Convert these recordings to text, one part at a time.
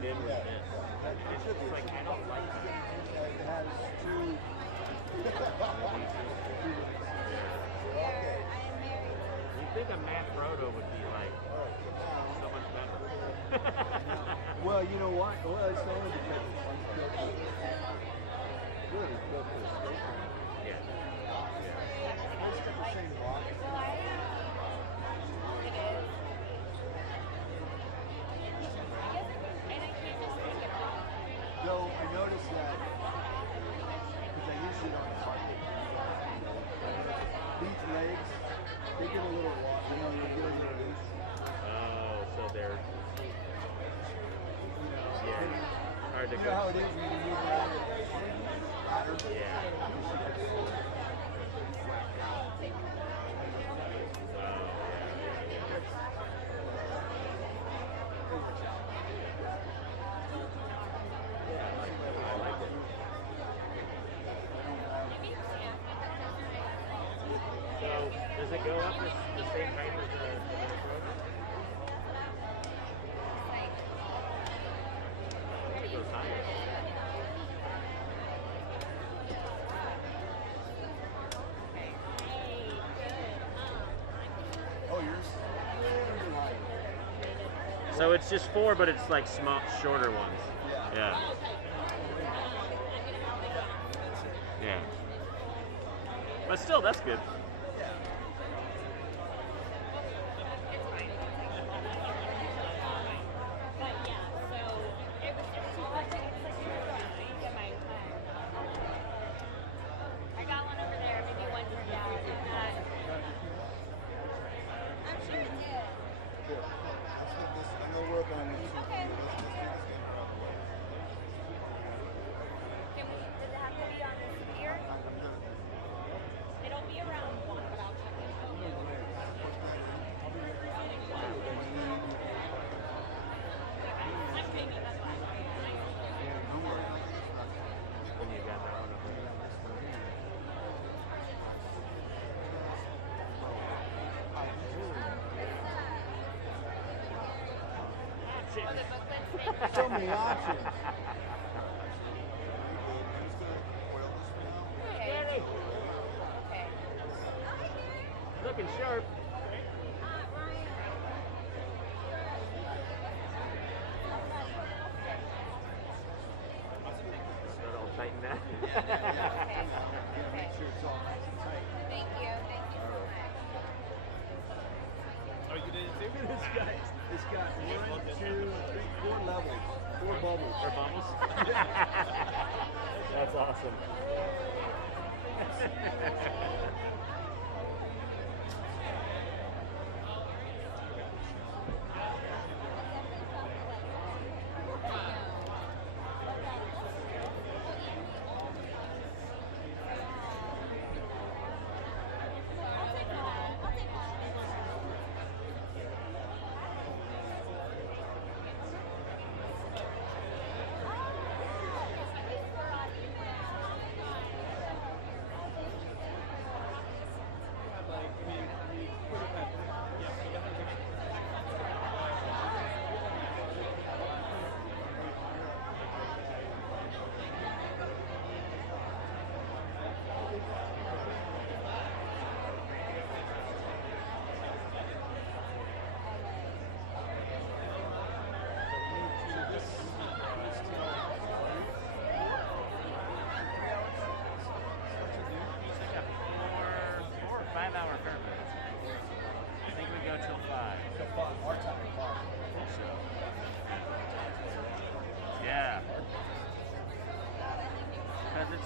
tied in with this. It's just like, I don't like it. It has two. You think a matte proto would be like so much better? Well, you know what? Well, it's only because it's unfiltered. Really built for the station. Yeah. It's got the same block. Though I noticed that because I use it on the market. These legs, they get a little water, you know, they get a little loose. Oh, so they're hard to You know how it is when you move around the ladder? Yeah. Does it go up the same height as the program? It goes higher. Oh, yours? So it's just 4, but it's like small, shorter ones. Yeah. Yeah. But still, that's good. So many options. Okay. Looking sharp. That all tighten that. Make sure it's all nice and tight. Thank you so much. Are you gonna see this guy? It's got 1, 2, 3, 4 levels, 4 bubbles. 4 bubbles? That's awesome.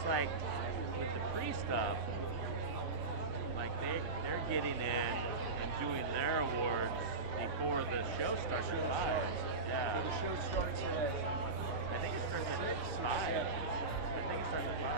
Like with the pre-stuff, like they're getting in and doing their awards before the show starts at 5. Yeah. So the show starts at I think it starts at 5. I think it starts at 5.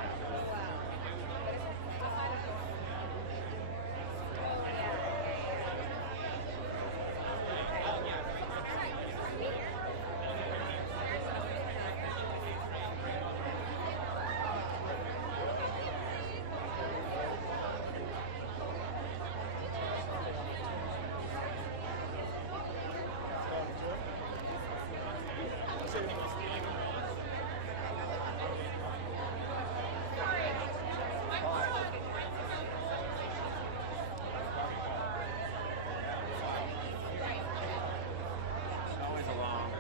Always a long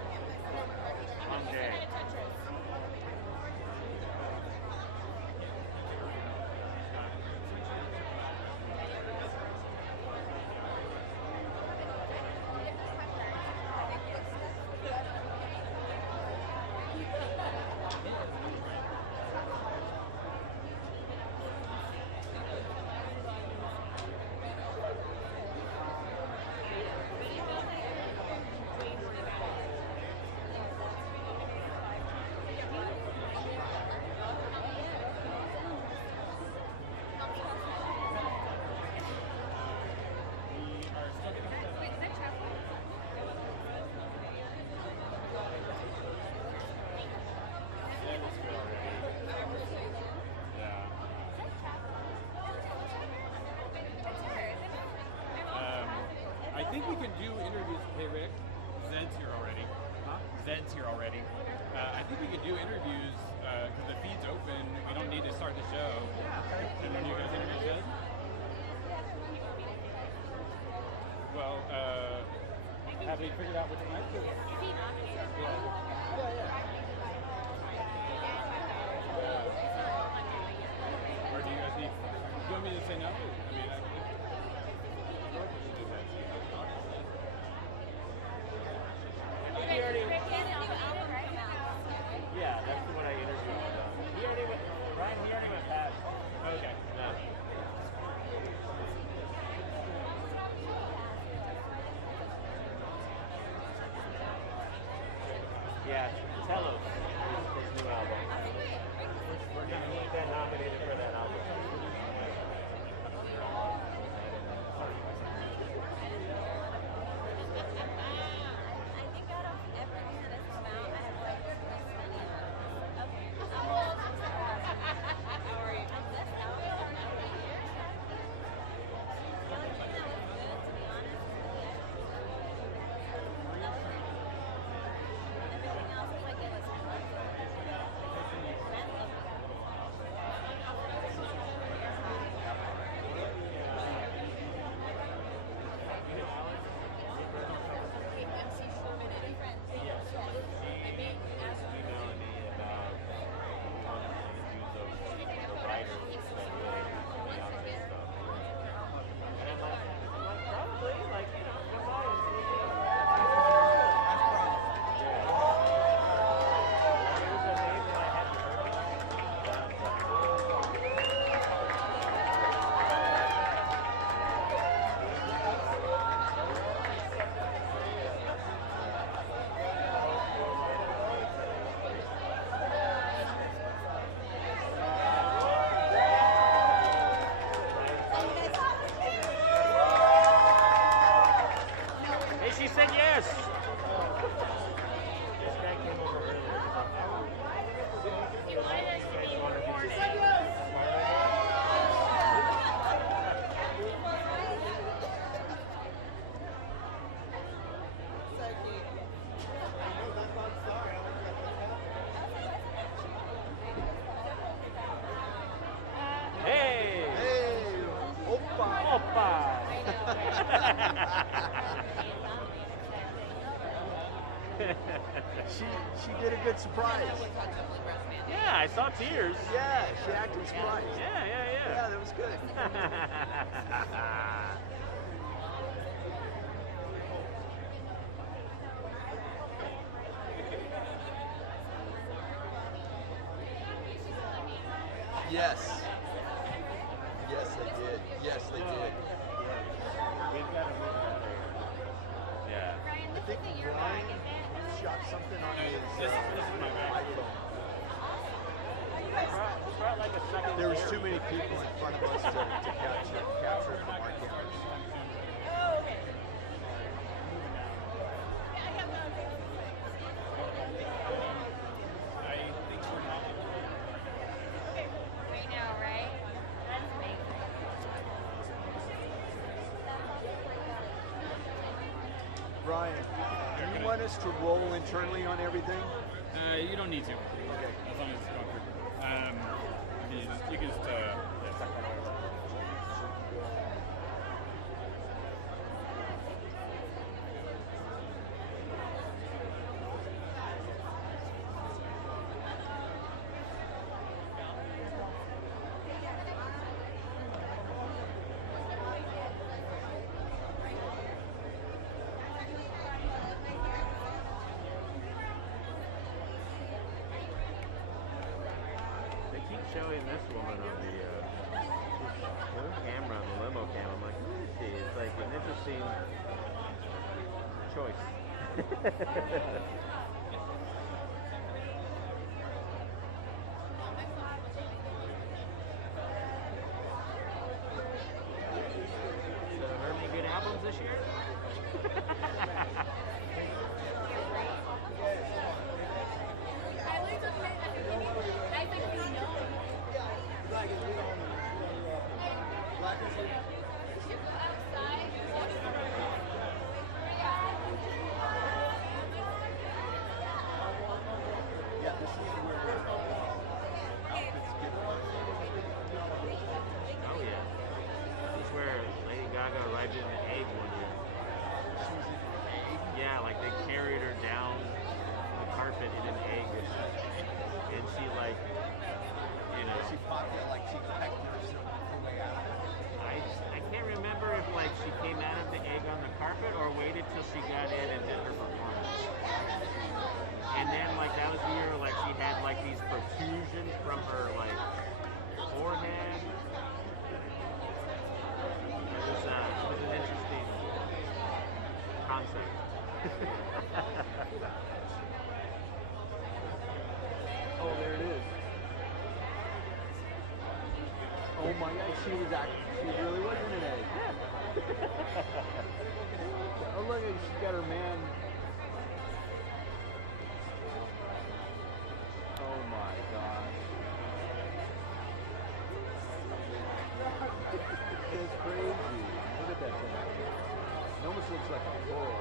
day. I think we can do interviews. Hey, Rick. Zed's here already. Huh? Zed's here already. I think we could do interviews because the feed's open. We don't need to start the show. And then you guys interview Zed? Well, have we figured out which one? Or do you guys need? Do you want me to say no? I mean, Yeah, that's the one I interviewed. He already went past. okay. Yeah, Telos, his new album. We're gonna need that nominated for that album. She did a good surprise. Yeah, I saw tears. Yeah, she acted surprised. Yeah. Yeah, that was good. Yes. Yes, they did. Yes, they did. We've got to move that. Yeah. I think Brian shot something on his iPhone. Brought like a second. There was too many people in front of us to capture it from our cameras. Brian, do you want want us to roll internally on everything? You don't need to. Okay. As long as it's going through. You can just suck that over. They keep showing this woman on the camera, on the limo cam. I'm like, who is she? It's like an interesting choice. So, heard any good albums this year? Yeah, this is where outfits get Oh yeah. This is where Lady Gaga arrived in an egg one year. Yeah, like they carried her down the carpet in an egg, and she like, you know, she popped it like she pecked herself way out. I can't remember if like she came out of the egg on the carpet or waited till she got in and did her performance. And then like that was the year like she had like these protrusions from her like forehead. It was an interesting concept. Oh, there it is. Oh my God, she really was in an egg. Oh look, she's got her man. Oh my God. It's crazy. Look at that thing. It almost looks like a bull.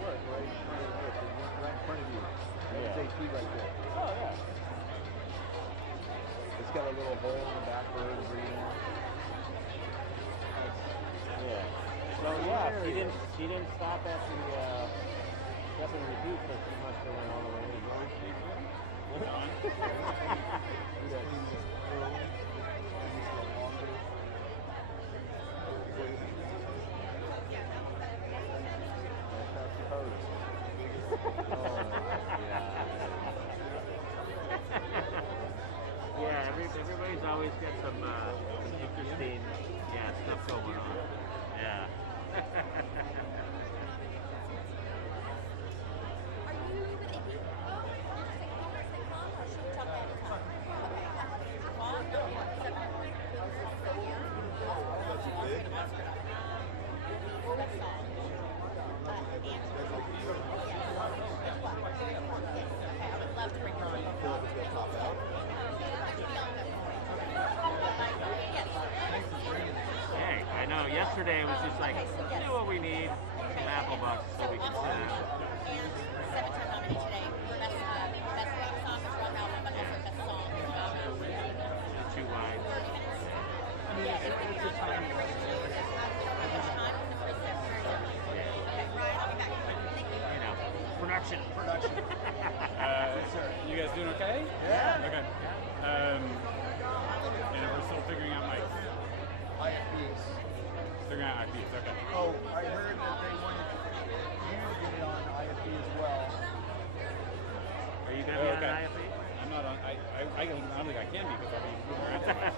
Look, right in front of you. That's AP right there. Oh yeah. It's got a little hole in the back for her to breathe in. Yeah. So yeah, she didn't stop at the step and repeat, so she must have went all the way to the going. Yeah, everybody's always got some interesting stuff going on. Yeah. Hey, I know. Yesterday it was just like, you know what we need? Some apple bucks so we can sit down. Too wide. You know, production. You guys doing okay? Yeah. Okay. And we're still figuring out mics. IFBs. Figuring out IPs, okay. Oh, I heard that they wanted you to get it on IFB as well. Are you going to be on an IFB? I'm not on. I don't think I can be because I'll be moving around too much.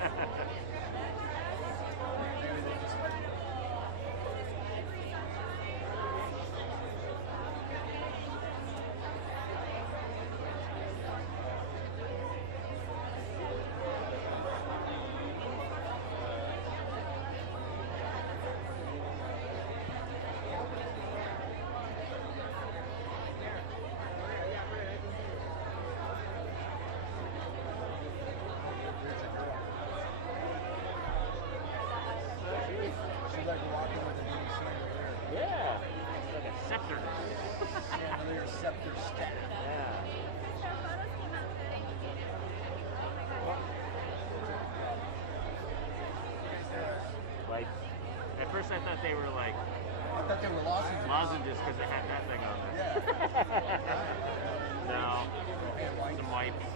except their staff. Yeah. Like, at first I thought they were like I thought they were lozenges. lozenges because they had that thing on there. Yeah. No, And white. some wipes. Yeah.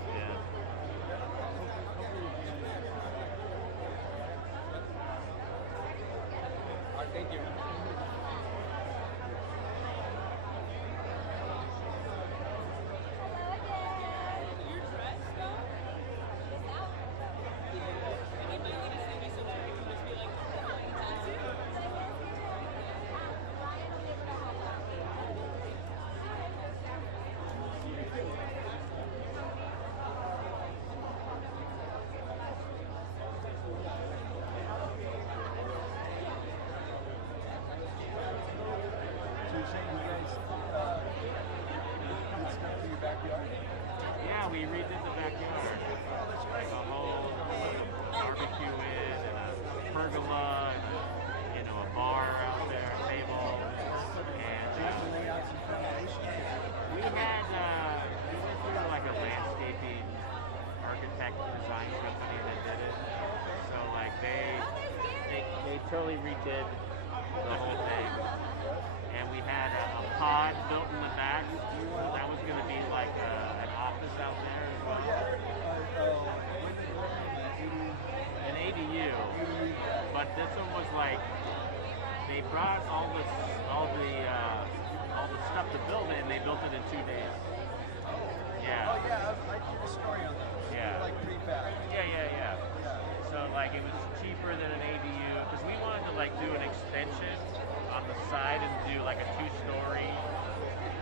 All right, thank you. So you're saying you guys did stuff for your backyard? Yeah, we redid the backyard. Like a whole barbecue in and a pergola and a bar out there, a table. And Did you lay out some foundations? we went through like a landscaping architect design company that did it. So like they totally redid the whole thing. And we had a pod built in the back. That was going to be like an office out there as well. An ADU. But this one was like, they brought all the stuff to build it, and they built it in 2 days. Yeah. Oh yeah, I did a story on that. Yeah. Like prefab. Yeah. So like it was cheaper than an ADU because we wanted to like do an extension on the side and do like a 2-story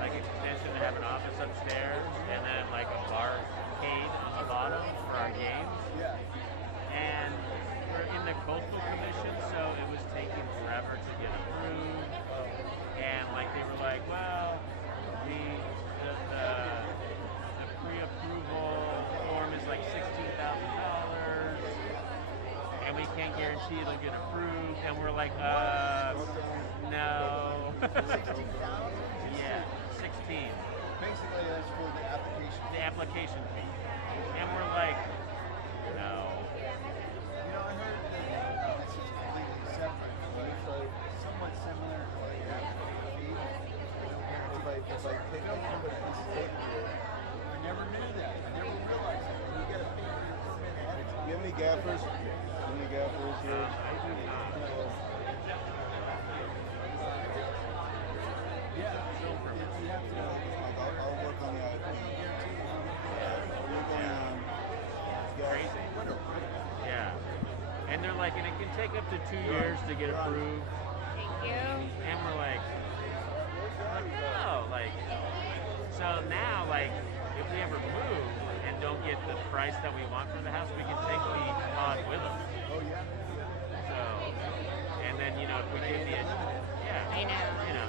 like extension to have an office upstairs and then like a barcade on the bottom for our games. Yeah. And we're in the coastal commission, so it was taking forever to get approved. And like they were like, well, the pre-approval form is like $16,000, and we can't guarantee it'll get approved. And we're like, no. 16,000? Yeah, 16. Basically, that's for the application. The application fee. And we're like, no. You know, I heard that this is completely separate, but somewhat similar to like Airbnb. If I pick up somebody else's table, I never knew that. I never realized that. You got to pay for your permit ahead of time. You have any gaffers? Any gaffers here? I do not. Yeah, so you have to. Like, I'll work on that. I'll work on Crazy. Yeah. And they're like, and it can take up to 2 years to get approved. Thank you. And we're like, no, like, so now, like, if we ever move and don't get the price that we want for the house, we can take the pod with us. Oh yeah. So, and then, if we did the, I know.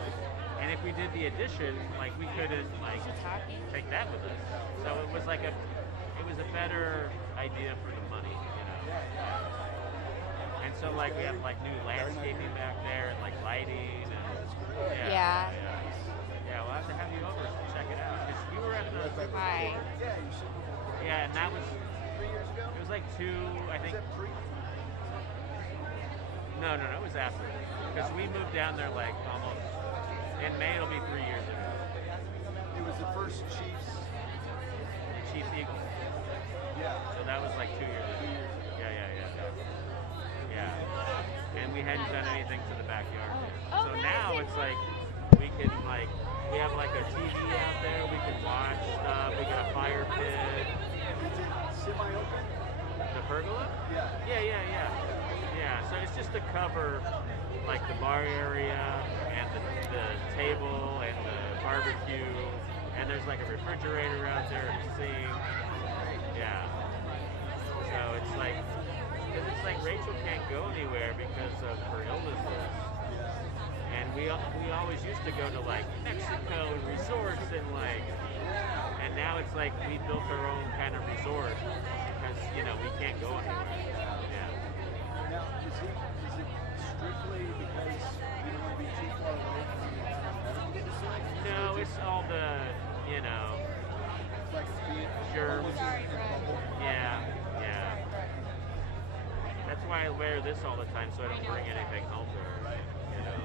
and if we did the addition, like, we couldn't, like, Talking? take that with us. So it was like it was a better idea for the money, And so, like, we have, like, new landscaping back there and, like, lighting and, Yeah. Yeah, we'll have to have you over to check it out. 'Cause you were at the, Right. Yeah, you should. yeah, and that was, 3 years ago. it was like 2, I Is think, that pre? no, it was after. Because we moved down there, like, almost, in May it'll be 3 years ago. It was the first Chiefs. The Chiefs Eagles. Yeah. So that was like 2 years ago. Yeah. And we hadn't done anything to the backyard yet. So now it's like we can we have like a TV out there, we can watch stuff, we got a fire pit. Is it semi-open? The pergola? Yeah. Yeah. So it's just to cover like the bar area and the table and the barbecue, and there's like a refrigerator out there and a sink. Yeah. So it's like, because it's like Rachel can't go anywhere because of her illnesses. And we always used to go to like Mexico and resorts and like, and now it's like we built our own kind of resort because we can't go anywhere. Yeah. Now, is it strictly because you don't want to be too far away from the medical facility? No, it's all the you know, Like it's being germs. Sorry, Fred. Yeah, yeah. That's why I wear this all the time, so I don't bring anything home to her. You know.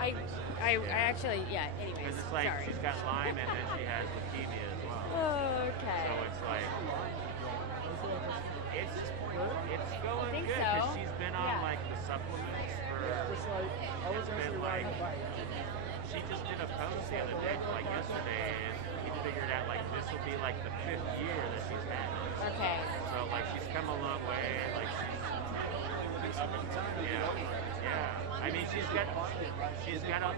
Yeah. I actually, yeah, anyways. Because it's like Sorry. she's got Lyme and then she has leukemia as well. Oh, okay. So it's like it's going think good so. because she's been on Yeah. like the supplements for. just like I was It's actually been like riding a bike. she just did a post the other day, like yesterday, and we figured out like this will be like the 5th year that she's had it. Okay. So like she's come a long way. Like yeah. I mean she's got a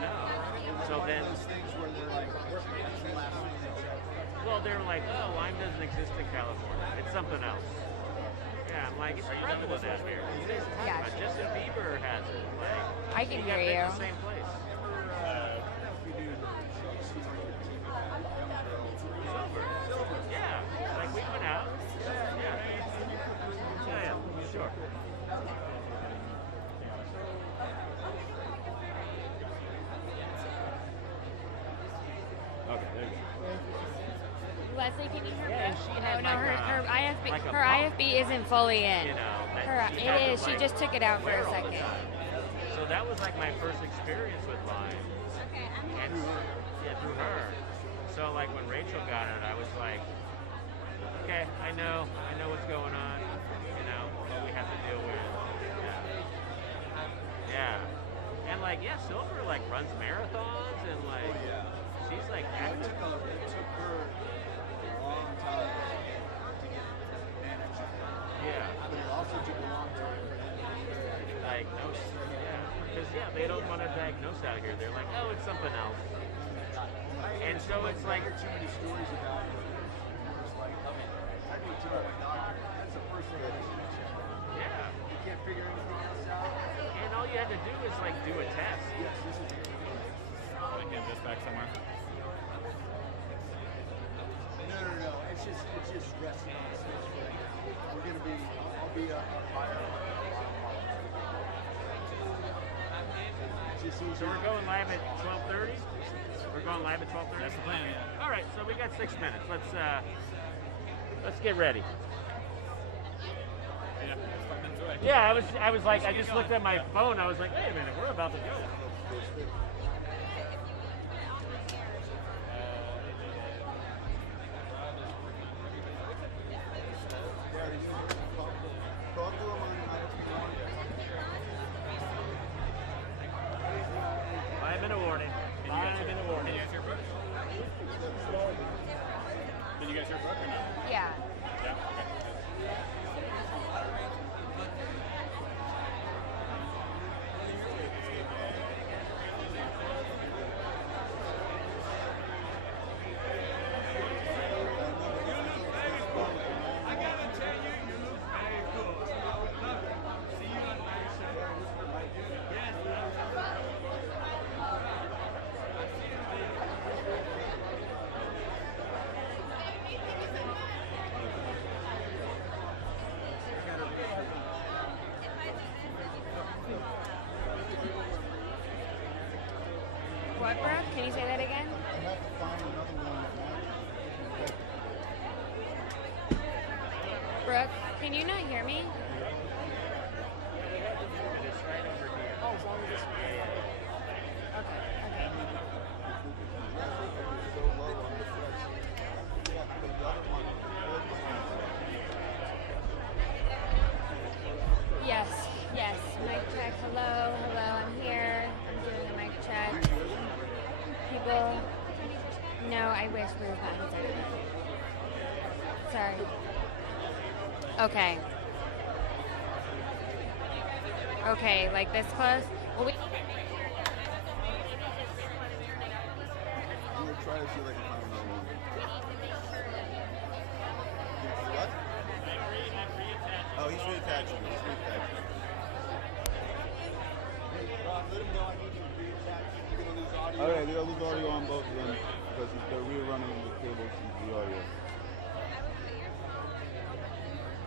no. So then Things where they're like, that's the last thing they check. well they're like, oh, Lyme doesn't exist in California. It's something else. Yeah, I'm like, it's prevalent out here. Yeah. Justin Bieber has it. Like I can he got hear bit you. in the same place. Silver. Yeah. Like we went out. Yeah, sure. Okay, there you go. Leslie, can you hear Yeah, me? she No, had no, like her a- IFB like a her pump. IFB isn't fully in. You know, that Her she had it to, is. She like, just took it out for wear a all the second. time. So that was like my first experience with Lyme. And yeah, through her. So like when Rachel got it, I was like, okay, I know what's going on. You know, what we have to deal with. Yeah. And like, yeah, Silver like runs marathons and like, she's like It active. took her a long time to get managed. Yeah. But it also took a long time for them to Diagnose. Yeah. Because yeah, they don't want to diagnose out here. They're like, oh, it's something else. And so it's like, I heard too many stories about it. It's like, I need to know my doctor. That's the first thing I should check. yeah. You can't figure anything else out. And all you have to do is like do a test. Yes, this is it. I can get this back somewhere. No. It's just resting on the switch. We're gonna be. I'll be a fire. It's just easier. So we're going live at 12:30. We're going live at 12:30. That's the plan, yeah. All right. So we got 6 minutes. Let's get ready. Yeah, let's fucking do it. Yeah, I was like, I just looked at my phone. I was like, wait a minute, we're about to go. Five-minute warning. Five-minute warning. Can you guys hear Brooke? Can you guys hear Brooke or not? Yeah. Yeah, okay. What, Brooke? Can you say that again? I have to find another one that matches. Brooke, can you not hear me? It's right over here. Oh, as long as it's okay. Okay. So low on the flex. Yeah, but the other one, Yes. Mic check. Hello. I'm here. I'm doing a mic check. People. No, I wish we were fine. Sorry. Okay, like this close? Well, I'm gonna try to see if I can find another one. What? Oh, he's reattaching. Let him know I need you to reattach. You're gonna lose audio. All right, they're gonna lose audio on both of them because they're rerunning the cables into the audio.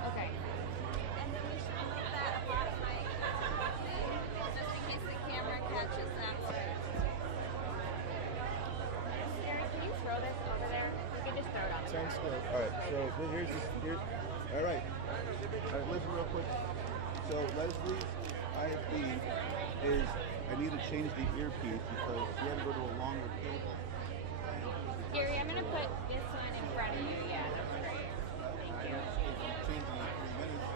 okay. And then we should move that above my just in case the camera catches that. Sarah, can you All right, so here's this. All right, listen real quick. So Leslie's IFB is I need to change the earpiece because we had to go to a longer cable. Gary, I'm gonna put this one in front of you. Yeah, that's great. Thank you. Changing in 3 minutes.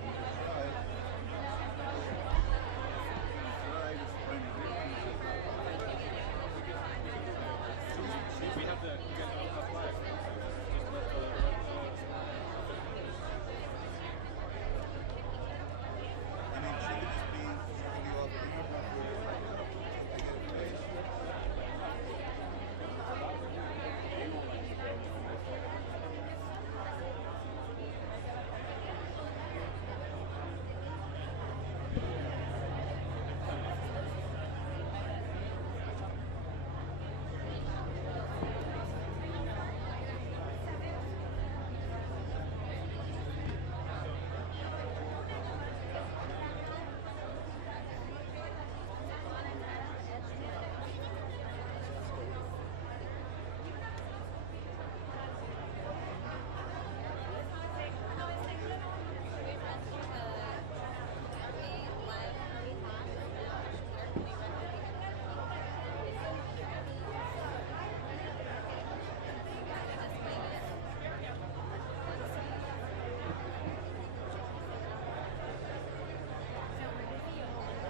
You can try it. Try just find the earpiece. See, we have to get the flag. Just let the I mean, she could just be off the internet where I get a face.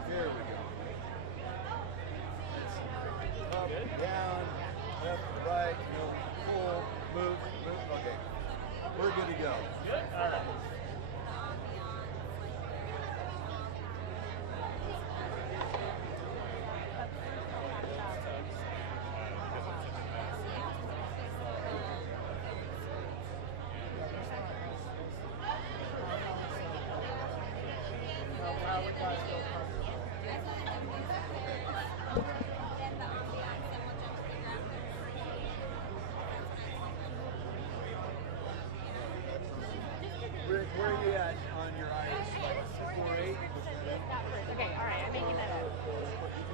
There we go. Up, down, left, right, pull, move. Okay. We're good to go. Good. All right. Rick, where are you at on your ice? Like 4.8? Okay, all right, I'm making that up.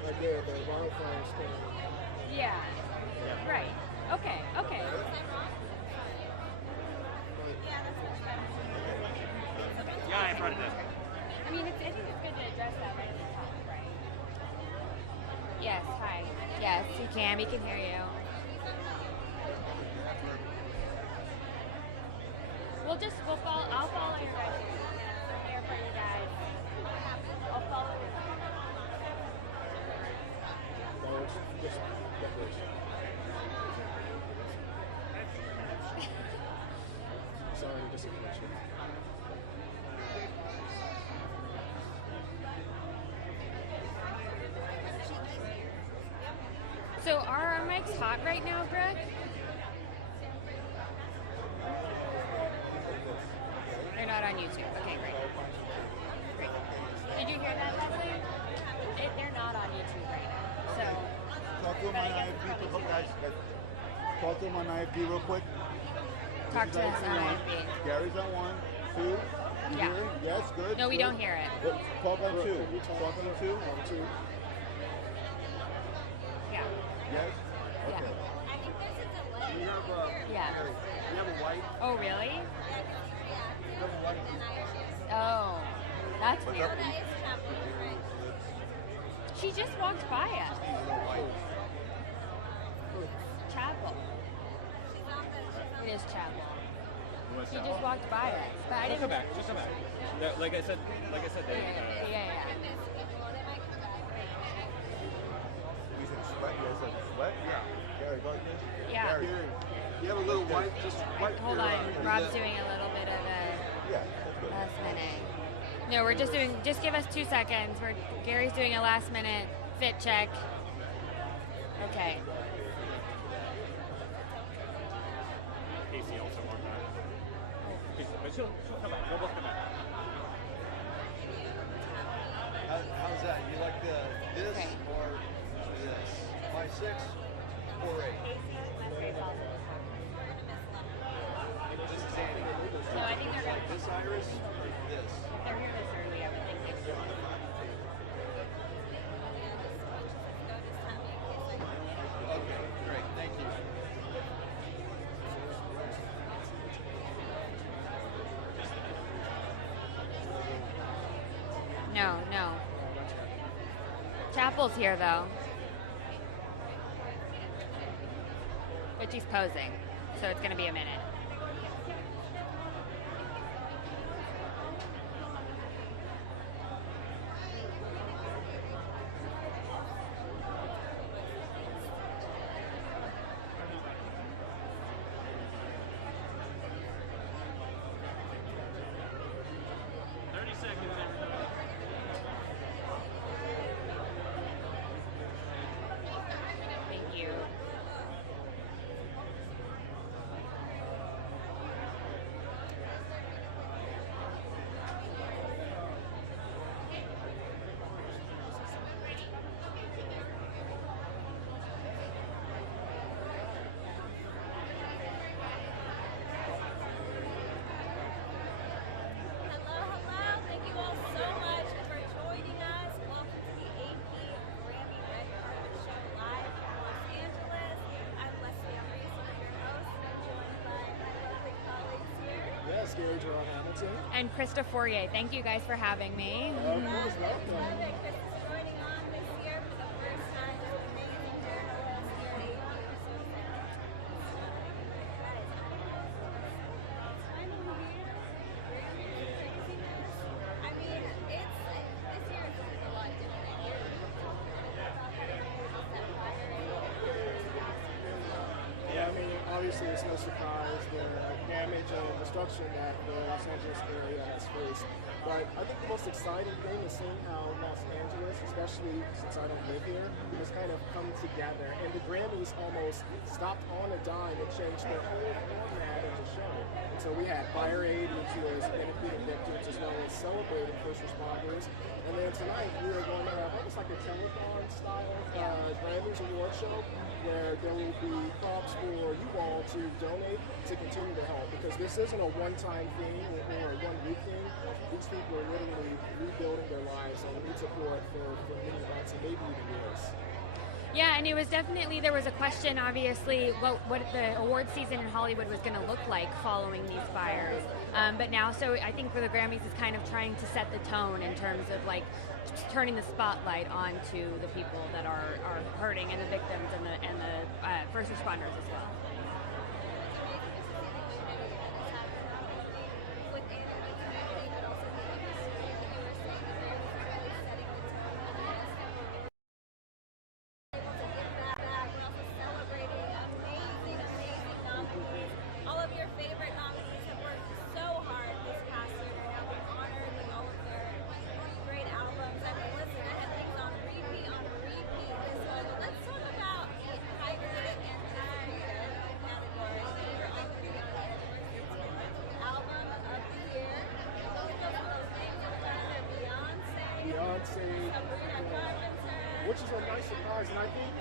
Right there, the wildfire is still. Yeah. Right. Okay. Okay. Yeah, in front of them. I mean, I think it's good to address that right at the top, right? Yes. Hi. Yes, you can. We can hear you. We'll follow. I'll follow your guys. I'm here for you guys. I'll follow you. Sorry, disappointed. So are our mics hot right now, Greg? They're not on YouTube. Okay, great. Great. Did you hear that, Leslie? They're not on YouTube right now. So. Talk to him on IFB, guys. Talk to him on IFB real quick. Talk to us on one. IFB. Gary's on 1, 2. You Yeah. hear it? Yes, good. No, we good. don't hear it. Talk on 2. Talk on 2. Yeah. Yes? Yeah. Okay. I think there's a delay. You have a, Yeah. Gary, you have a white? Oh, really? Yeah, because he's reactive, and then I choose. Oh, that's weird. Rhoda is traveling, right? She just walked by us. Chapel. She's on the, It is Chapel. What's She that? just walked by us, but I Just didn't. come back. Just come back. Like I said, they, Yeah. You said sweat? You guys said sweat? Yeah. Gary, go like this. Yeah. Gary. Gary, you have a little white, just wipe Hold your, on, Rob's doing a little bit of a Yeah, that's good. last minute. No, we're just doing. Just give us 2 seconds. Gary's doing a last minute fit check. Okay. Casey also walked back. But she'll come back. We'll both come back. How's that? You like this Okay. or this? 5'6", 4'8". Just Sandy. So I think they're Like this iris or this? they're here this early. I would think they should. Okay, great. Thank you. Chapel's here though. But she's posing, so it's gonna be a minute. Thank you. Hello, hello. Thank you all so much for joining us. Welcome to the AP Grammy Red Carpet Show live from Los Angeles. I'm Leslie Amreese, one of your hosts, and I'm joined by my lovely colleagues here. Yes, Gary Jerome Hamilton. And Krista Fourier, thank you guys for having me. Of course, welcome. Love it. Chris is joining on this year for the first time as an amazing journalist here at AP. We're so excited. That is finally here. I mean, it's this year is a lot different than years. Yeah, I mean, obviously it's no surprise the damage and destruction that the Los Angeles area has faced. But I think the most exciting thing is seeing how Los Angeles, especially since I don't live here, has kind of come together. And the Grammys almost stopped on a dime and changed their whole format of the show. And so we had Fire Aid, which was benefiting victims as well as celebrating first responders. And then tonight we are going to have almost like a telethon style Grammys award show where there will be props for you all to donate to continue to help, because this isn't a one-time thing or a one-week thing. These people are literally rebuilding their lives and need support for many months and maybe even years. Yeah, and it was definitely, there was a question, obviously, what the award season in Hollywood was going to look like following these fires. But now, so I think for the Grammys is kind of trying to set the tone in terms of like turning the spotlight onto the people that are hurting and the victims and the first responders as well. All of your favorite nominees have worked so hard this past year to now be honored with all of their great albums. I mean, listen, I had things on repeat. So let's talk about hybrid and distributed categories. Your album of the year. Look at those names you've done there. Beyonce, Sabrina Carpenter. Which is a nice surprise, and I think,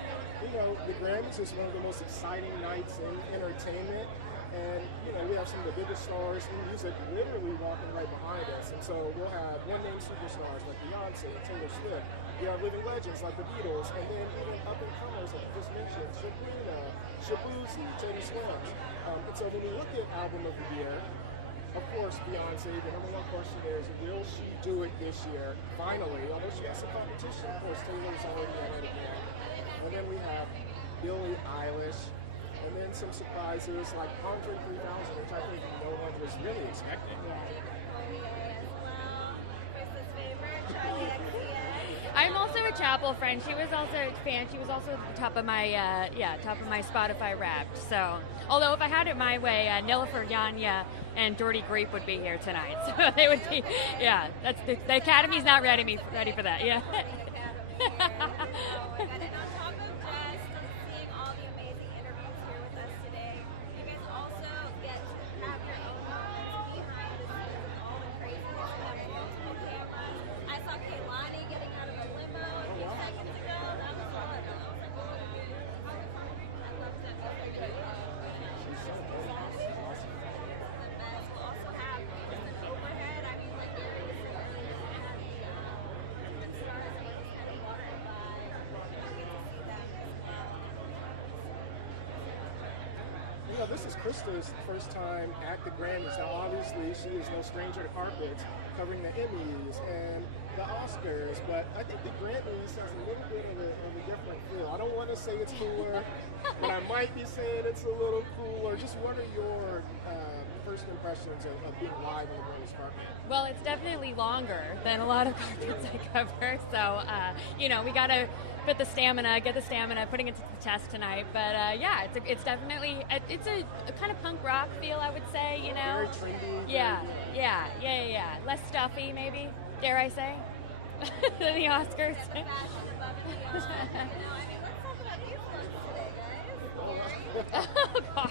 you know, the Grammys is one of the most exciting nights in entertainment, and, you know, we have some of the biggest stars in music literally walking right behind us, and so we'll have one-name superstars like Beyonce, Taylor Swift, we have living legends like the Beatles, and then even up-and-comers like you just mentioned, Sabrina, Shabuzi, Taylor Swift. And so when we look at Album of the Year, of course, Beyonce, the number one question is, will she do it this year? Finally, although she has some competition, of course, Taylor's already in it again. And then we have Billie Eilish, and then some surprises like Andre 3000, which I think no one was really expecting. I'm also a Chapel friend. She was also a fan. She was also at the top of my Spotify Wrapped. So, although if I had it my way, Nilüfer Yanya and Jordy Griep would be here tonight. So they would be, yeah. That's the Academy's not ready for that. Yeah. And on top of just seeing all the amazing interviews here with us today, you guys also get to have your own moments behind the scenes with all the craziness. We have multiple cameras. I saw Kehlani getting out of a limo a few seconds ago. That was fun. I was like, oh, I love that. She's so cool. Awesome. The best. We'll also have just an overhead. I mean, like, there is stars that just kind of walking by. You get to see them as well. You know, this is Krista's first time at the Grammys. Now, obviously, she is no stranger to carpets, covering the Emmys and the Oscars, but I think the Grammys has a little bit of a different feel. I don't want to say it's cooler, but I might be saying it's a little cooler. Just what are your first impressions of being live in the Grammys carpet? Well, it's definitely longer than a lot of carpets I cover, so we gotta get the stamina, putting it to the test tonight. But yeah, it's definitely it's a kind of punk rock feel, I would say. Very trendy. Yeah. Less stuffy, maybe. Dare I say, than the Oscars. Oh gosh.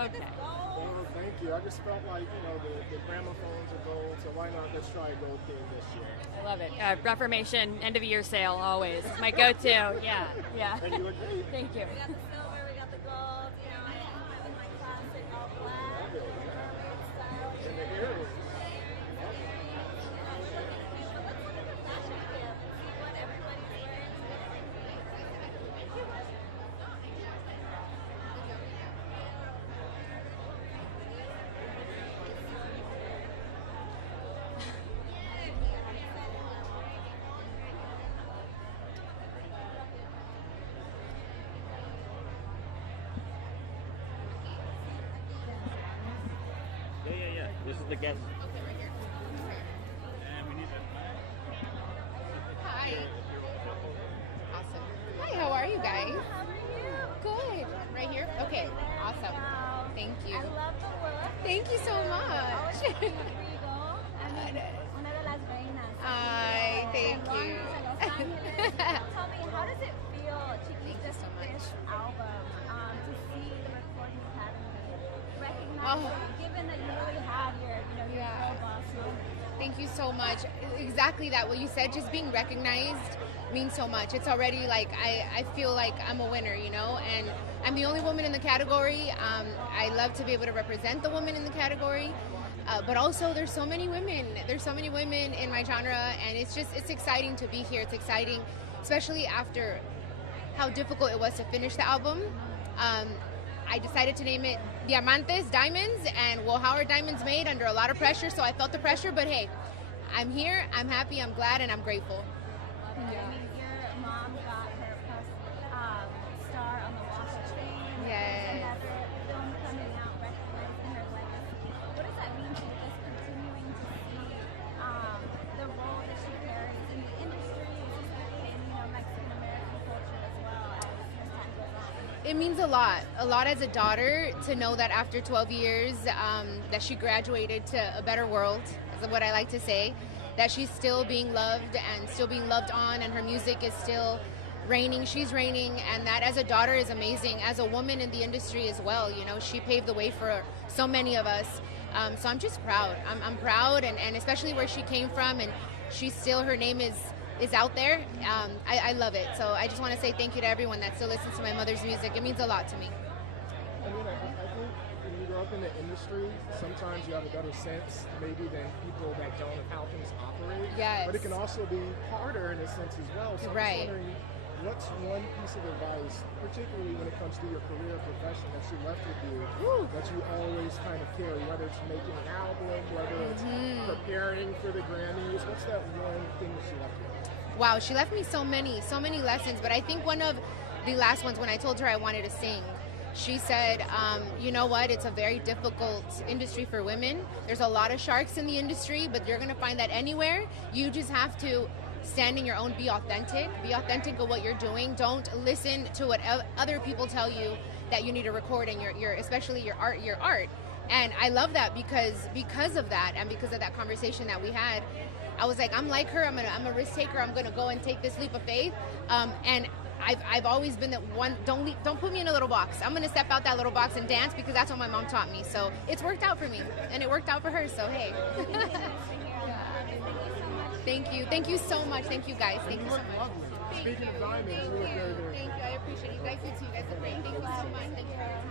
Okay. Well, thank you. I just felt like, the gramophones are gold, so why not let's try a gold theme this year? I love it. Reformation, end of year sale, always. My go-to. Yeah. And you look great. Thank you. We got the silver, we got the gold. I have my classic all black. And the earrings. Yeah. This is the guest. And we need that. Hi. Awesome. Hi, how are you guys? How are you? Good. Right here? Okay. Awesome. Wow. Thank you. I love the look. Thank you so much. Regal. I mean, una de las reinas. Ay, thank En you. Londres, en Los Angeles. Tell me, how does it feel, Chiquita, you so much. this album, to see the Recording Academy recognize Oh. you, given that you really have your Yeah. girl boss moment? Thank you so much. Exactly that, what you said, just being recognized means so much. It's already like, I feel like I'm a winner, and I'm the only woman in the category. I love to be able to represent the woman in the category. But also there's so many women. There's so many women in my genre, and it's exciting to be here. It's exciting, especially after how difficult it was to finish the album. I decided to name it Diamantes, Diamonds, and how are diamonds made? Under a lot of pressure, so I felt the pressure, but hey, I'm here, I'm happy, I'm glad, and I'm grateful. I mean, your mom got her first star on the Walk of Fame. Yes. Another film coming out recognizing her legacy. What does that mean to you, just continuing to see the role that she carries in the industry, specifically in Mexican American culture as well as time goes on? It means a lot as a daughter to know that after 12 years that she graduated to a better world, is what I like to say, that she's still being loved and still being loved on, and her music is still reigning, she's reigning, and that as a daughter is amazing. As a woman in the industry as well, she paved the way for so many of us. So I'm just proud. I'm proud, and especially where she came from, and she's still, her name is out there. I love it. So I just want to say thank you to everyone that still listens to my mother's music. It means a lot to me. I think when you grow up in the industry, sometimes you have a better sense maybe than people that don't of how things operate. Yes. But it can also be harder in a sense as well. So Right. I'm just wondering, what's one piece of advice, particularly when it comes to your career or profession, that she left with you, that you always kind of carry, whether it's making an album, whether it's preparing for the Grammys? What's that one thing that she left with? Wow, she left me so many lessons, but I think one of the last ones, when I told her I wanted to sing, she said, you know what, it's a very difficult industry for women. There's a lot of sharks in the industry, but you're going to find that anywhere. You just have to stand in your own, be authentic of what you're doing. Don't listen to what other people tell you that you need to record in your especially your art. And I love that because of that, and because of that conversation that we had. I was like, I'm like her. I'm a risk taker. I'm gonna go and take this leap of faith. And I've always been that one. Don't put me in a little box. I'm gonna step out that little box and dance, because that's what my mom taught me. So it's worked out for me, and it worked out for her. So hey. Thank you so much. Thank you guys. Thank you so much. Lovely. Speaking of diamonds, you look very, very Thank you. I appreciate you guys. You too. You guys are great. Thank you so much. Thank you for your time.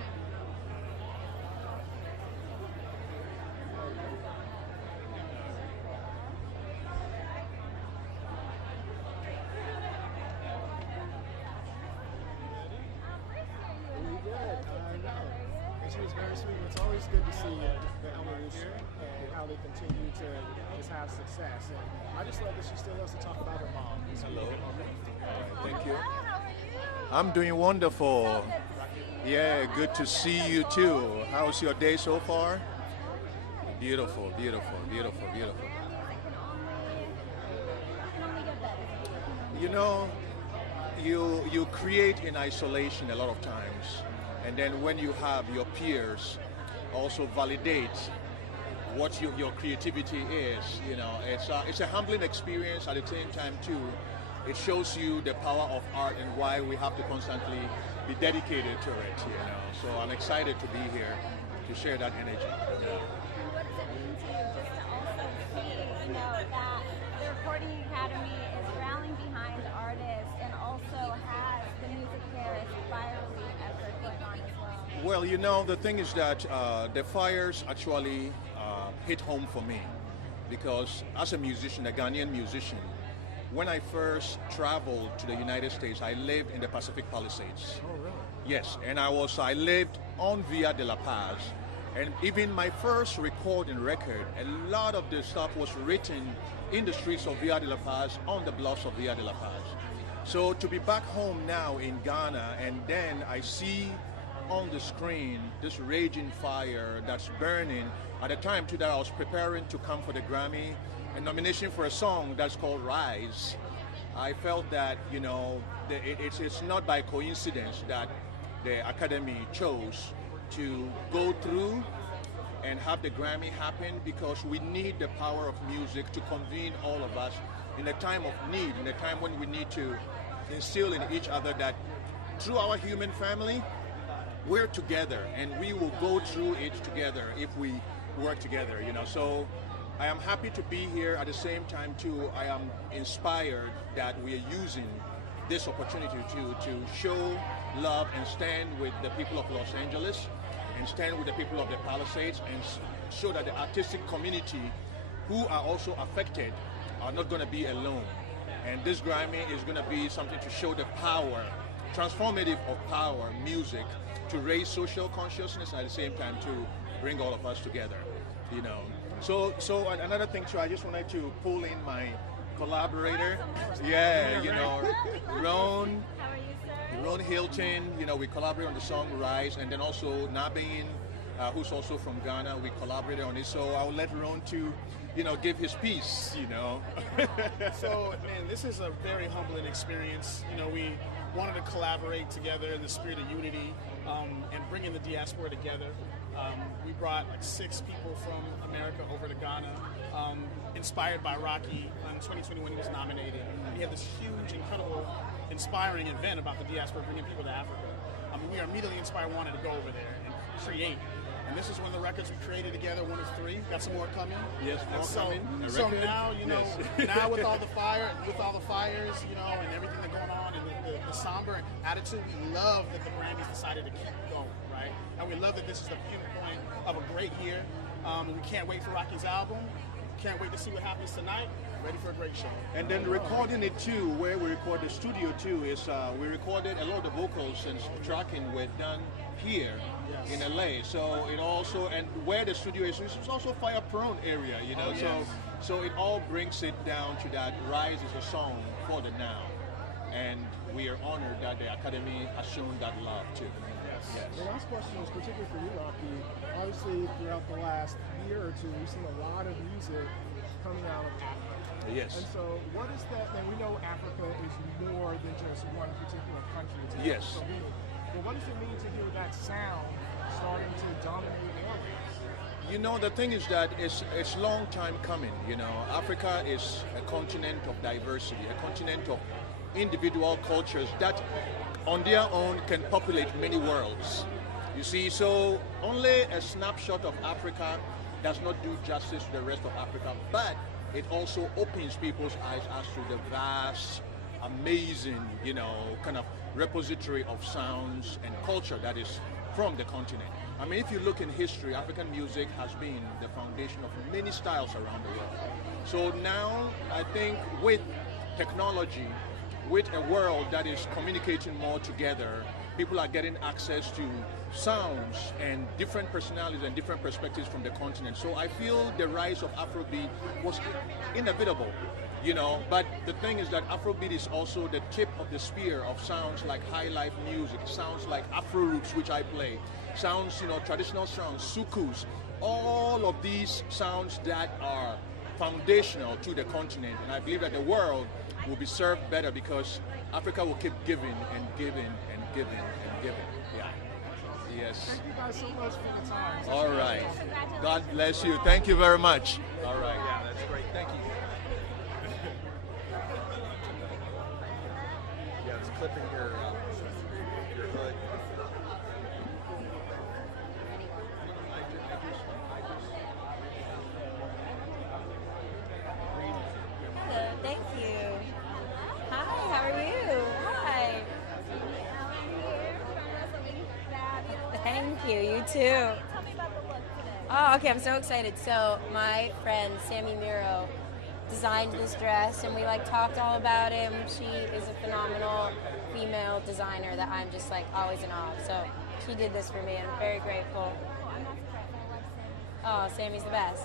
good. I know. And she was very sweet. It's always good to see the evolution and how they continue to just have success. And I just love that she still loves to talk about her mom. Hello. All right, thank you. Hello, how are you? I'm doing wonderful. So good to see you. Yeah, good to see you too. How's your day so far? Beautiful, beautiful, beautiful, beautiful. You know, you create in isolation a lot of times, and then when you have your peers also validate what your creativity is, you know, it's a humbling experience at the same time too. It shows you the power of art and why we have to constantly be dedicated to it, you know. So I'm excited to be here to share that energy. Yeah. What does it mean to you just to also see, you know, that the Recording Academy is rallying behind artists and also has the music fair as a virally effort going on as well? Well, you know, the thing is that the fires actually hit home for me because as a musician, a Ghanaian musician, when I first traveled to the United States, I lived in the Pacific Palisades. Oh, really? Yes, and I lived on Via de la Paz, and even my first recording record, a lot of the stuff was written in the streets of Via de la Paz, on the bluffs of Via de la Paz. So to be back home now in Ghana, and then I see on the screen this raging fire that's burning. At the time too that I was preparing to come for the Grammy, a nomination for a song that's called Rise. I felt that, you know, it's not by coincidence that the Academy chose to go through and have the Grammy happen, because we need the power of music to convene all of us in a time of need, in a time when we need to instill in each other that through our human family, we're together and we will go through it together if we work together, you know. So I am happy to be here. At the same time too, I am inspired that we are using this opportunity to show love and stand with the people of Los Angeles and stand with the people of the Palisades and show that the artistic community who are also affected are not going to be alone. And this Grammy is going to be something to show the power, transformative of power, music, to raise social consciousness, at the same time to bring all of us together, you know. So another thing too, I just wanted to pull in my collaborator. Yeah, you know, Ron. How are you, sir? Ron Hilton, you know, we collaborate on the song Rise, and then also Nabin, who's also from Ghana, we collaborated on it. So I'll let Ron to, you know, give his piece, you know. So, man, this is a very humbling experience. You know, we wanted to collaborate together in the spirit of unity and bringing the diaspora together. We brought like 6 people from America over to Ghana, inspired by Rocky. In 2020 when he was nominated, he had this huge, incredible, inspiring event about the diaspora bringing people to Africa. We are immediately inspired, wanted to go over there and create. And this is one of the records we created together, one of 3. Got some more coming. Yes, more coming. So now, you know, Yes. now with all the fires, you know, and everything that's going on, and the somber attitude, we love that the Grammys decided to keep going, right? And we love that this is the pinpoint of a great year. We can't wait for Rocky's album. Can't wait to see what happens tonight. Ready for a great show. And then recording it too, where we record the studio too, is we recorded a lot of the vocals and tracking were done here in LA. So it also, and where the studio is, it's also fire prone area, you know. So it all brings it down to that Rise is a song for the now. And we are honored that the Academy has shown that love too. Yes. The last question is particularly for you, Rocky. Obviously, throughout the last year or two, we've seen a lot of music coming out of Africa. Yes. And so, what is that? And we know Africa is more than just one particular country. Yes. So but what does it mean to hear that sound starting to dominate airwaves? You know, the thing is that it's long time coming. You know, Africa is a continent of diversity, a continent of individual cultures that on their own can populate many worlds. You see, so only a snapshot of Africa does not do justice to the rest of Africa, but it also opens people's eyes as to the vast, amazing, you know, kind of repository of sounds and culture that is from the continent. I mean, if you look in history, African music has been the foundation of many styles around the world. So now, I think with technology, with a world that is communicating more together. People are getting access to sounds and different personalities and different perspectives from the continent. So I feel the rise of Afrobeat was inevitable, you know. But the thing is that Afrobeat is also the tip of the spear of sounds like high life music, sounds like Afro roots, which I play, sounds, you know, traditional sounds, sukus, all of these sounds that are foundational to the continent. And I believe that the world will be served better because Africa will keep giving and giving and giving and giving. Yeah. Yes. Thank you guys so much for the time. All right. God bless you. Thank you very much. All right. Yeah, that's great. Thank you. Yeah, it's clipping your hood. Hello, thank you. Hi, how are you? Hi. Thank you, you too. Tell me about the look today. Oh, okay, I'm so excited. So my friend Sammy Miro designed this dress and we talked all about him. She is a phenomenal female designer that I'm just always in awe of. So she did this for me and I'm very grateful. Oh, I'm not surprised. I love Sam. Oh, Sammy's the best.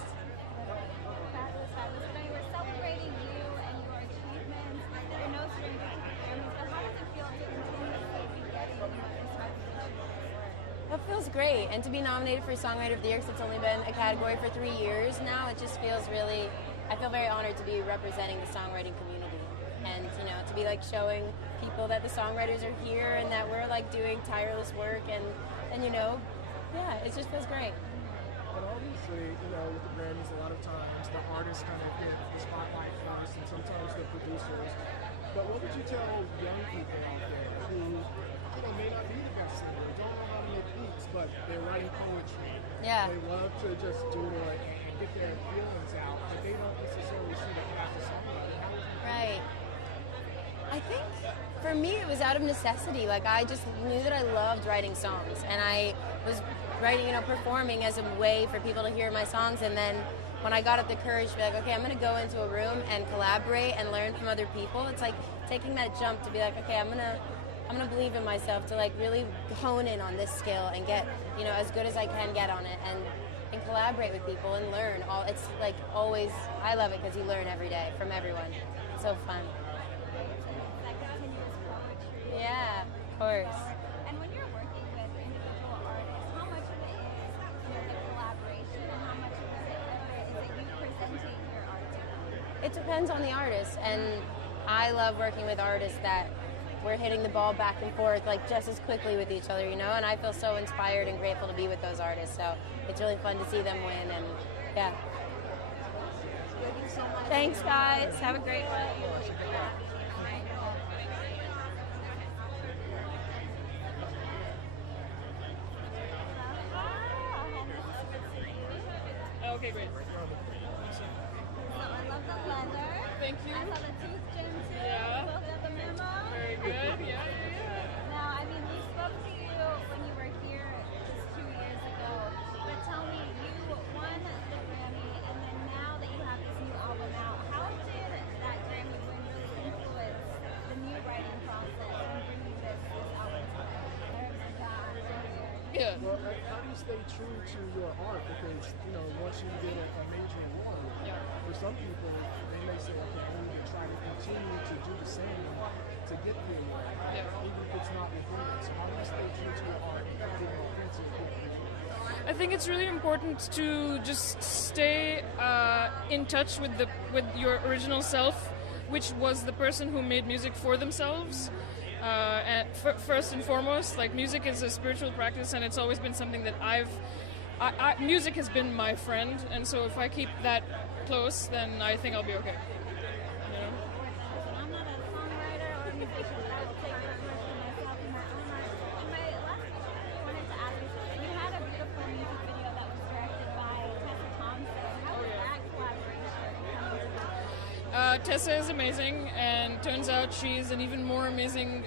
Fabulous, fabulous. Today we're celebrating you and your achievements. You're no stranger to the Grammys, but how does it feel to continuously be getting these recognitions? It feels great, and to be nominated for Songwriter of the Year, 'cause it's only been a category for 3 years now, it just feels really, I feel very honored to be representing the songwriting community, and you know, to be showing people that the songwriters are here and that we're doing tireless work, and you know, yeah, it just feels great. But obviously, you know, with the Grammys, a lot of times the artists kind of get the spotlight first, and sometimes the producers. But what would you tell young people out there who, you know, may not be the best singer, don't know how to make beats, but they're writing poetry? Yeah. They love to just doodle it and get their feelings out, but they don't necessarily see the craft of songwriting. How would you Right. I think for me it was out of necessity. I just knew that I loved writing songs, and I was writing, you know, performing as a way for people to hear my songs. And then when I got up the courage to be okay, I'm going to go into a room and collaborate and learn from other people. It's like taking that jump to be okay, I'm gonna believe in myself to really hone in on this skill and get, you know, as good as I can get on it, and collaborate with people and learn. It's always, I love it because you learn every day from everyone. It's so fun. That continuous poetry. Yeah, of course. And when you're working with individual artists, how much of it is, you know, the collaboration, and how much of it is it you presenting your art to them? It depends on the artist, and I love working with artists that we're hitting the ball back and forth just as quickly with each other, you know, and I feel so inspired and grateful to be with those artists. So it's really fun to see them win, and yeah. Thank you so much. Thanks, guys. Have a great one. Okay, great. So I love the leather. Thank you. I saw the tooth gem too. Yeah. Spoke of the memo. Very good. Yeah. Now, I mean, we spoke to you when you were here just 2 years ago. But tell me, you won the Grammy, and then now that you have this new album out, how did that Grammy win really influence the new writing process and bringing this album together? Yeah. Well, how do you stay true to your art? Because, you know, once you get a major award, for some people, they may say, okay, I need to try to continue to do the same to get the award, even if it's not within it. So how do you stay true to your art and continue to print it? I think it's really important to just stay in touch with your original self, which was the person who made music for themselves. And first and foremost, music is a spiritual practice, and it's always been something that music has been my friend, and so if I keep that close, then I think I'll be okay. You know? I'm not a songwriter or a musician, but I will take that much for myself in my own art. And my last question I wanted to ask you had a beautiful music video that was directed by Tessa Thompson. How was that collaboration coming together? Tessa is amazing, and turns out she's an even more amazing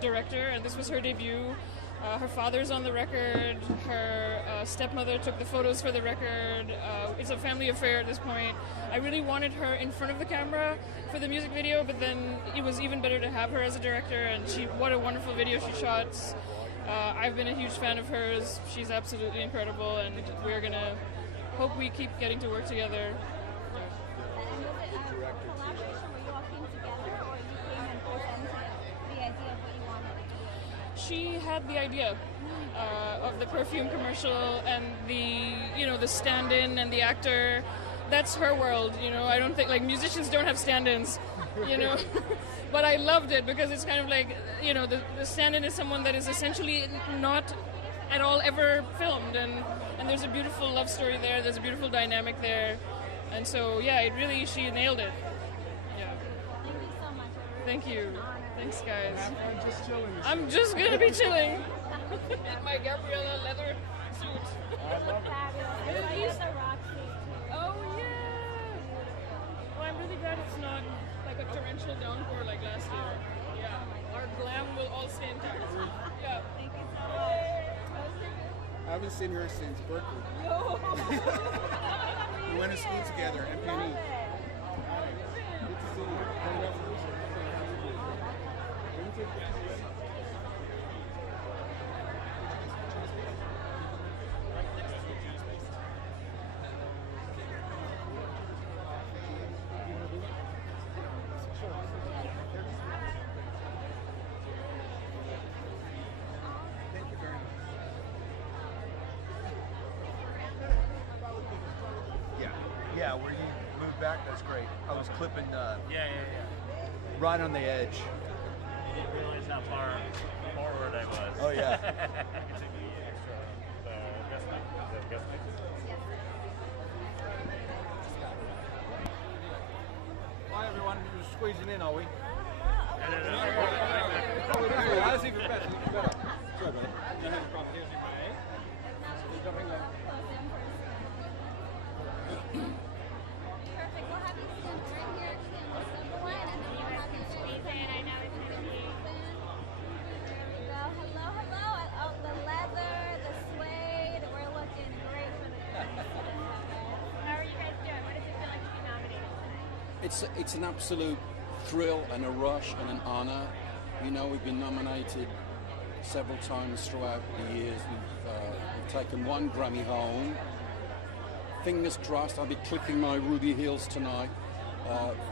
director, and this was her debut. Her father's on the record. Her stepmother took the photos for the record. It's a family affair at this point. I really wanted her in front of the camera for the music video, but then it was even better to have her as a director, and what a wonderful video she shot. I've been a huge fan of hers. She's absolutely incredible, and we're going to hope we keep getting to work together. And was it a collaboration where you all came together, or you came and presented the idea of what you wanted to do? She had the idea of the perfume commercial and the stand-in and the actor. That's her world, I don't think, musicians don't have stand-ins, But I loved it because it's kind of like, the stand-in is someone that is essentially not at all ever filmed, and there's a beautiful love story there, there's a beautiful dynamic there, and so, yeah, she nailed it. Yeah. Thank you so much. Thank you. Thanks, guys. I'm just chilling. I'm just gonna be chilling in my Gabriella leather suit. Fabulous. I use the rock suit. Oh yeah. Well, I'm really glad it's not like a torrential downpour like last year. Yeah, our glam will all stay intact. Yeah. Thank you so much. I haven't seen her since Berkeley. No. We went to school together at Penny. Good to see you. Yeah, where you moved back, that's great. I was clipping Yeah. right on the edge. You didn't realize how far forward I was. Oh, yeah. It took me extra. Guest mic. Is that guest mic? Hi, everyone. You're squeezing in, are we? No. That's even better. Sorry, buddy. Perfect. We'll have you stand right here. Stand with number one, and then we'll have you squeeze in. I know it's going to be. There we go. Hello. Oh, the leather, the suede. We're looking great for the How are you guys doing? What does it feel like to be nominated tonight? It's an absolute thrill and a rush and an honor. We've been nominated several times throughout the years. We've taken one Grammy home. Fingers crossed, I'll be clicking my ruby heels tonight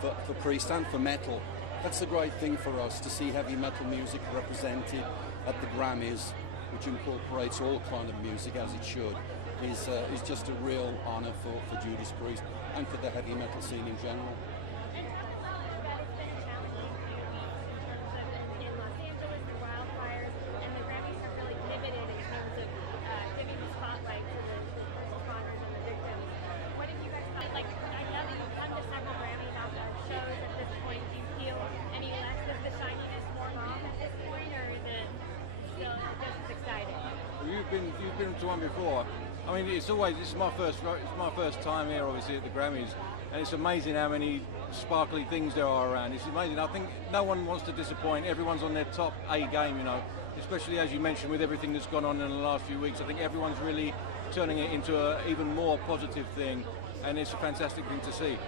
for Priest and for metal. That's a great thing for us, to see heavy metal music represented at the Grammys, which incorporates all kind of music as it should, is just a real honor for Judas Priest and for the heavy metal scene in general. You've been to one before. I mean, this is my first time here, obviously, at the Grammys, and it's amazing how many sparkly things there are around. It's amazing. I think no one wants to disappoint. Everyone's on their top A game, especially as you mentioned with everything that's gone on in the last few weeks. I think everyone's really turning it into an even more positive thing, and it's a fantastic thing to see. And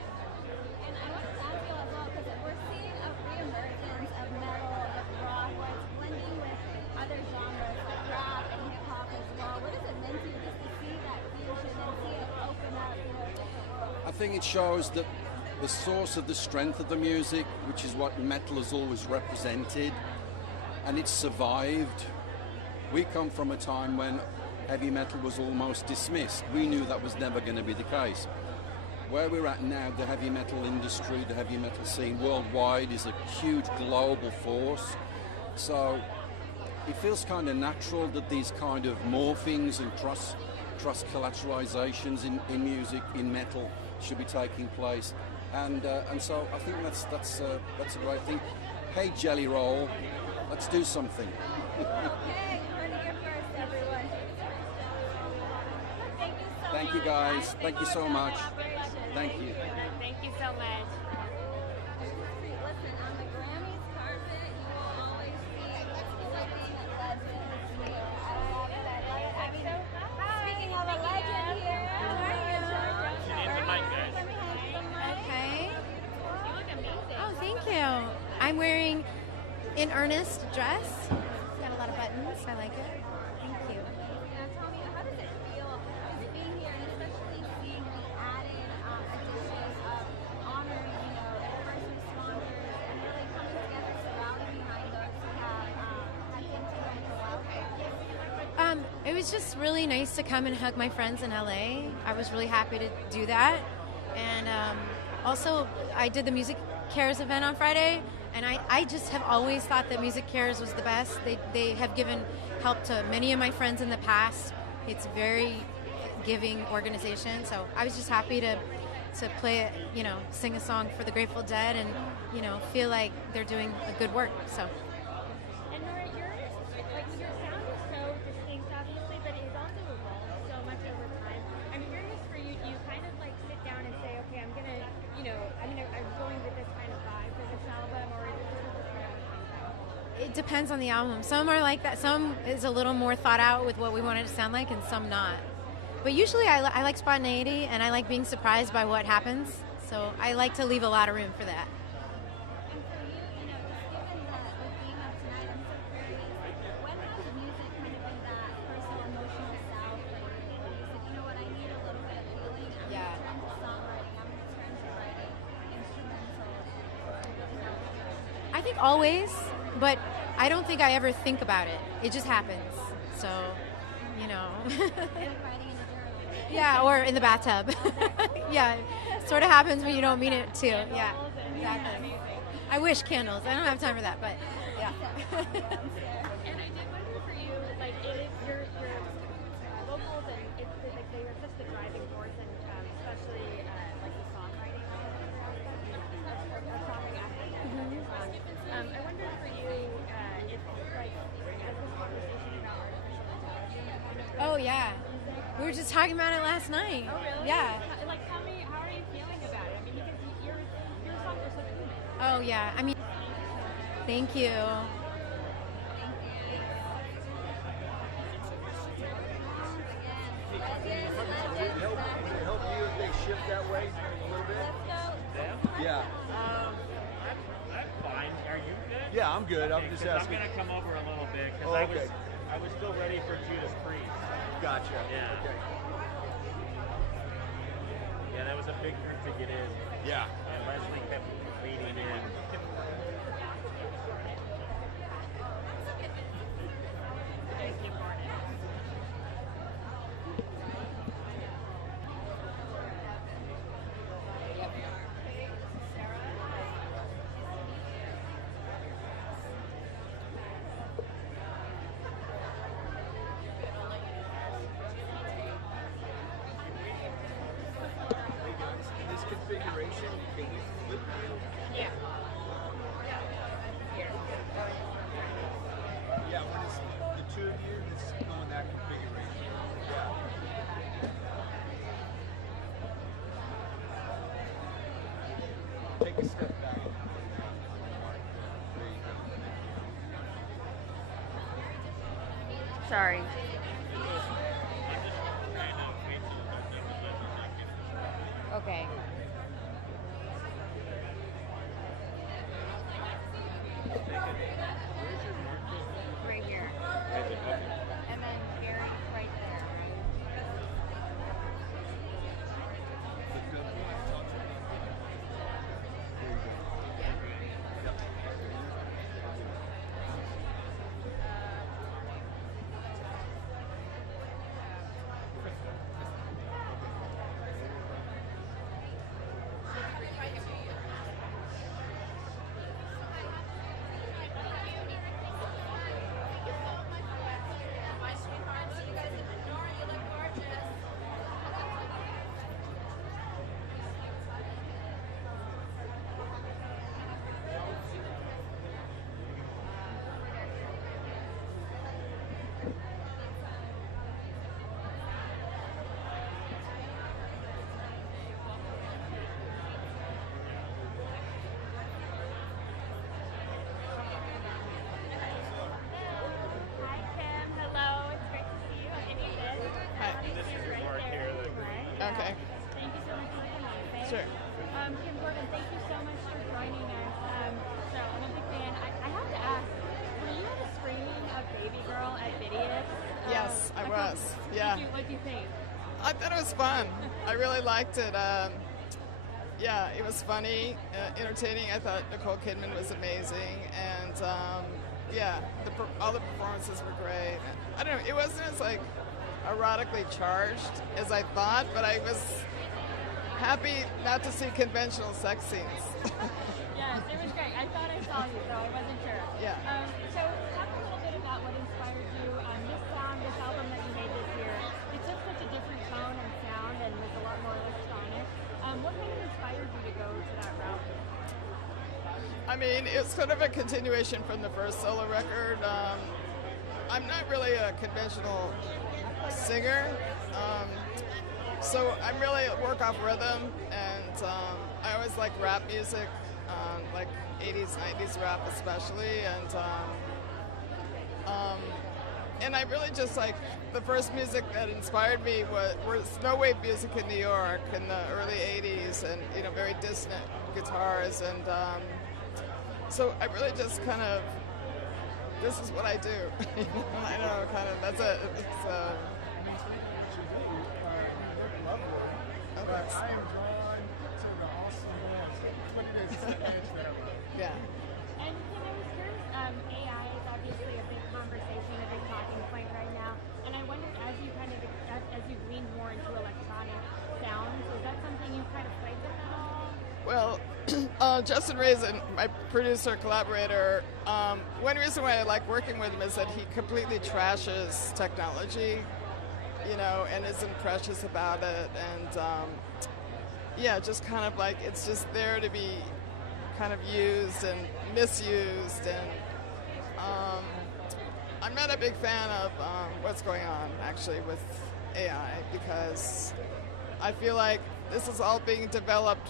I wanted to ask you as well, because we're seeing a re-emergence of metal with rock, where it's blending with other genres like rap and hip hop as well. What does it mean to you just to see that fusion and see it open up a different world? I think it shows that the source of the strength of the music, which is what metal has always represented, and it's survived. We come from a time when heavy metal was almost dismissed. We knew that was never going to be the case. Where we're at now, the heavy metal industry, the heavy metal scene worldwide is a huge global force. So it feels kind of natural that these kind of morphings and cross collateralizations in music, in metal, should be taking place. And so I think that's a great thing. Hey, Jelly Roll, let's do something. Okay, you heard it here first, everyone. Thank you so much. Thank you, guys. Thank you so much. Thank you. Thank you so much. Listen, on the Grammys carpet, you will always see living legends here. in earnest dress. Got a lot of buttons. I like it. Thank you. Tell me, how does it feel being here, and especially seeing the added addition of honoring, first responders, and really coming together to rally behind those who have been to mental health? It was just really nice to come and hug my friends in LA. I was really happy to do that. And also, I did the Music Cares event on Friday, and I just have always thought that Music Cares was the best. They have given help to many of my friends in the past. It's a very giving organization, so I was just happy to play, sing a song for the Grateful Dead and, feel like they're doing a good work, so. And Nora, your sound is so distinct, obviously, but it has also evolved so much over time. I'm curious for you, do you kind of like sit down and say, okay, I'm going with this kind of vibe for this album, or is it sort of just whatever comes out? It depends on the album. Some are like that. Some is a little more thought out with what we want it to sound like, and some not. But usually I like spontaneity, and I like being surprised by what happens. So I like to leave a lot of room for that. And for you, just given the theme of tonight, I'm so curious, when has music kind of been that personal, emotional salve for you? Where you said, you know what, I need a little bit of healing. I'm going to turn to songwriting. I'm going to turn to writing instrumental. I think always, but I don't think I ever think about it. It just happens. So, Writing in a journal. Yeah, or in the bathtub. Yeah, sort of happens when you don't mean it to. Yeah, exactly. I wish candles. I don't have time for that, but yeah. And I did wonder for you, like, it is your vocals, and it's like they are such the driving force, and especially like the songwriting aspect of your song. I wonder for you if like has this conversation about artificial intelligence? Oh yeah, we were just talking about it last night. Oh really? Yeah. Like, tell me, how are you feeling about it? I mean, because your songs are so human. Oh yeah. I mean, thank you. Help you if they shift that way a little bit? Yeah. I'm fine. Are you good? Yeah, I'm good. I'm Okay, just 'cause asking. I'm gonna come over a little bit because Oh, okay. I was still ready for Judas Priest. Gotcha. Yeah. Okay. Yeah, that was a big group to get in. Yeah. And Leslie kept leading in. Thank you, Martin. In this configuration, can we flip you? Yeah. Yeah, when it's the two of you, it's going that configuration. Yeah. Take a step back. There you go. Sorry. Okay. Right here. And then Gary right there, Hi, Kim. Hello. It's great to see you. And you did. Hi. This is Mark here. Okay. Thank you so much for coming. Okay? Sure. Kim Gordon, thank you so much for joining us. So I'm a big fan. I have to ask, Yeah. What do you think? I thought it was fun. I really liked it. Yeah, it was funny, entertaining. I thought Nicole Kidman was amazing, and yeah, all the performances were great. I don't know, it wasn't as like erotically charged as I thought, but I was happy not to see conventional sex scenes. Yes, it was great. I thought I saw you, so I wasn't sure. Yeah. So talk a little bit about what inspired you on this song, this album that you made this year. It took such a different tone and sound and was a lot more electronic. What kind of inspired you to go to that route? I mean, it's sort of a continuation from the first solo record. I'm not really a conventional singer, so I'm really work off rhythm, and I always like rap music, like 80s, 90s rap especially, and I really just like the first music that inspired me was snow wave music in New York in the early 80s, and very dissonant guitars, and so I really just kind of, this is what I do. I don't know, kind of, that's it. It's, but I am drawn to the awesome dance. What it is there. Yeah. And I was curious, AI is obviously a big conversation, a big talking point right now, and I wondered as you lean more into electronic sounds, is that something you kind of played with at all? Well, Justin Raisin, my producer, collaborator, one reason why I like working with him is that he completely trashes technology, and isn't precious about it, and yeah, just kind of like it's just there to be kind of used and misused, and I'm not a big fan of what's going on actually with AI, because I feel like this is all being developed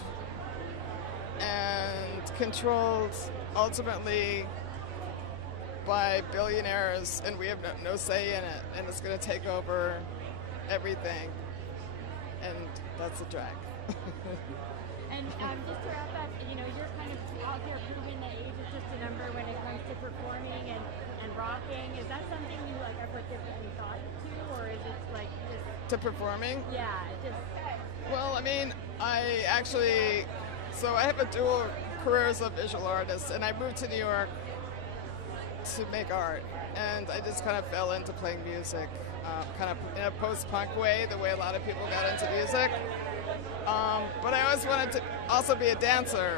and controlled ultimately by billionaires, and we have no say in it, and it's going to take over everything, and that's a drag. And just to wrap up, you're kind of out there proving that age is just a number when it comes to performing and rocking. Is that something you ever give any thought to, or is it like just To performing? Yeah, just. Well, I mean, I have a dual career as a visual artist, and I moved to New York to make art, and I just kind of fell into playing music, kind of in a post-punk way, the way a lot of people got into music. But I always wanted to also be a dancer,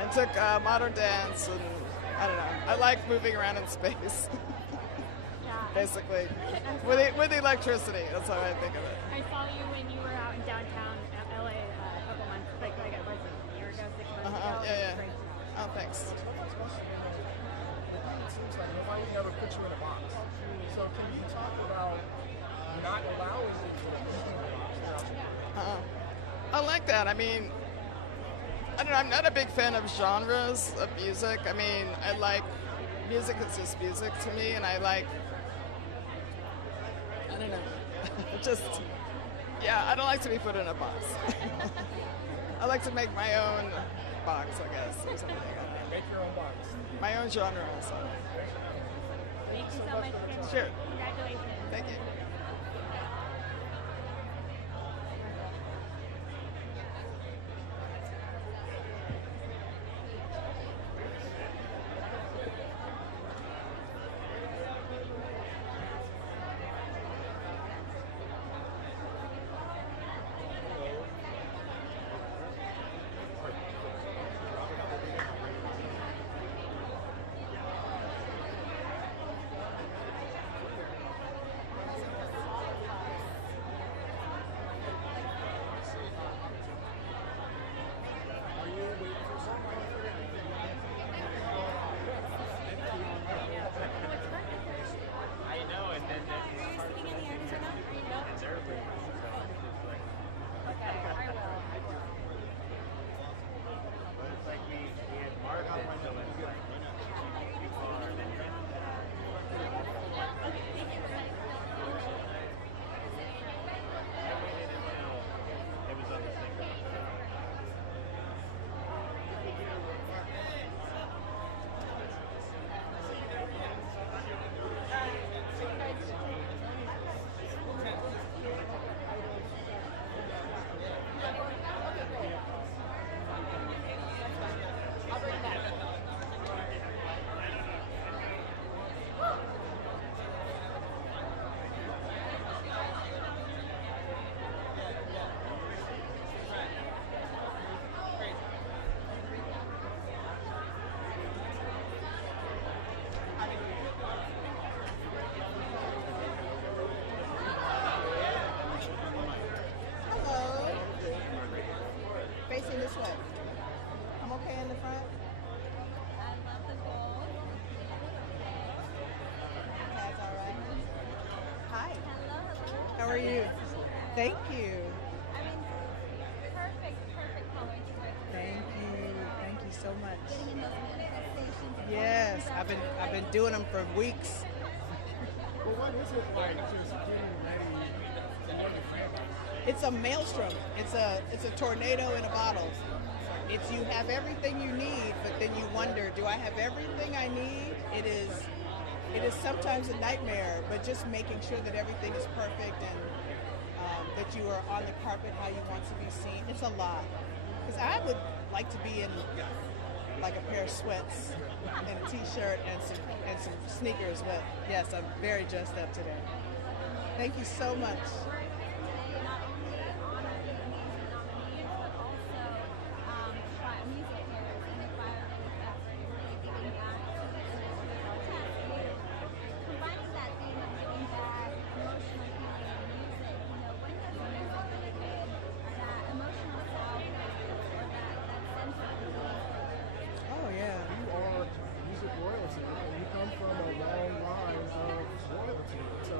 and took modern dance, and I don't know. I like moving around in space, basically, with electricity. That's how I think of it. I saw you when you were out in downtown LA a couple months, like it was a year ago, 6 months ago. Yeah. Great. Oh, thanks. It seems like nobody never put you in a box. So can you talk about not allowing you to put you in a box? I like that. I mean, I don't know, I'm not a big fan of genres of music. I mean, I like, music is just music to me, and I don't know, I don't like to be put in a box. I like to make my own box, I guess, or something. Make your own box. My own genre, so. Thank you so much, Kim. Sure. Congratulations. Thank you. are you? Thank you. I mean, perfect colors for it. Thank you so much. Getting in those manifestations. Yes, I've been doing them for weeks. Well, what is it like just getting ready to live a family? It's a maelstrom. It's a tornado in a bottle. It's you have everything you need, but then you wonder, do I have everything I need? It is sometimes a nightmare, but just making sure that everything is perfect and that you are on the carpet how you want to be seen. It's a lot. Because I would like to be in like a pair of sweats and a t-shirt and some sneakers, but yes, I'm very dressed up today. Thank you so much. Oh yeah, you are music royalty, and you come from a long line of royalty. So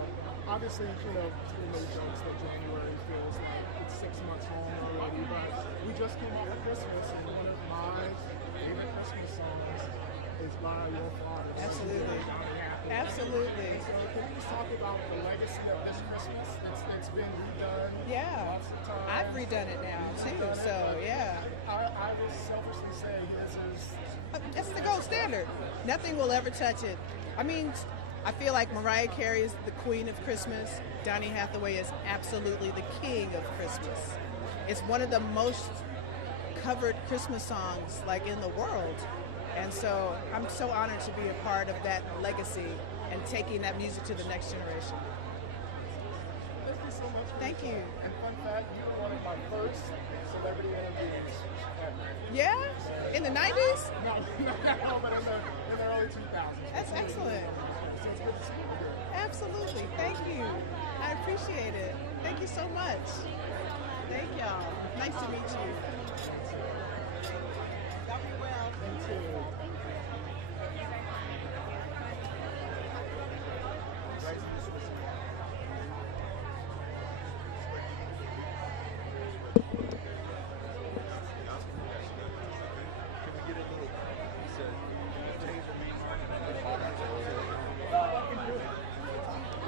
obviously, you know, we made jokes that January feels like it's 6 months long already, but we just came out of Christmas, and one of my favorite Christmas songs is by your father. Absolutely. Absolutely. So can you just talk about the legacy of this Christmas? It's been redone. Yeah, Lots of times. I've redone it now too. So yeah, I will selfishly say his is. that's the gold standard. Nothing will ever touch it. I mean, I feel like Mariah Carey is the queen of Christmas. Donny Hathaway is absolutely the king of Christmas. It's one of the most covered Christmas songs like in the world. And so I'm so honored to be a part of that legacy and taking that music to the next generation. Thank you so much. Thank you. And fun fact, you were one of my first celebrity interviews ever. Yeah? In the 90s? No, but in the early 2000s. That's excellent. So it's good to see you here. Absolutely. Thank you. I appreciate it. Thank you so much. Thank y'all. Nice to meet you. Y'all be well. Thank you.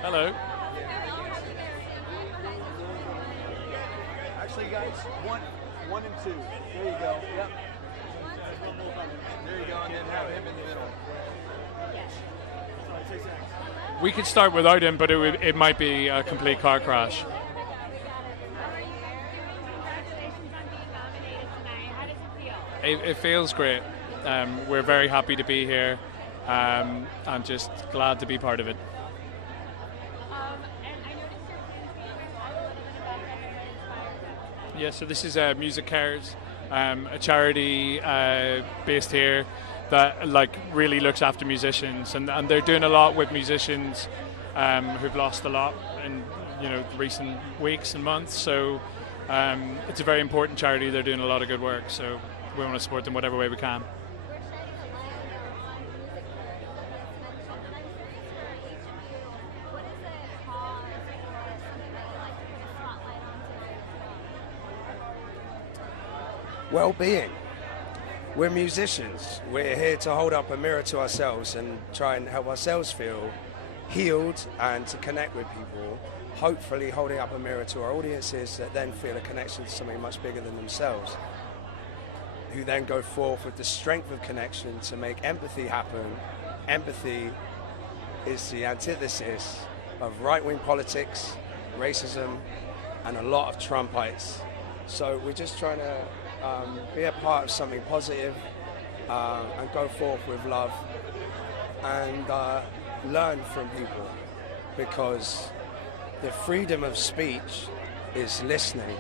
Hello. Actually, guys, one and two. There you go. Yep. There you go, and then have him in the middle. We could start without him, but it might be a complete car crash. It feels great. We're very happy to be here. I'm just glad to be part of it. Yeah, so this is Music Cares, a charity based here that like really looks after musicians, and they're doing a lot with musicians who've lost a lot in recent weeks and months. So it's a very important charity. They're doing a lot of good work, so we want to support them whatever way we can. Well-being. We're musicians. We're here to hold up a mirror to ourselves and try and help ourselves feel healed and to connect with people, hopefully holding up a mirror to our audiences that then feel a connection to something much bigger than themselves, who then go forth with the strength of connection to make empathy happen. Empathy is the antithesis of right-wing politics, racism, and a lot of Trumpites. So we're just trying to be a part of something positive and go forth with love and learn from people, because the freedom of speech is listening.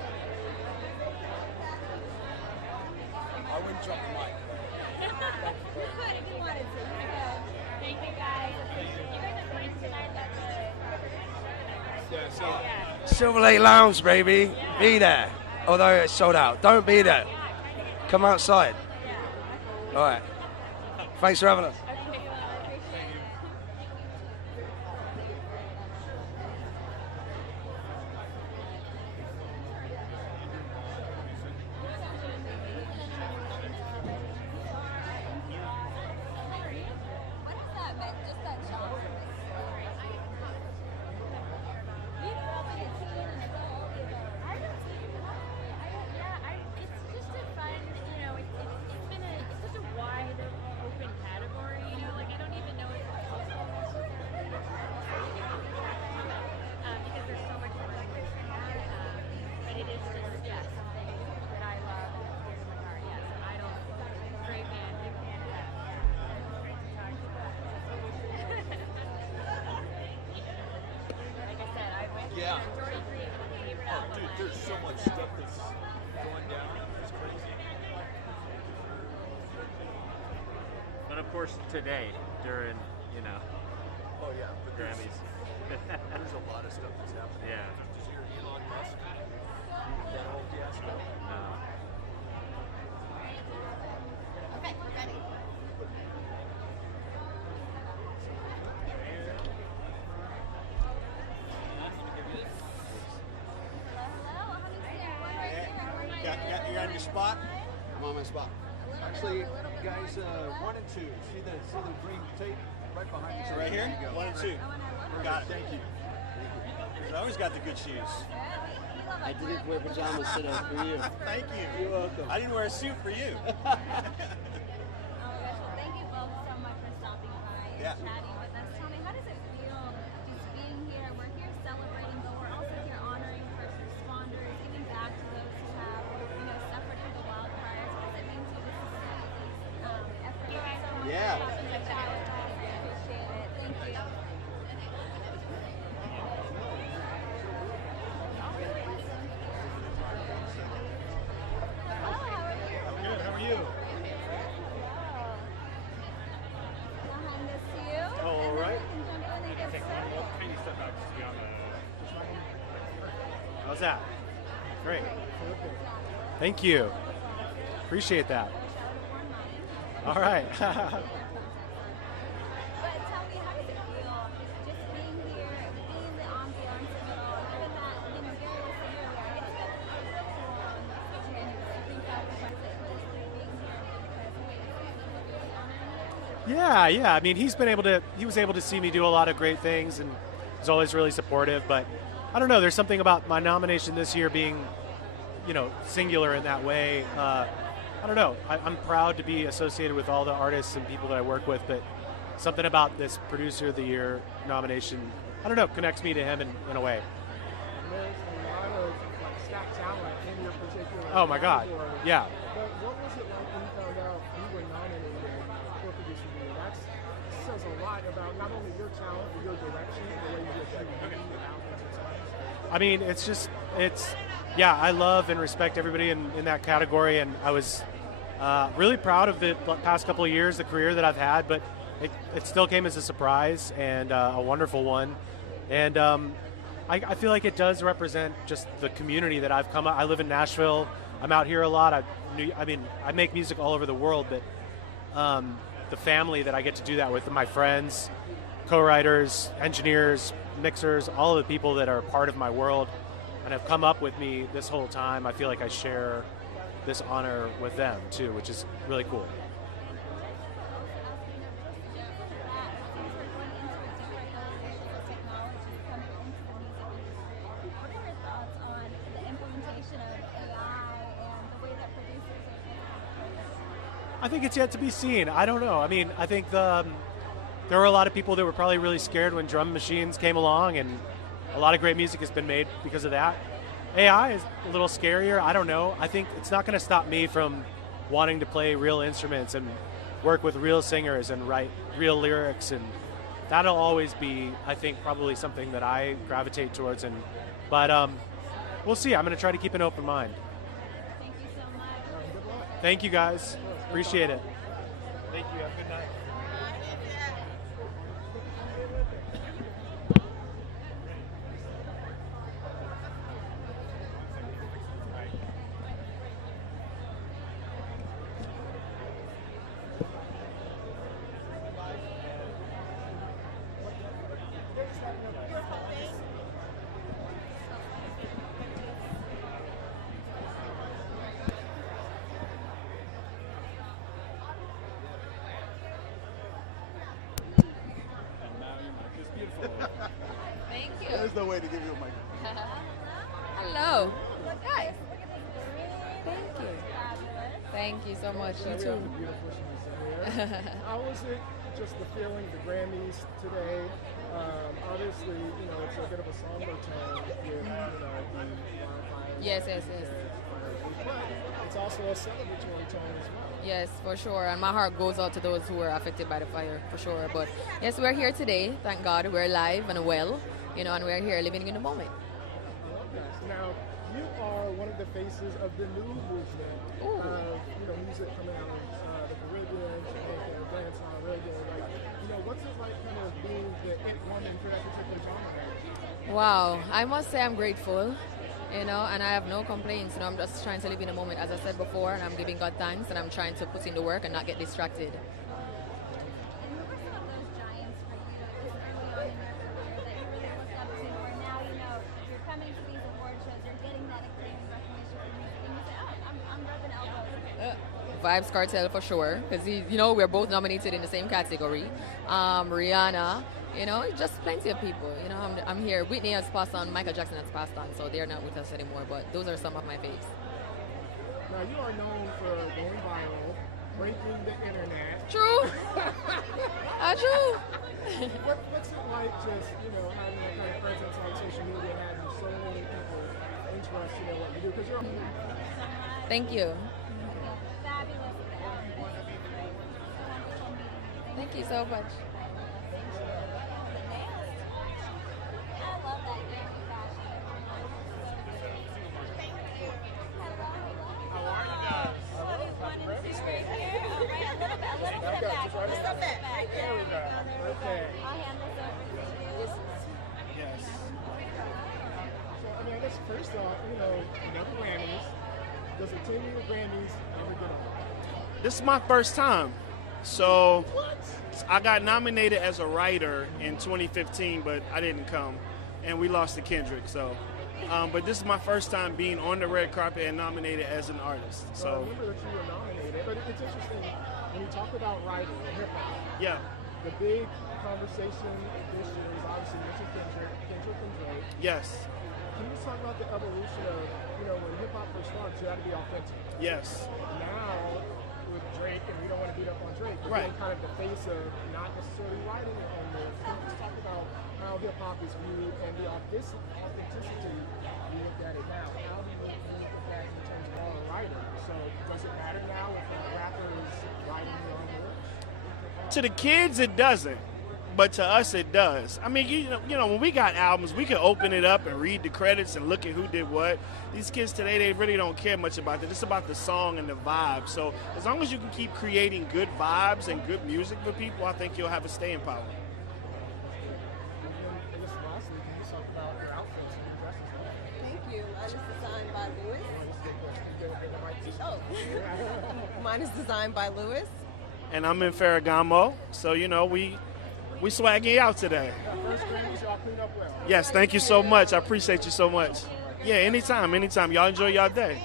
I wouldn't drop the mic. You could if you wanted to. Thank you guys. You guys are playing tonight at the Silver Lake Lounge, baby. Be there. Although it's sold out. Don't be there. Come outside. All right. Thanks for having us. yeah. Oh, dude, there's so much stuff that's going down. It's crazy. But of course, today during Oh yeah, but Grammys. there's a lot of stuff that's happening. Yeah. Did you hear Elon Musk? That whole fiasco. No. Okay, we're ready. You're on your spot? I'm on my spot. Actually, guys, 1 and 2. See the green tape right behind you. So right here? There you go. 1 and 2. Got it. Thank you. I always got the good shoes. I didn't wear pajamas today for you. Thank you. You're welcome. I didn't wear a suit for you. Oh my gosh, well, thank you both so much for stopping by and chatting with us. Tell me, how does it feel just being here? We're here celebrating, but we're also here honoring first responders, giving back to those who have, suffered through the wildfires. What does it mean to you to support these efforts? You guys so much Yeah. for stopping to chat with us. I appreciate it. Thank you. Good. How are you? Behind this to you. Oh, all right. How's that? Great. Thank you. Appreciate that. All right. But tell me, how does it feel just being here, being the ambiance of it all, given that, Gary was saying earlier, it's been a really long January. I think that was it, but it's being here because Yeah. I mean, he was able to see me do a lot of great things and was always really supportive. But I don't know, there's something about my nomination this year being, singular in that way. I don't know. I'm proud to be associated with all the artists and people that I work with, but something about this Producer of the Year nomination, I don't know, connects me to him in a way. There's a lot of stacked talent in your particular Oh my God, category. yeah. But what was it like when you found out you were nominated for Producer of the Year? That says a lot about not only your talent, but your direction, the way you achieve the albums. I mean, I love and respect everybody in that category, and I was really proud of the past couple of years, the career that I've had, but it still came as a surprise and a wonderful one. And I feel like it does represent just the community that I've come. I live in Nashville. I'm out here a lot. I make music all over the world, but the family that I get to do that with, my friends, co-writers, engineers, mixers, all of the people that are part of my world and have come up with me this whole time, I feel like I share this honor with them too, which is really cool. What are your thoughts on the implementation of AI and the way that producers are I think it's yet to be seen. I don't know. I mean, I think there were a lot of people that were probably really scared when drum machines came along, and a lot of great music has been made because of that. AI is a little scarier. I don't know. I think it's not going to stop me from wanting to play real instruments and work with real singers and write real lyrics, and that'll always be, I think, probably something that I gravitate towards. But we'll see. I'm going to try to keep an open mind. Thank you so much. Thank you, guys. Appreciate it. Thank you. Have a good night. Thank you. There's no way to give you a mic. Hello. Hi. Thank you. Thank you so much. You We too. have the beautiful Shanice in here. How was it, just the feeling, the Grammys today? Obviously, it's a bit of a somber tone with, the wildfires. Yes. But it's also a celebratory tone as well. Yes, for sure. And my heart goes out to those who were affected by the fire, for sure. But yes, we're here today. Thank God we're alive and well, and we're here living in the moment. Now, you are one of the faces of the new movement of music coming out of the Caribbean, Jamaica, dancehall, reggae. Like, what's it like kind of being the it woman for that particular genre? Wow, I must say I'm grateful, and I have no complaints. I'm just trying to live in the moment, as I said before, and I'm giving God thanks, and I'm trying to put in the work and not get distracted. Vibes Cartel for sure, because we're both nominated in the same category. Rihanna, just plenty of people. I'm here. Whitney has passed on, Michael Jackson has passed on, so they're not with us anymore. But those are some of my faves. Now you are known for going viral, breaking the internet. True. True. What's it like just having that kind of presence on social media, having so many people interested in what you do? Because you're. Thank you. Thank you so much. First off, no Grammys. Does a 10-year Grammys ever get on? This is my first time. So I got nominated as a writer in 2015, but I didn't come. And we lost to Kendrick. So, but this is my first time being on the red carpet and nominated as an artist. So I remember that you were nominated, but it's interesting when you talk about writing and hip hop. Yeah. The big conversation this year is obviously Mr. Kendrick and Drake. Yes. Can you talk about the evolution of, when hip-hop first started, you had to be authentic. Yes. Now, with Drake, and we don't want to beat up on Drake, but being kind of the face of not necessarily writing on this. Can you just talk about how hip-hop is viewed and the authenticity you look at it now? How do you look at that in terms of all a writer? So, does it matter now if a rapper is writing their own lyrics? To the kids, it doesn't. But to us, it does. I mean, when we got albums, we could open it up and read the credits and look at who did what. These kids today, they really don't care much about that. It's about the song and the vibe. So as long as you can keep creating good vibes and good music for people, I think you'll have a staying power. Thank you. Mine is designed by Louis. Mine is designed by Louis. And I'm in Ferragamo, so we swagging out today. First Grammys, y'all clean up well. Yes, thank you so much. I appreciate you so much. Yeah, anytime. Y'all enjoy y'all day.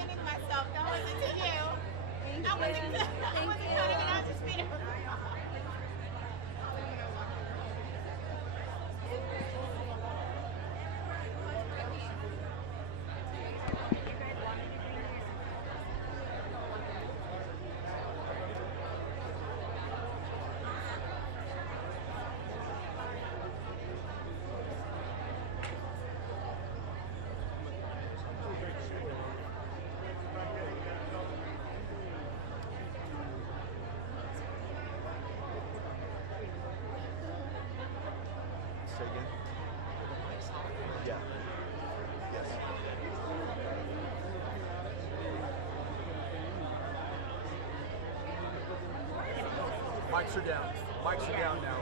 Mics are down. Mics are down now.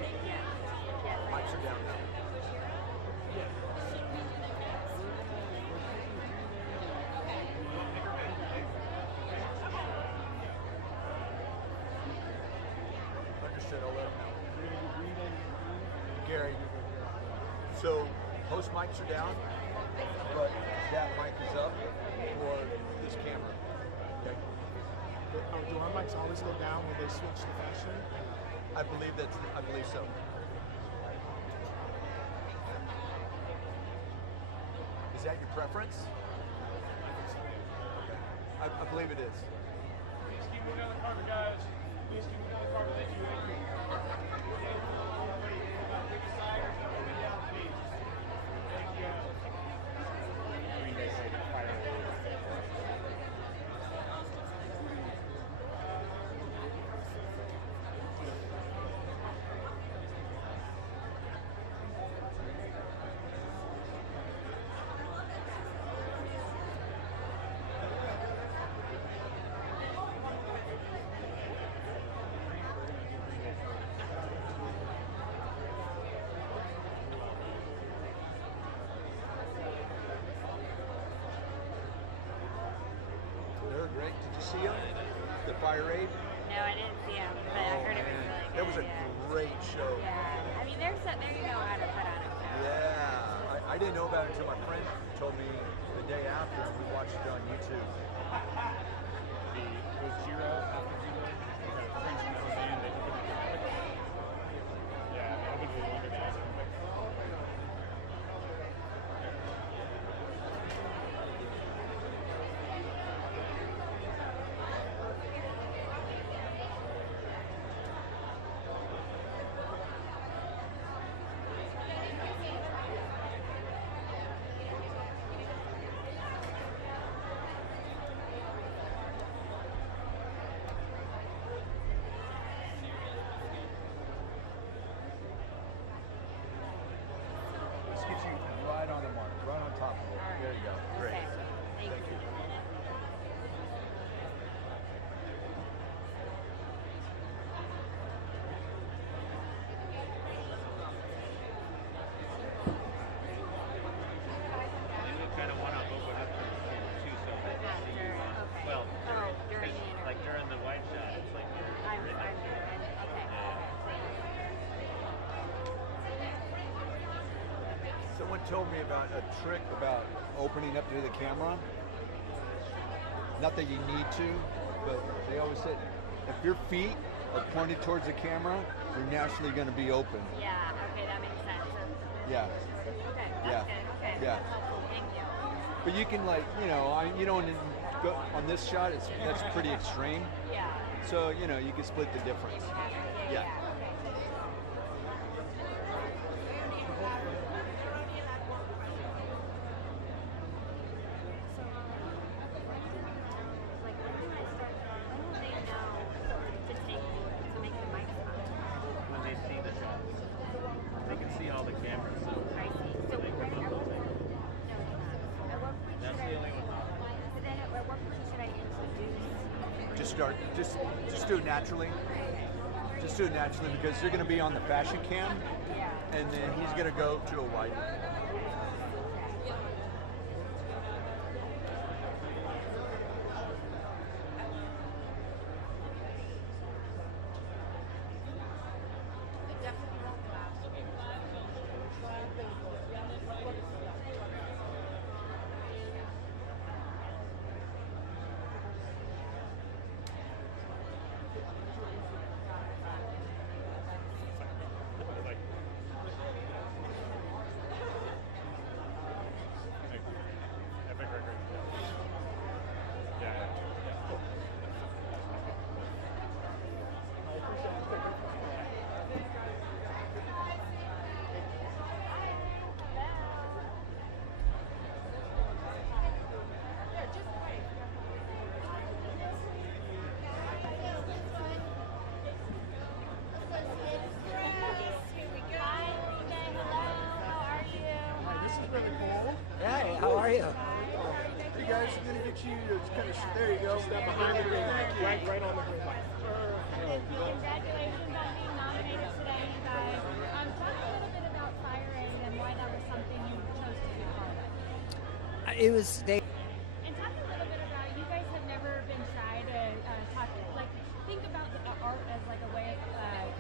Mics are down now. Understood. I'll let them know. Gary. So, host mics are down, but that mic is up for this camera. Okay. Do our mics always go down when they switch to fashion? I believe so. Is that your preference? Okay. I believe it is. Please keep moving down the carpet, guys. Please keep moving down the carpet. Thank you. Fire Aid? No, I didn't see him, but I heard it was really good. That was a great show. Yeah, I mean, there you know how to put on a show. Yeah, I didn't know about it until my friend told me the day after, and we watched it on YouTube. It was Zero, after Zero. They had a French metal band. They took it to yeah, they opened for Wonder Jazz. This gets you right on the mark, right on top of it. There you go. Great. Thank you. You kind of want to open up too, so that they see you on. Well, during the interview. like during the white shot, it's like you're Someone told me about a trick about opening up to the camera. Not that you need to, but they always said if your feet are pointed towards the camera, you're naturally going to be open. Yeah, okay, that makes sense. Yeah. Okay, that's Yeah. good. Okay, Yeah. that's helpful. Thank you. But you can you don't go on this shot. That's pretty extreme. Yeah. So you can split the difference. Yeah. when they see the shots. They can see all the cameras. So I see. So they can at what control point? it. No, at what point That's should the I? only one. But then at what point should I introduce? Just start. Just do it naturally. Just do it naturally because you're going to be on the fashion cam, and then he's going to go to a wide. Epic record. Yeah. This is really cool. Hey, how are you? Hey guys, I'm gonna get you to kind of there you go. Step behind the green. Right on the green. Congratulations on being nominated today, you guys. Talk a little bit about Fire Aid and why that was something you chose to be part of. It was they. And talk a little bit about, you guys have never been shy to think about the art as like a way of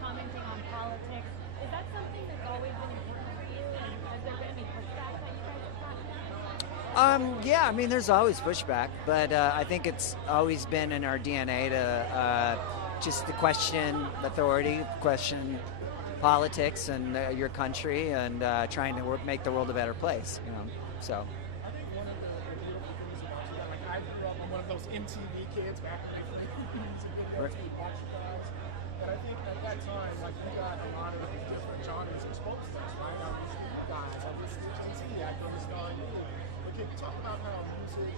commenting on politics. Is that something that's always been important for you? And has there been any pushback that you guys have gotten? Yeah, I mean, there's always pushback, but I think it's always been in our DNA to just to question authority, question politics and your country, and trying to make the world a better place. So. I think one of the beautiful things about you, like I grew up, I'm one of those MTV kids back in the 80s and videos we watched guys. But I think at that time, like we got a lot of different genres exposed to us, right? I was guys, I listened to GT, I go to Star U. But can you talk about how music,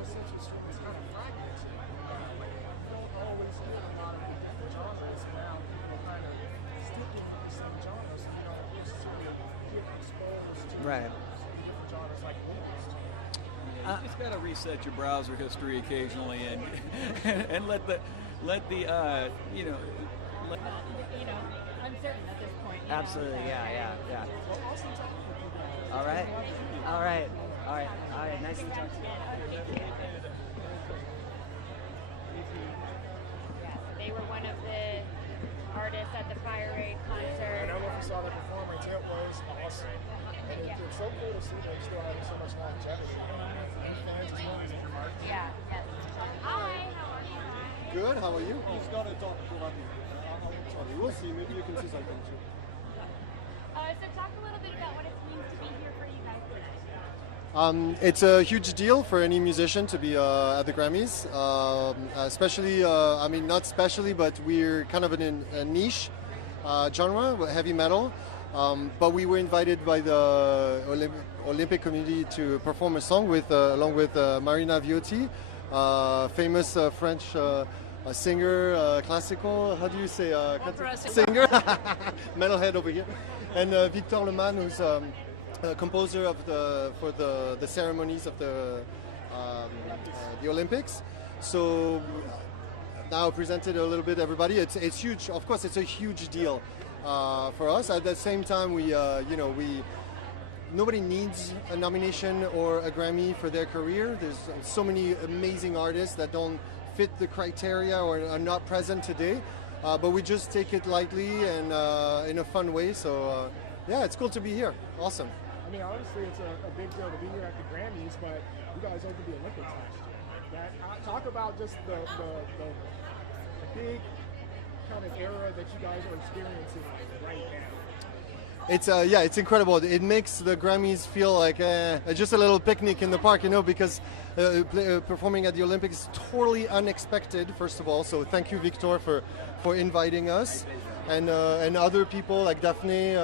essentially stream is kind of fragmented? Like you don't always hear a lot of different genres, and now people kind of sticking with the same genre, so you don't necessarily get exposed to Right. different genres like movies. You just gotta reset your browser history occasionally and and let the uncertain at this point. Absolutely, yeah. Well, awesome talking with you guys. All right. Nice to talk to you. it's so cool to see them still having so much longevity. And fans as well as your market. Yeah, yes. Hi, how are you? Good, how are you? He's got to talk to Rami. Sorry, we'll see. Maybe you can say something too. So talk a little bit about what it means to be here for you guys today. It's a huge deal for any musician to be at the Grammys, especially, I mean, not specially, but we're kind of in a niche genre, heavy metal. But we were invited by the Olympic community to perform a song with, along with Marina Viotti, famous French singer, classical, how do you say? Singer, metalhead over here. And Victor Leman, who's a composer of for the ceremonies of the Olympics. So now presented a little bit everybody. It's huge. Of course, it's a huge deal for us. At the same time, nobody needs a nomination or a Grammy for their career. There's so many amazing artists that don't fit the criteria or are not present today. But we just take it lightly and in a fun way. So yeah, it's cool to be here. Awesome. I mean, honestly, it's a big deal to be here at the Grammys, but you guys opened the Olympics last year. Talk about just the big kind of era that you guys are experiencing right now. It's it's incredible. It makes the Grammys feel like just a little picnic in the park, because performing at the Olympics is totally unexpected. First of all, so thank you, Victor, for inviting us, and other people like Daphne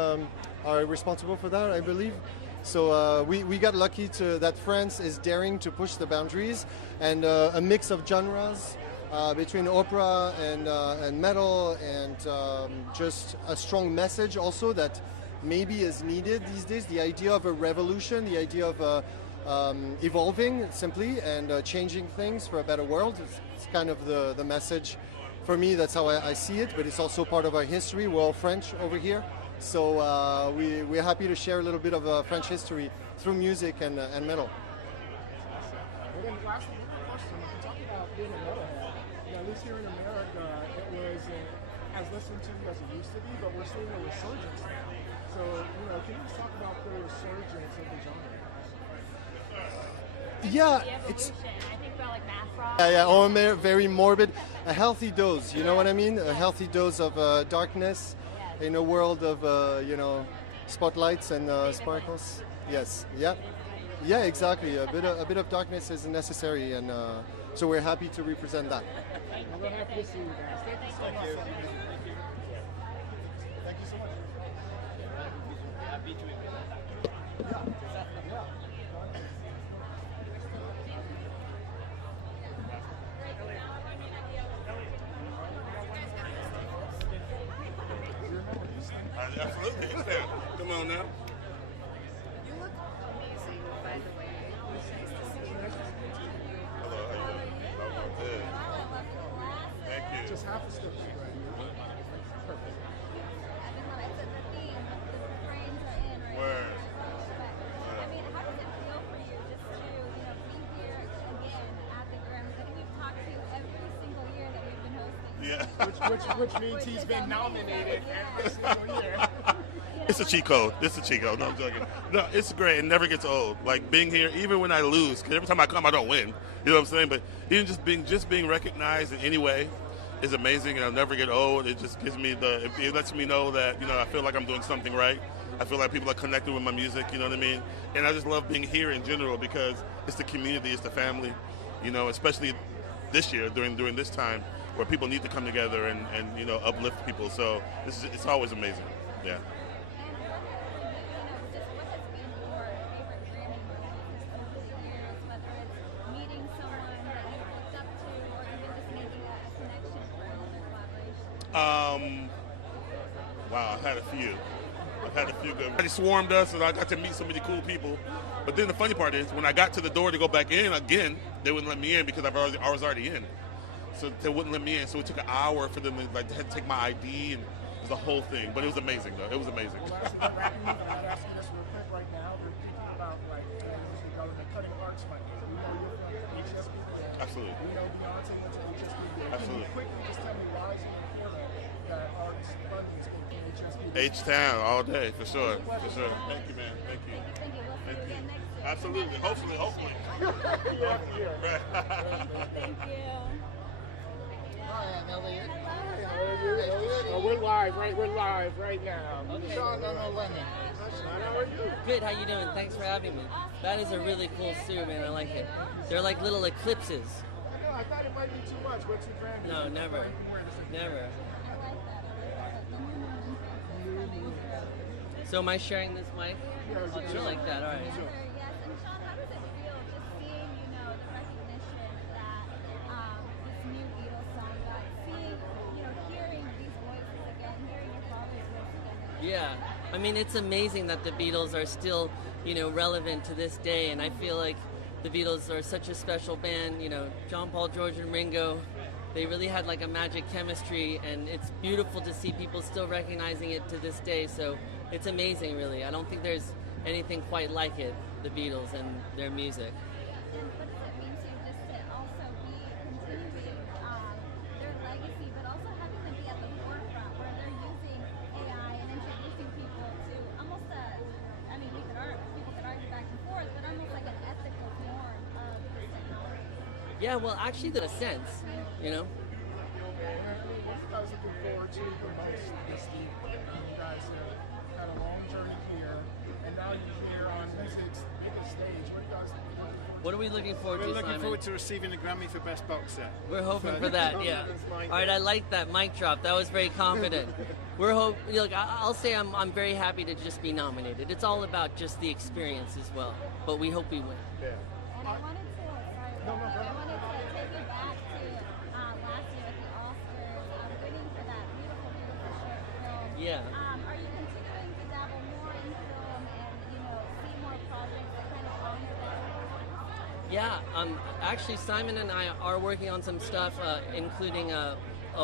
are responsible for that, I believe. So we got lucky that France is daring to push the boundaries, and a mix of genres. Between opera and metal, and just a strong message also that maybe is needed these days. The idea of a revolution, the idea of evolving simply and changing things for a better world. It's kind of the message. For me, that's how I see it, but it's also part of our history. We're all French over here. So we're happy to share a little bit of French history through music and metal. And then lastly, question, talk about being a metalhead. At least here in America, it was as listened to as it used to be, but we're seeing a resurgence now. So, can you just talk about the resurgence of the genre? Yeah, it's. I think about like math rock. Yeah, or very morbid. A healthy dose, you know what I mean? A healthy dose of darkness in a world of, spotlights and sparkles. Yes, yeah, exactly. A bit of darkness is necessary, and so we're happy to represent that. We're happy to see you guys. Thank you so much. Thank you so much. Absolutely. Come on now. You look amazing, by the way. It's nice to see you. Hello, how you doing? I'm good. Thank you. Just half a step right. Perfect. Word. I mean, how does it feel for you just to, be here again at the Grammys? I think we've talked to you every single year that we've been hosting. Yeah. Which means he's been nominated every single year. It's a cheat code. It's a cheat code. No, I'm joking. No, it's great. It never gets old. Like being here, even when I lose, because every time I come, I don't win. You know what I'm saying? But even just being recognized in any way is amazing, and I'll never get old. It just gives me it lets me know that I feel like I'm doing something right. I feel like people are connected with my music. You know what I mean? And I just love being here in general because it's the community, it's the family. Especially this year during this time where people need to come together and uplift people. So it's always amazing. Yeah. Wow, I've had a few good. They swarmed us, and I got to meet so many cool people. But then the funny part is, when I got to the door to go back in again, they wouldn't let me in because I was already in. So they wouldn't let me in. So it took an hour for them to they had to take my ID, and it was the whole thing. But it was amazing, though. It was amazing. Well, actually, wrapping up, I'm asking this real quick right now. We're thinking about the government cutting arts money. We know you're from HSP. Absolutely. We know Beyonce went to HSP. Absolutely. Can you quickly just tell me why is it important that our it's fun to be speaking HSP. H-Town all day, for sure. For sure. Thank you, man. Thank you. Thank you. We'll see you again next year. Absolutely. Hopefully. Year after year. Thank you. Hi, I'm Elliot. Hey, how are you, Elliot? Oh, we're live right now. Sean, I'm Lennon. Sean, how are you? Good, how you doing? Thanks for having me. That is a really cool suit, man. I like it. They're like little eclipses. I know, I thought it might be too much. What's your brand? No, never. Never. So am I sharing this mic? Oh, you like that, all right. Yes, and Sean, how does it feel just seeing, the recognition that this new Beatles song got, hearing these voices again, hearing your father's voice again? Yeah, I mean, it's amazing that the Beatles are still, relevant to this day, and I feel like the Beatles are such a special band. John, Paul, George, and Ringo, they really had like a magic chemistry, and it's beautiful to see people still recognizing it to this day. So it's amazing, really. I don't think there's anything quite like it, the Beatles and their music. And what does it mean to you just to also be continuing their legacy, but also having them be at the forefront where they're using AI and introducing people to almost people could argue back and forth, but almost like an ethical form of this technology. Yeah, well, actually, there's a sense, What are you guys looking forward to the most this week? You guys have had a long journey here, and now you're here on music's biggest stage. What are you guys looking forward to? What are we looking forward to, We're looking Simon? forward to receiving the Grammy for Best Box Set. We're hoping for that, yeah. All right, I like that mic drop. That was very confident. I'll say I'm very happy to just be nominated. It's all about just the experience as well. But we hope we win. Yeah. And I wanted to, take you back to last year at the Oscars, winning for that beautiful, beautiful short film. Yeah. Are you continuing to dabble more in film and, see more projects that kind of honor that? Yeah, actually, Simon and I are working on some stuff, including a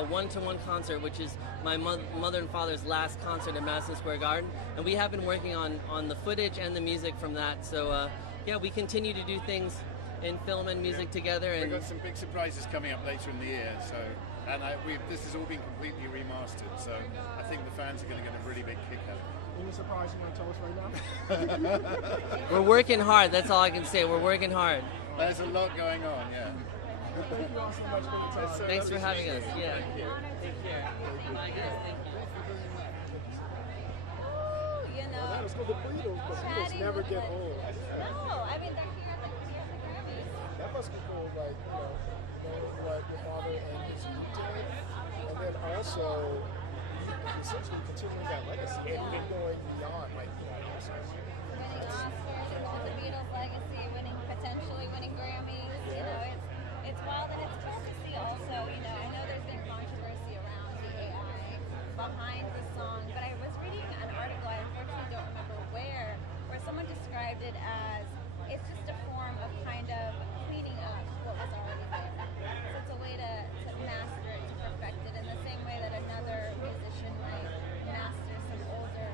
one-to-one concert, which is my mother and father's last concert at Madison Square Garden. And we have been working on the footage and the music from that. So, we continue to do things in film and music together. And We've got some big surprises coming up later in the year. So, this has all been completely remastered. So, I think the fans are going to get a really big kick out of it. Any surprise you want to tell us right now? we're working hard. That's all I can say. We're working hard. There's a lot going on, yeah. Thank you all so much for the time. Thanks for having us. Yeah. Thank you. Take care. Bye, guys. Thank you. That was for the Beatles, but Beatles never get old. No, I mean, they're here at the Grammys. That must be cool, like, knowing what your father and his group did, and then also essentially continuing that legacy and going beyond, like, Oscars. Winning Oscars, the Beatles' legacy, potentially winning Grammys. It's wild, and it's cool to see also, I know there's been controversy around the AI behind the song, but I was reading an article, I unfortunately don't remember where someone described it as it's just a form of kind of cleaning up what was already there. So it's a way to master it, to perfect it, in the same way that another musician might master some older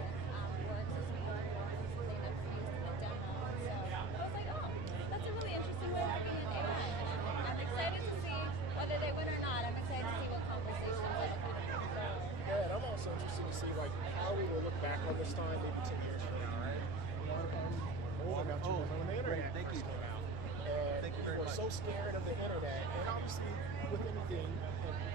works as we go along, so they never used in a demo. So I was like, oh, that's a really interesting way of looking at AI. I'm excited to see whether they win or not. I'm excited to see what conversations they have. Yeah, and I'm also interested to see, like, how we will look back on this time maybe 10 years from now, right? I'm old enough to remember when the internet first came out. And we're so scared of the internet. And obviously, with anything,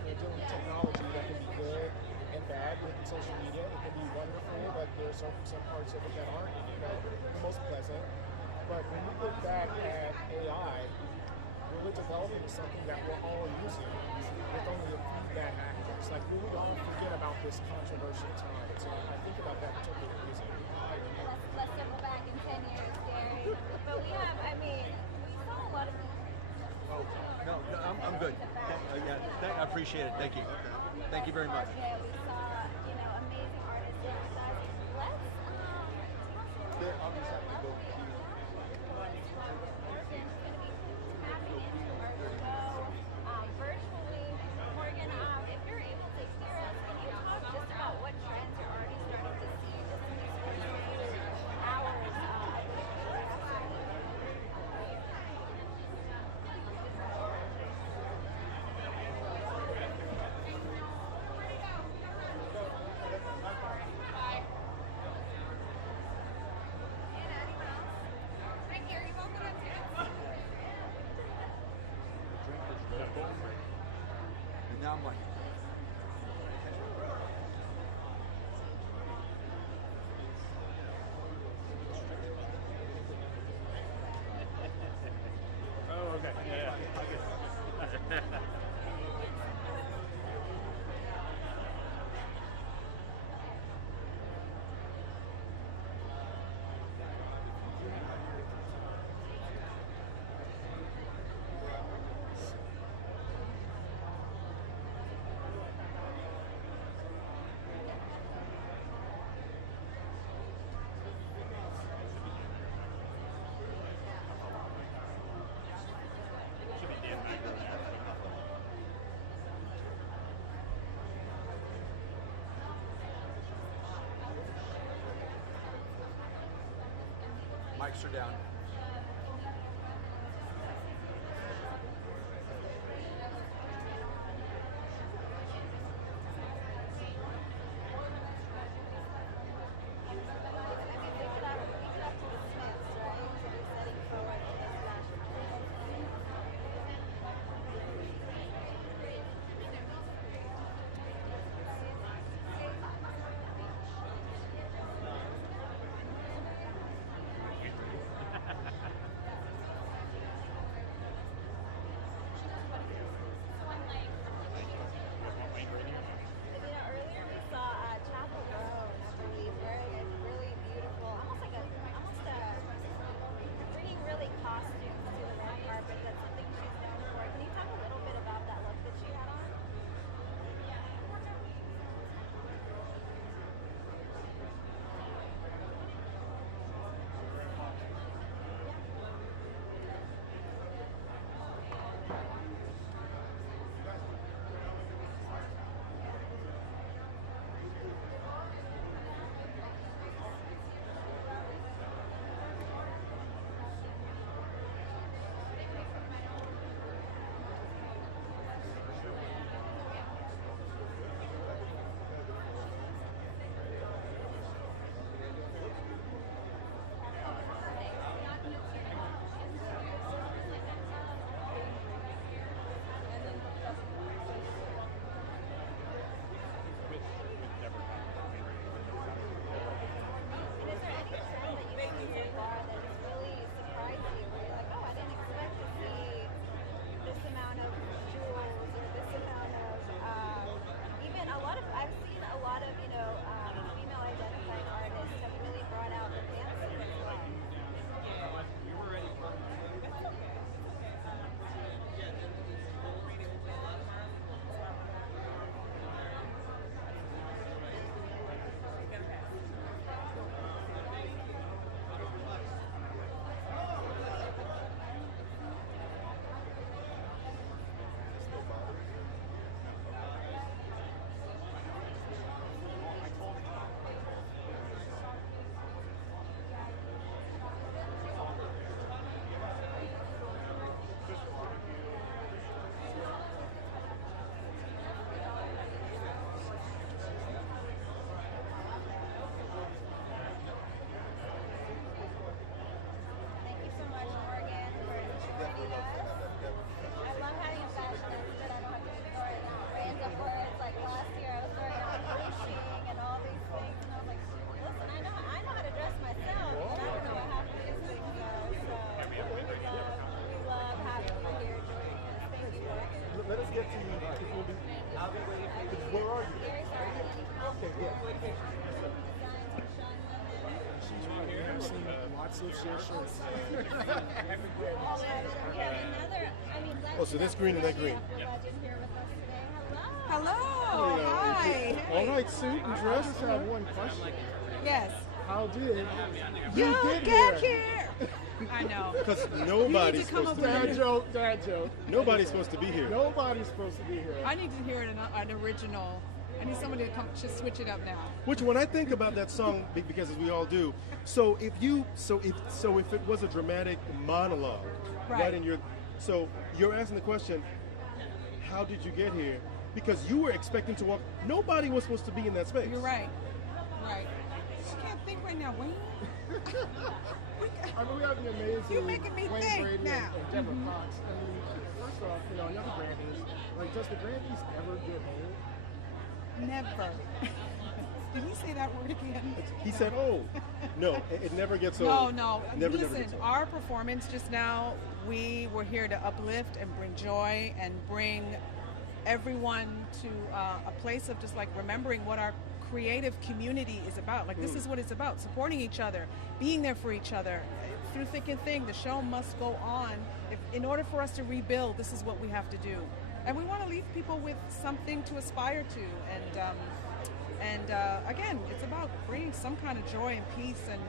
dealing with technology, that can be good and bad. With social media, it can be wonderful, but there are some parts of it that aren't, the most pleasant. But when we look back at AI, we're developing something that we're all using with only a few bad actors. Like, we don't forget about this controversial time. So I think about that particular reason. Let's circle back in 10 years, Gary. But we saw a lot of Oh, no, I'm good. I appreciate it. Thank you. Thank you very much. We saw, amazing artists here with us. Let's I'll just have to go. virtually. Morgan, if you're able to hear us, can you talk just about what trends you're already starting to see just in these first hours? Now I'm like, Oh, okay. Yeah. mics are down. Let us get to you. I'll be waiting. Where are you? Okay, yeah. She's right here. I've seen lots of share shirts. Oh, so this green and that green. Hello. Hi. All right, suit and dress. I just have one question. Yes. How did you get here? I know. Because nobody's supposed to be Dad here. joke, dad joke. Nobody's supposed to be here. Nobody's supposed to be here. I need to hear an original. I need somebody to come, just switch it up now. Which, when I think about that song, because as we all do, so if it was a dramatic monologue, right? And you're asking the question, how did you get here? Because you were expecting to walk. Nobody was supposed to be in that space. You're right. Right. I can't think right now. Wayne. I mean, we have the amazing You're making me Wayne think Brady now. and Deborah Cox. I mean, first off, you know, another Grammys. Like, does the Grammys ever get old? Never. Did he say that word again? He said old. No, it never gets No, old. no. Never Listen, gets old. our performance just now, we were here to uplift and bring joy and bring everyone to a place of just like remembering what our creative community is about. Like, this is what it's about, supporting each other, being there for each other. Through thick and thin, the show must go on. In order for us to rebuild, this is what we have to do. And we want to leave people with something to aspire to. And again, it's about bringing some kind of joy and peace and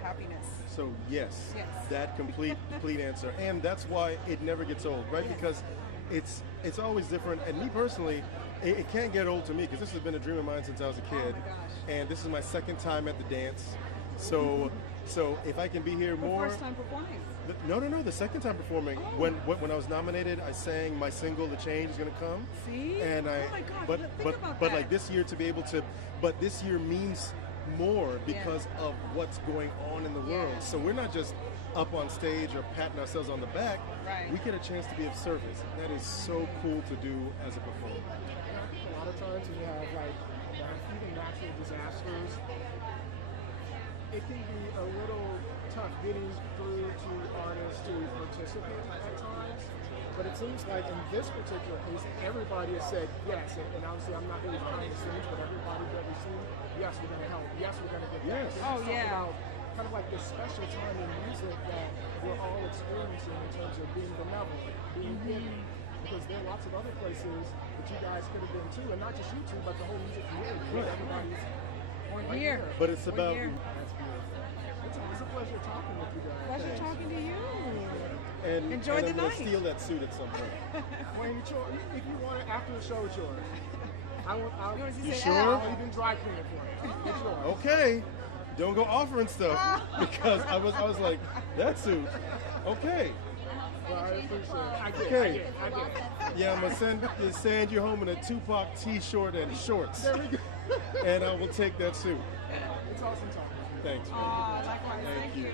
happiness. So yes, Yes. that complete answer, and that's why it never gets old, right? Because it's always different. And me personally, it can't get old to me because this has been a dream of mine since I was a kid, and this is my second time at the dance. So if I can be here more. First time performing. No, the second time performing. When I was nominated, I sang my single "The Change Is Gonna Come." See? And Oh my God, think about but that. like this year to be able to, but this year means more because of what's going on in the world. So we're not just up on stage or patting ourselves on the back. Right. We get a chance to be of service. And that is so cool to do as a performer. And I think a lot of times when you have like even natural disasters, it can be a little tough getting through to artists to participate at times. But it seems like in this particular case, everybody has said yes. And obviously, I'm not really behind the scenes, but everybody that we've seen, yes, we're going to help. Yes, we're going to get that. Yes. So Oh, let's talk yeah. about kind of like this special time in music that we're all experiencing in terms of being benevolent, being giving. Because there are lots of other places that you guys could have been too, and not just you two, but the whole music community. Right. Everybody's We're here. But it's We're about here. That's beautiful. It's a pleasure talking with you guys. Pleasure Thanks. talking to you. And Enjoy and the I'm gonna night. steal that suit at some point. Wayne, it's yours. If you want it after the show, it's yours. You sure? I'll even dry clean it for you. It's yours. Okay. Don't go offering stuff because I was like, that suit. Okay. Well, I appreciate it. I get Okay. it. I get it. Yeah, I'm gonna send you home in a Tupac t-shirt and shorts, There we go. and I will take that suit. It's awesome talking. Thanks. Likewise. Thank you.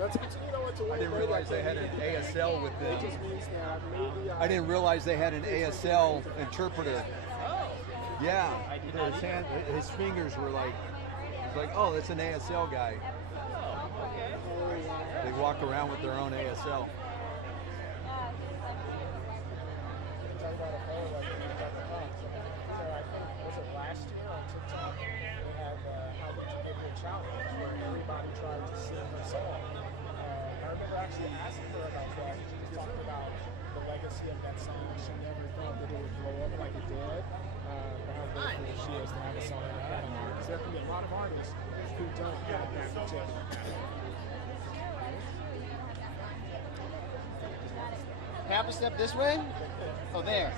Let's continue on to I didn't realize they had an ASL with It them. just means that maybe I didn't realize they had an ASL interpreter. Yeah, his fingers were like, oh, that's an ASL guy. They walk around with their own ASL. last year on TikTok, they had How Would You Give Me a Challenge where everybody tried to sing her song. I remember actually asking her about that. She just talked about the legacy of that song. She never thought that it would blow up like it did. But how grateful she is to have a song like that. Because there can be a lot of artists who don't have that particular. Half a step this way? Oh, there.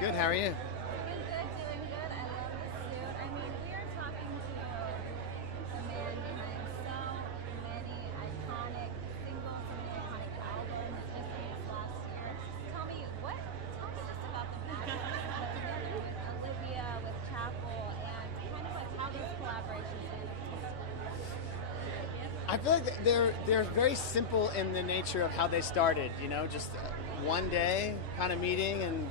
Good, how are you? I feel like they're very simple in the nature of how they started, you know, just one day kind of meeting and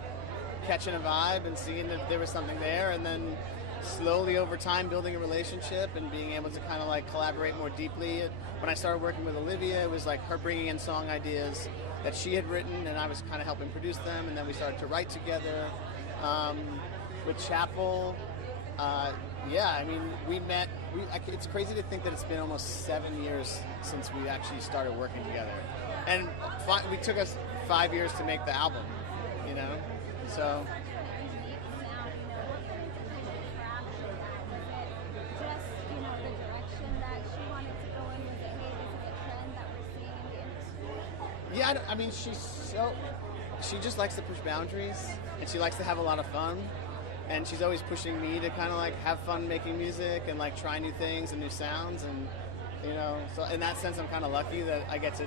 catching a vibe and seeing if there was something there, and then slowly over time building a relationship and being able to kind of like collaborate more deeply. When I started working with Olivia, it was like her bringing in song ideas that she had written and I was kind of helping produce them, and then we started to write together. With Chapel, yeah, I mean, we met. It's crazy to think that it's been almost 7 years since we actually started working together, and we took us 5 years to make the album. You know, so. Yeah, I mean, she just likes to push boundaries, and she likes to have a lot of fun. And she's always pushing me to kind of like have fun making music and like try new things and new sounds, and you know, so in that sense I'm kind of lucky that I get to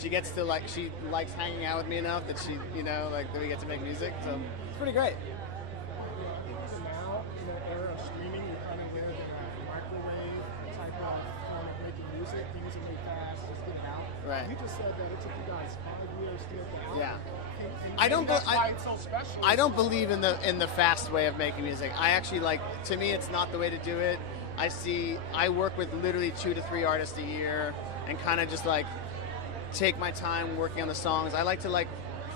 she gets to like, she likes hanging out with me enough that she, you know, like that we get to make music. So it's pretty great. So now, in the era of streaming, you kind of live in a microwave type of form of making music. Things are made fast, just get it out. Right. You just said that it took you guys 5 years to get the album. Yeah. And I don't. that's why it's so special. I don't believe in the fast way of making music. I actually like. To me, it's not the way to do it. I work with literally 2 to 3 artists a year, and kind of just like take my time working on the songs. I like to like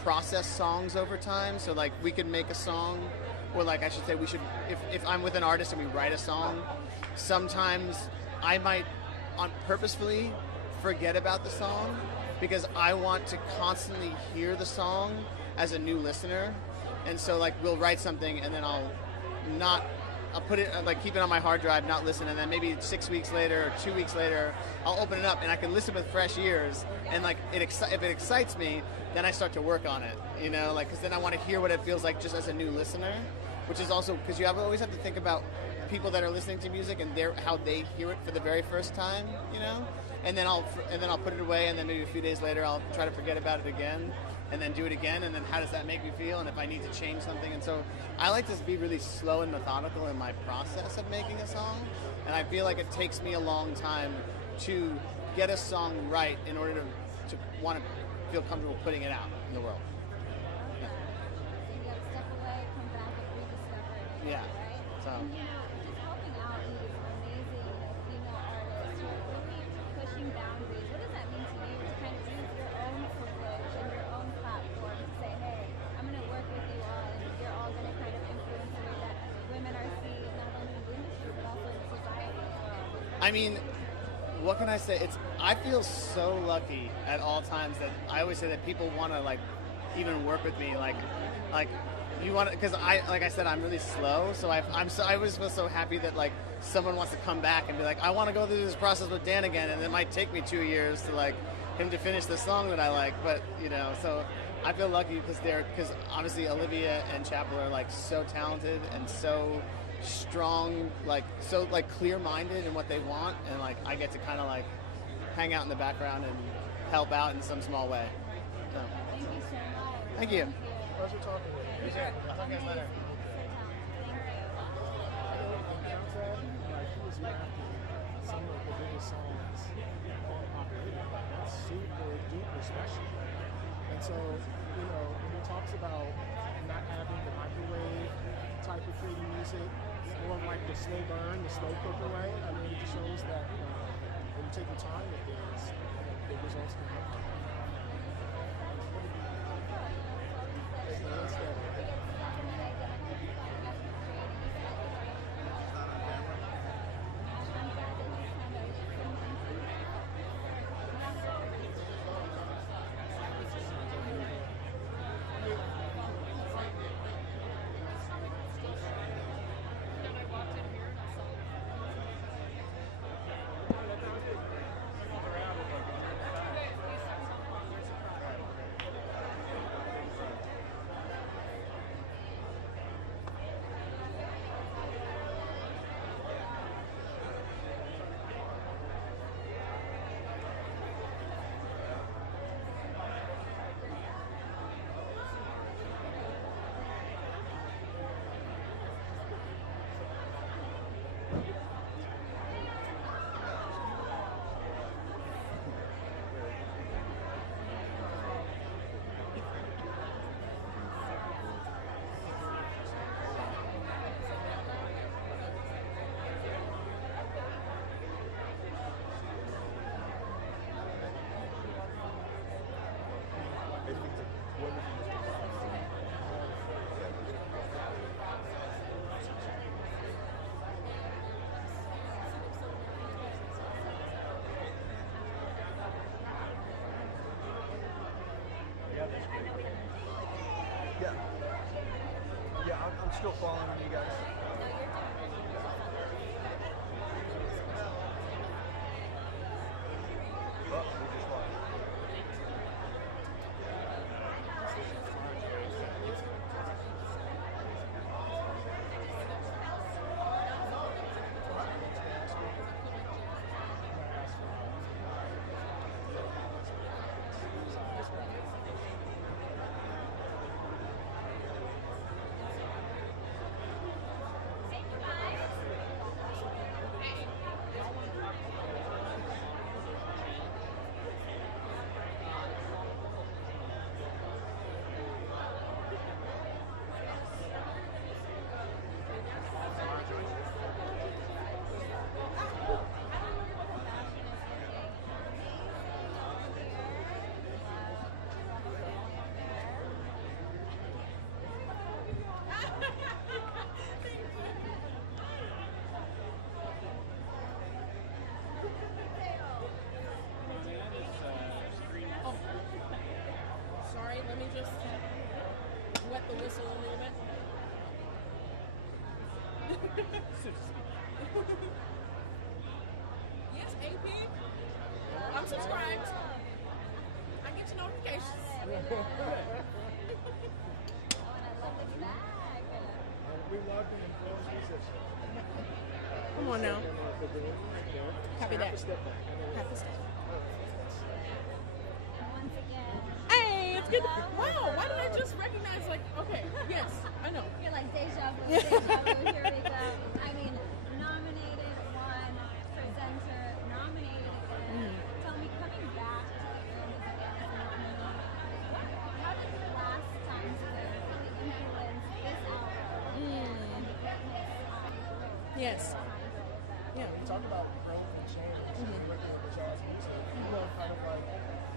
process songs over time. So like we could make a song, or like I should say we should. If I'm with an artist and we write a song, sometimes I might purposefully forget about the song because I want to constantly hear the song as a new listener. And so like we'll write something and then I'll put it, like keep it on my hard drive, not listen, and then maybe 6 weeks later or 2 weeks later I'll open it up and I can listen with fresh ears, and like if it excites me, then I start to work on it, you know, like because then I want to hear what it feels like just as a new listener, which is also because always have to think about people that are listening to music and how they hear it for the very first time, you know. And then I'll put it away, and then maybe a few days later I'll try to forget about it again, and then do it again, and then how does that make me feel, and if I need to change something. And so I like to be really slow and methodical in my process of making a song, and I feel like it takes me a long time to get a song right in order to want to feel comfortable putting it out in the world. Yeah. Yeah. So. Helping out these amazing female artists who are really pushing boundaries. What does that mean to you to kind of use your own privilege and your own platform to say, hey, I'm going to work with you all, and you're all going to kind of influence the way that women are seen, not only in the industry, but also in society as well? I mean, what can I say? I feel so lucky at all times that I always say that people want to like even work with me, like you want to, because like I said, I'm really slow, so I always feel so happy that like someone wants to come back and be like, I want to go through this process with Dan again, and it might take me 2 years to like him to finish the song that I like, but you know, so I feel lucky because obviously Olivia and Chapel are like so talented and so strong, like so like clear-minded in what they want, and like I get to kind of like hang out in the background and help out in some small way. So. Thank you so much. Thank you. Pleasure talking to you. Sure. I'll talk to you guys later. He was rapping some of the biggest songs on pop radio. That's super duper special. And so, you know, when he talks about not having the microwave type of creating music, more of like the slow burn, the slow cooker way, I mean, it just shows that, you know, when you take your time with things, the results can happen. I'm still following you guys. Oh, we just lost. Let me just wet the whistle a little bit. Yes, AP. I'm subscribed. I get your notifications. We love the influence musician. Come on now. Copy that. Have to step back. Have to step. Once again. Hey, it's good. Wow, why did I just recognize, like, okay, yes, I know. You're like deja vu, deja vu, here we go. I mean, nominated, won, presenter, nominated again. Tell me, coming back to the Grammys again as a nominee, how did the last time really influence this album and the greatness of the road? Yes. Yeah. We talk about growth and change and working with jazz music. You know, kind of like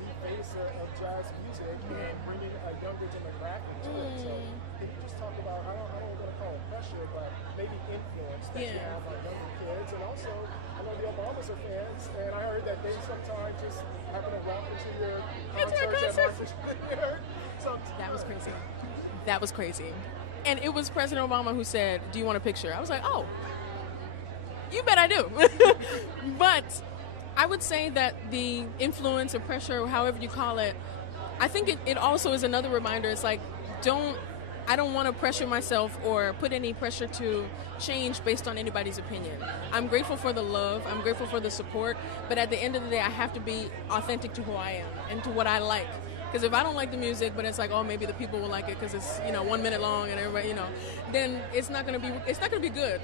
the face of jazz music and bringing a younger demographic to it. So if you just talk about, I don't want to call it pressure, but maybe influence that you have on younger kids. And also, I know the Obamas are fans, and I heard that they sometimes just happen to walk into your concerts and That was crazy. That was crazy. And it was President Obama who said, "Do you want a picture?" I was like, "Oh, you bet I do." But I would say that the influence or pressure, however you call it, I think it also is another reminder. It's like, I don't want to pressure myself or put any pressure to change based on anybody's opinion. I'm grateful for the love. I'm grateful for the support. But at the end of the day, I have to be authentic to who I am and to what I like. Because if I don't like the music, but it's like, oh, maybe the people will like it because it's 1 minute long and everybody, then it's not gonna be good,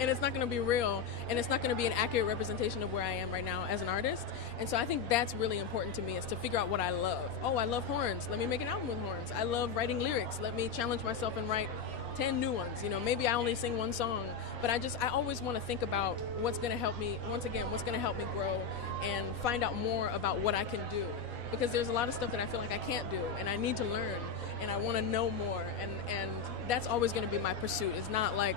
and it's not gonna be real, and it's not gonna be an accurate representation of where I am right now as an artist. And so I think that's really important to me, is to figure out what I love. Oh, I love horns. Let me make an album with horns. I love writing lyrics. Let me challenge myself and write 10 new ones. Maybe I only sing one song, but I always want to think about what's gonna help me. Once again, what's gonna help me grow and find out more about what I can do. Because there's a lot of stuff that I feel like I can't do, and I need to learn, and I want to know more, and that's always going to be my pursuit. It's not like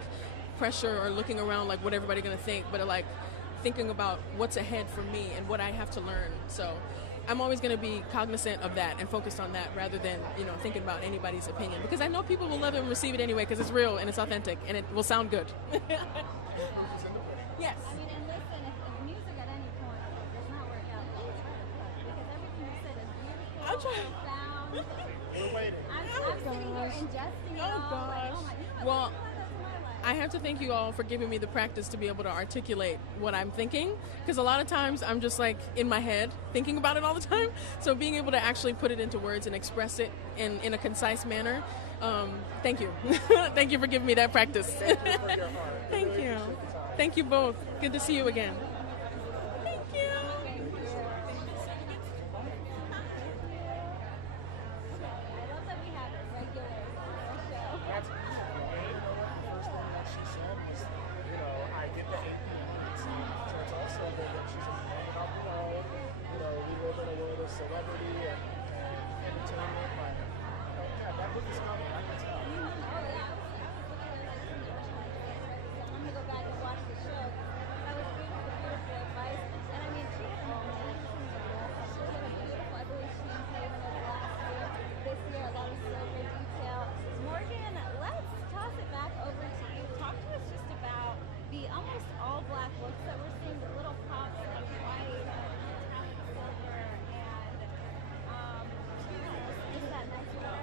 pressure or looking around like what everybody's going to think, but like thinking about what's ahead for me and what I have to learn. So I'm always going to be cognizant of that and focused on that rather than thinking about anybody's opinion, because I know people will love it and receive it anyway because it's real and it's authentic and it will sound good. Yes. I mean, and listen, if music at any point does not work out, please try to cut, because everything you said is beautiful, I'll try. profound. We're waiting. I'm sitting here ingesting it all. Like, oh my, Well, I have to thank you all for giving me the practice to be able to articulate what I'm thinking, because a lot of times I'm just like in my head thinking about it all the time. So being able to actually put it into words and express it in a concise manner, thank you. Thank you for giving me that practice. Thank you. Thank you both. Good to see you again. Thank you. Celebrity and entertainment, but that book is coming, I can tell. I'm gonna go back and watch the show. That was beautiful advice. And I mean, she had a moment. She had a beautiful, I believe she played in it last year. This year, that was so great detail. Morgan, let's toss it back over to you. Talk to us just about the almost all black looks that we're seeing, the little pops of white and metallic silver, and just that nice little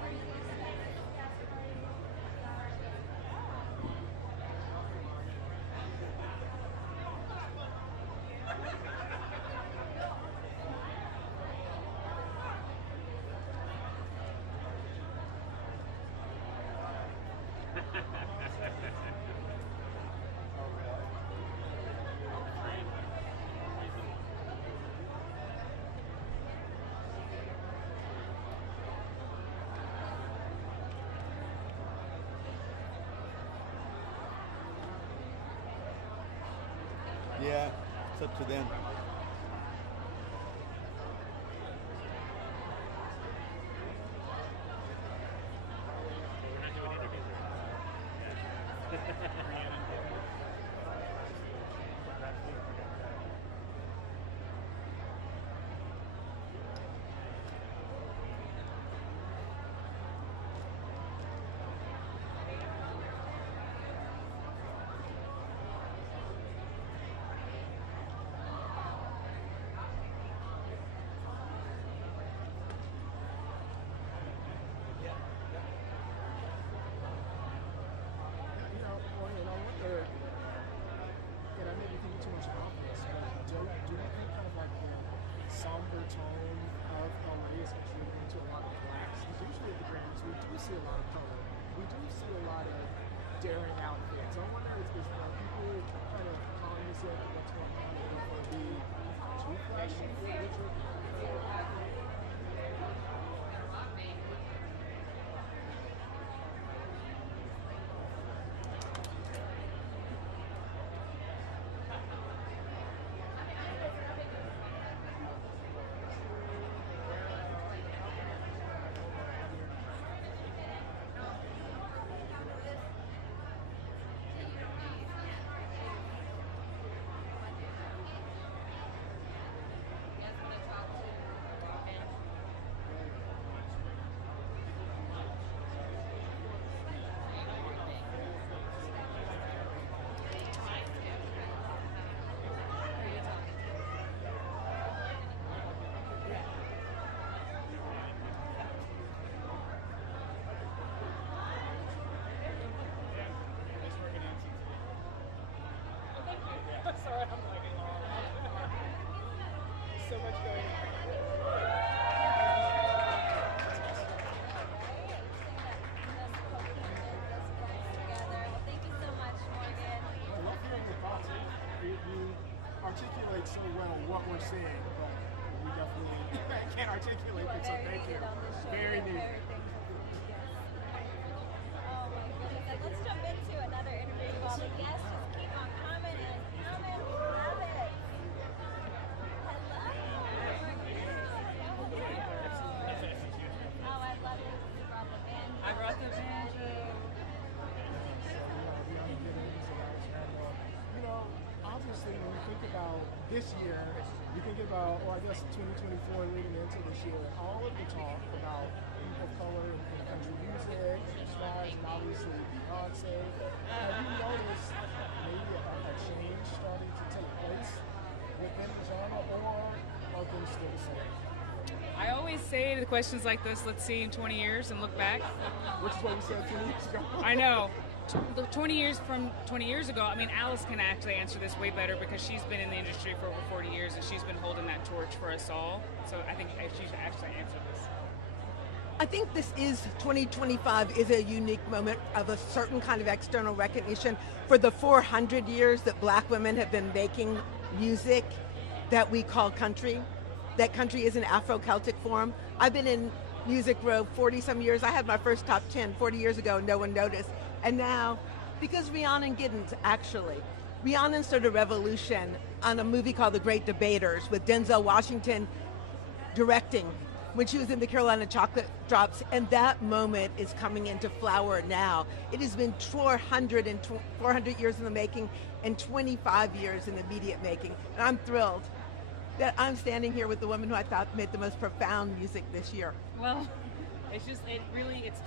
Yeah, it's up to them. see a lot of color. We do see a lot of daring outfits. I wonder if people kind of cognizant of what's going on or be too flashy with your articulate so well what we're seeing, but we definitely can't articulate it, so thank you. Very neat. Oh my goodness. Let's jump into another interview while the guests just keep on coming and coming. We love it. Hello. Oh, I love it. You brought the banjo. I brought the banjo. You know, obviously when we think about this year, we think about, or I guess 2024 leading into this year, all of the talk about people of color in country music, stars, and obviously Beyonce. Have you noticed maybe a change starting to take place within the genre, or are things still the same? I always say to questions like this, let's see in 20 years and look back. Which is what we said 20 years ago. I know. 20 years from 20 years ago, I mean, Alice can actually answer this way better because she's been in the industry for over 40 years and she's been holding that torch for us all. So I think she should actually answer this. I think this is 2025 is a unique moment of a certain kind of external recognition for the 400 years that black women have been making music that we call country. That country is an Afro-Celtic form. I've been in Music Row 40 some years. I had my first top 10 40 years ago, no one noticed. And now, because Rhiannon didn't actually, Rhiannon started a revolution on a movie called The Great Debaters with Denzel Washington directing when she was in the Carolina Chocolate Drops, and that moment is coming into flower now. It has been 400 years in the making and 25 years in the immediate making, and I'm thrilled that I'm standing here with the woman who I thought made the most profound music this year. Well, it's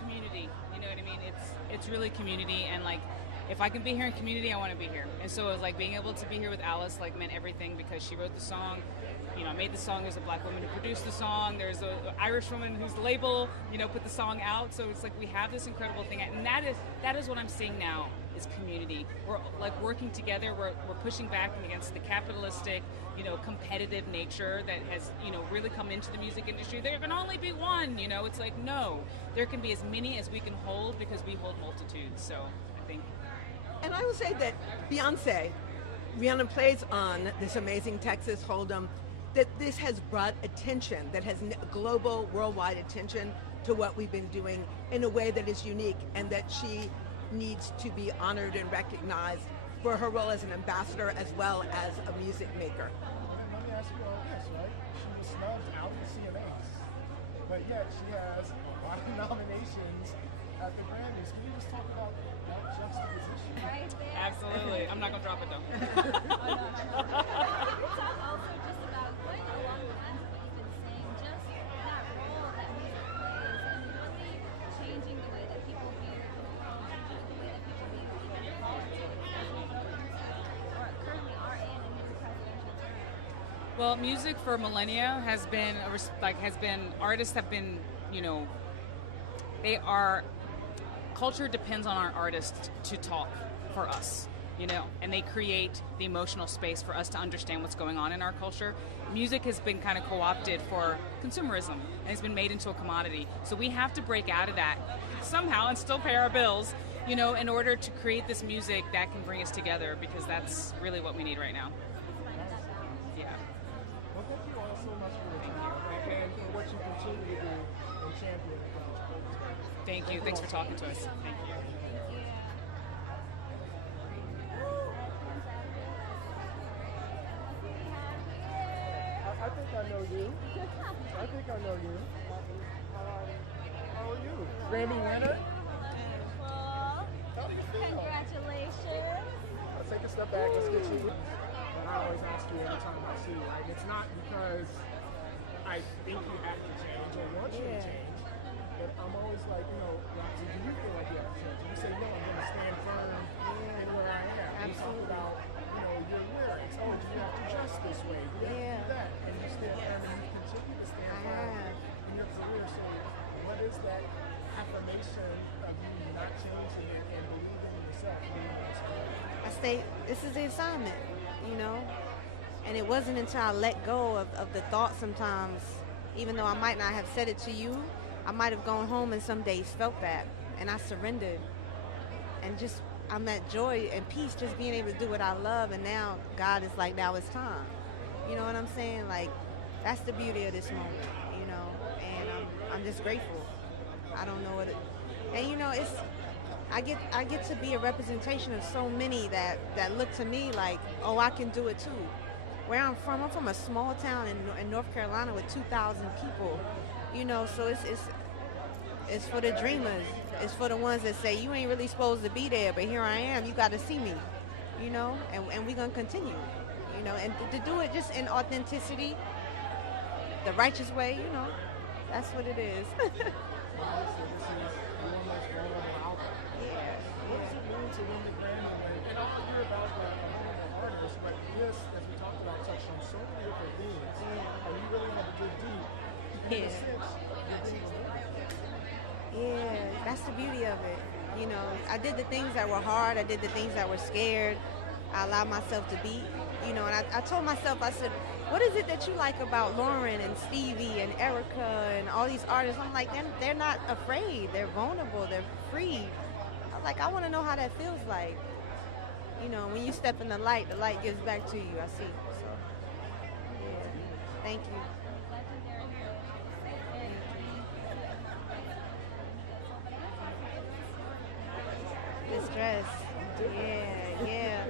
community. You know what I mean? It's really community, and like, if I can be here in community, I want to be here. And so it was like being able to be here with Alice like meant everything because she wrote the song. You know, made the song. There's a black woman who produced the song. There's an Irish woman whose label, put the song out. So it's like we have this incredible thing, and that is what I'm seeing now is community. We're like working together. We're pushing back against the capitalistic, competitive nature that has, really come into the music industry. There can only be one. It's like no, there can be as many as we can hold because we hold multitudes. So I think. And I will say that Beyonce, Rihanna plays on this amazing Texas Hold'em. That this has brought attention, that has global, worldwide attention to what we've been doing in a way that is unique, and that she needs to be honored and recognized for her role as an ambassador as well as a music maker. Let me ask you all this, right? She was snubbed out of the CMAs, but yet she has a lot of nominations at the Grammys. Can you just talk about that juxtaposition? Right there. Absolutely. I'm not going to drop it though. It's also just about going along the lines of what you've been saying, just that role that music plays and really changing the way that people view the world, changing the way that people view even politics as we go into or currently are in a new presidential term. Well, music for millennia has been artists have been, culture depends on our artists to talk for us. you know, and they create the emotional space for us to understand what's going on in our culture. Music has been kind of co-opted for consumerism, and it's been made into a commodity. So we have to break out of that somehow and still pay our bills, you know, in order to create this music that can bring us together, because that's really what we need right now. Yeah. Well, thank you all so much for the time and for what you continue to do and champion. Thank you. Thanks for talking to us. Thank you. I think I know you. I think I know you. How are you? Grammy winner? How do you feel? Congratulations. I'll take a step back. Let's get you. But I always ask you every time I see you. Like, it's not because I think you have to change or want you to change, but I'm always like, you know, Roxy, do you feel like you have to change? And you say, no, I'm going to stand firm in where I am. You talk about, you know, your lyrics. Oh, do you have to dress this way? Do you have to do that? And you stand firm and you continue to stand firm in your career. So what is that affirmation of you not changing and believing in yourself? I say, this is the assignment, you know? And it wasn't until I let go of the thought sometimes, even though I might not have said it to you, I might have gone home and some days felt that. And I surrendered. And just, I'm at joy and peace just being able to do what I love. And now God is like, now it's time. You know what I'm saying? Like, that's the beauty of this moment, you know? And I'm just grateful. I don't know what it, and you know, it's, I get to be a representation of so many that look to me like, oh, I can do it too. Where I'm from a small town in North Carolina with 2,000 people, you know, so it's for the dreamers. It's for the ones that say, you ain't really supposed to be there, but here I am, you got to see me, you know, and we're going to continue, you know, and to do it just in authenticity, the righteous way, you know, that's what it is. What does it mean to win the Grammy? And I'll hear about the artists, but this, as we talked about, touched on so many different things. And you really had to dig deep. In a sense, you're being a winner. Yeah, that's the beauty of it. You know, I did the things that were hard. I did the things that were scared. I allowed myself to be, you know, and I told myself, I said, what is it that you like about Lauren and Stevie and Erica and all these artists? I'm like, they're not afraid. They're vulnerable. They're free. I was like, I want to know how that feels like. You know, when you step in the light gives back to you. I see. So, yeah. Thank you. This dress. Yeah.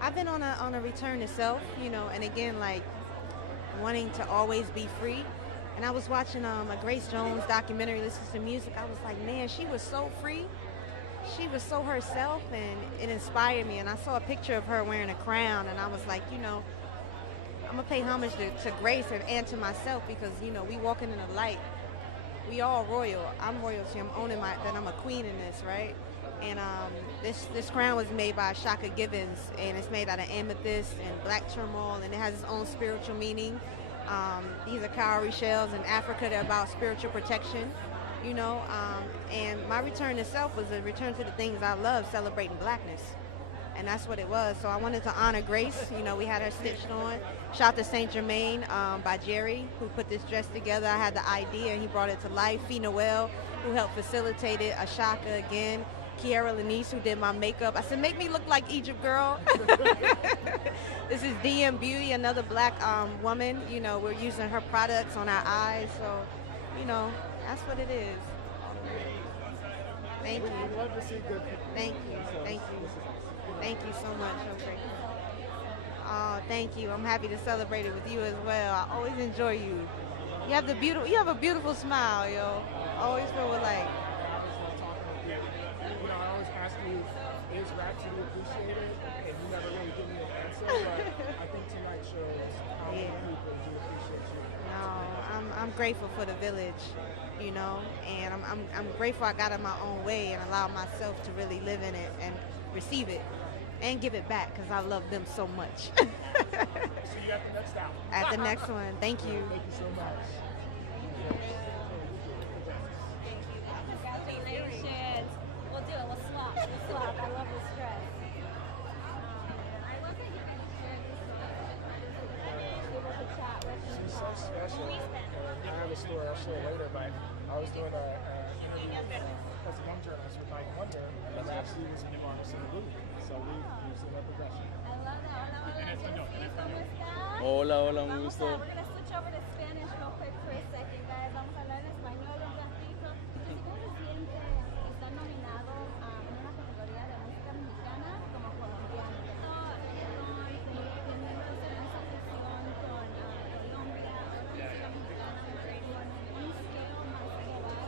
I've been on a return to self, you know, and again, like, wanting to always be free. And I was watching a Grace Jones documentary, listening to music. I was like, man, she was so free. She was so herself, and it inspired me. And I saw a picture of her wearing a crown, and I was like, you know, I'm going to pay homage to Grace and to myself, because, you know, we walking in the light. We all royal. I'm royalty. I'm owning that I'm a queen in this, right? And this crown was made by Shaka Gibbons, and it's made out of amethyst and black turmoil, and it has its own spiritual meaning. These are cowrie shells in Africa. They're about spiritual protection, you know. And my return to self was a return to the things I love, celebrating blackness. And that's what it was. So I wanted to honor Grace. You know, we had her stitched on. Shout to Saint Germain by Jerry, who put this dress together. I had the idea, and he brought it to life. Fee Noel, who helped facilitate it. Ashaka again. Kiara Lanice, who did my makeup. I said, make me look like Egypt girl. This is DM Beauty, another black woman. You know, we're using her products on our eyes. So, you know, that's what it is. Thank you. We'd love to see good people. Thank you. Thank you. Thank you so much. I'm grateful. Oh, thank you. I'm happy to celebrate it with you as well. I always enjoy you. You have a beautiful smile, yo. I always feel like. You know, I always ask you, is Rhapsody appreciated? And you never really give me an answer, but I think tonight shows how many people do appreciate you. No, I'm grateful for the village, you know, and I'm grateful I got in my own way and allowed myself to really live in it and receive it and give it back, because I love them so much. See you at the next album. At the next one. Thank you. Thank you so much. Congratulations. We'll do it. We'll swap. I love this dress. to her, I'll show her later, but I was doing an interview as a young journalist with Mike Wonder, and actually was in the artist in the movie. So we've seen that progression. I love that. ¿Cómo estás? Hola, hola, un gusto. We're going to switch over to Spanish real quick for a second, guys. Vamos a hablar en español un ratito. ¿Cómo se siente estar nominado en una categoría de música mexicana como colombiano? Teniendo esa sesión con Colombia, música mexicana, un scale más global.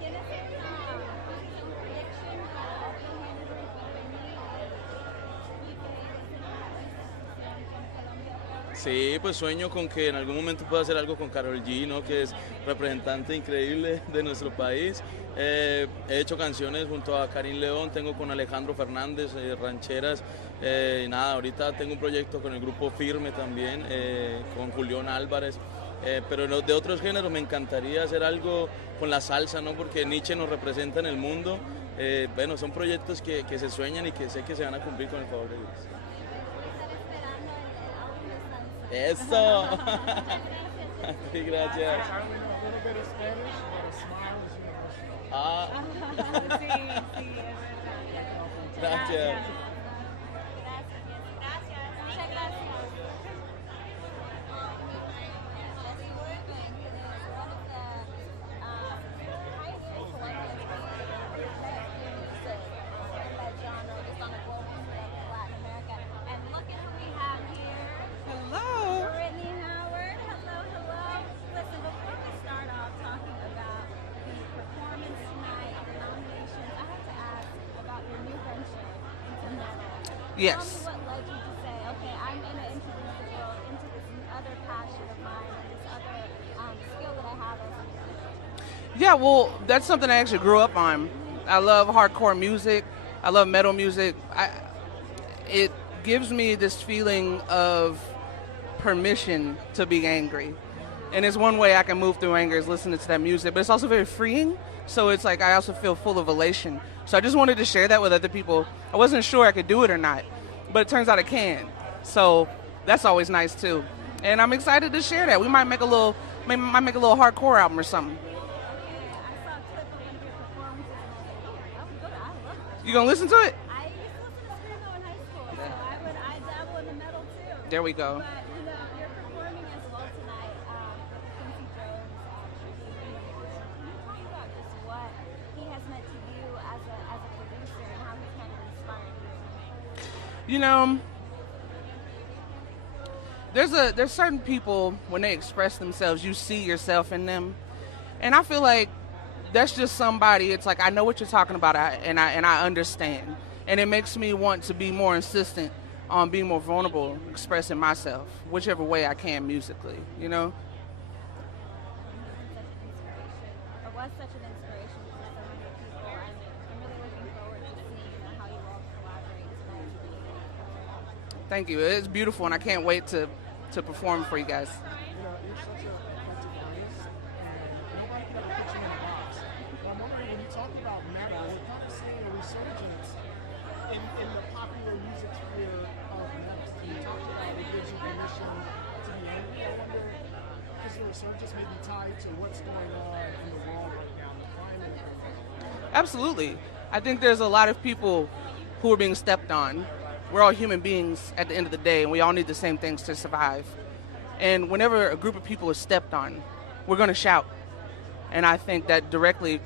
¿Tienes un prediction para otro género y para venir y creer con Colombia? Sí, pues sueño con que en algún momento pueda hacer algo con Karol G, ¿no? Que es representante increíble de nuestro país. He hecho canciones junto a Karim León, tengo con Alejandro Fernández, rancheras. Y nada, ahorita tengo un proyecto con el grupo Firme también, con Julián Álvarez. Pero de otros géneros me encantaría hacer algo con la salsa, ¿no? Porque Nietzsche nos representa en el mundo. Bueno, son proyectos que se sueñan y que sé que se van a cumplir con el favor de Dios. Eso. Sí, gracias. Ah. Sí, sí, es verdad. Gracias. Muchas gracias. Hello. Brittany Howard, hello. Listen, before we start off talking about the performance tonight, the nominations, I have to ask about your new venture into metal. Yes. Tell me what led you to say, okay, I'm going to introduce the world into this other passion of mine and this other skill that I have as a musician. Yeah, well, that's something I actually grew up on. I love hardcore music. I love metal music. It gives me this feeling of permission to be angry. And it's one way I can move through anger is listening to that music, but it's also very freeing. So it's like I also feel full of elation. So I just wanted to share that with other people. I wasn't sure I could do it or not, but it turns out I can. So that's always nice too. And I'm excited to share that. We might make a little hardcore album or something. You gonna listen to it? I used to listen to Screamo in high school, so I dabble in the metal too. There we go. But you're performing as well tonight with Quincy Jones tribute. Can you talk about just what he has meant to you as a producer and how he's kind of inspired you? You know, there's certain people when they express themselves, you see yourself in them, and I feel like that's just somebody. It's like I know what you're talking about, and I understand, and it makes me want to be more insistent on being more vulnerable, expressing myself, whichever way I can musically. You know. Or was such an inspiration for so many people. I'm really looking forward to seeing how you all collaborate. Thank you. It's beautiful, and I can't wait to perform for you guys. You know, you're such a authentic artist, and nobody can ever put you in a box. But I'm wondering, when you talk about metal, we're kind of seeing a resurgence in the popular music sphere of metal. You talked about it gives you permission to be angry. I wonder, because the resurgence may be tied to what's going on in the world right now, the climate of metal. Absolutely. I think there's a lot of people who are being stepped on. We're all human beings at the end of the day, and we all need the same things to survive. And whenever a group of people is stepped on, we're going to shout. And I think that directly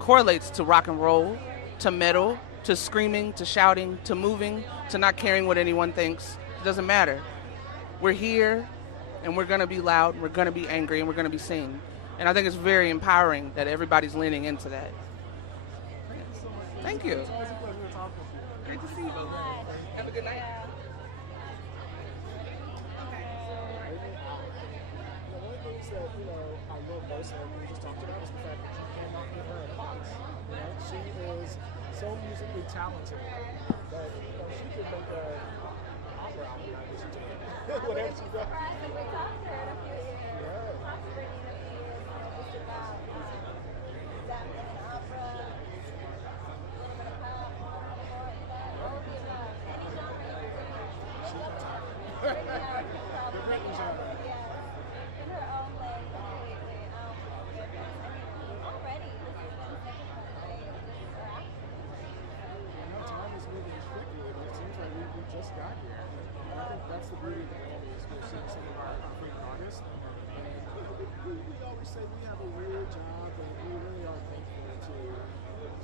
correlates to rock and roll, to metal, to screaming, to shouting, to moving, to not caring what anyone thinks. It doesn't matter. We're here, and we're going to be loud, we're going to be angry, and we're going to be seen. And I think it's very empowering that everybody's leaning into that. Thank you. It's always a pleasure to talk with you. Great to see you both. Have a good night. One of the things that, I love most of we just talked about is the fact that you cannot put her in a box. She is so musically talented that, she could make an opera album out of what she did. Whatever she does. We talked to her in a few years. Talked to Brittany in a few years, just about that and opera, a little bit of pop, all of the above. Any genre you bring. The Brittany genre. Yeah, in her own way, completely. always say we have a weird job, and we really are thankful to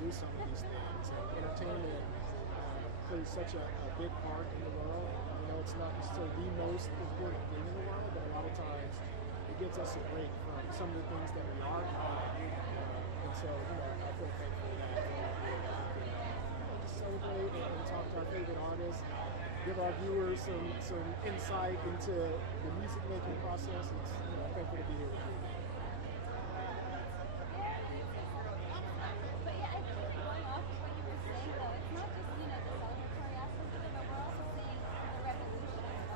do some of these things. And entertainment plays such a big part in the world. You know, it's not necessarily the most important thing in the world, but a lot of times it gives us a break from some of the things that we are doing. And so, you know, I feel thankful that we can just celebrate and talk to our favorite artists, give our viewers some insight into the music making process. And, you know, I'm thankful to be here with you. But yeah, I think going off of what you were saying, though, it's not just, you know, the celebratory aspect of it, but we're also seeing the revolution of it.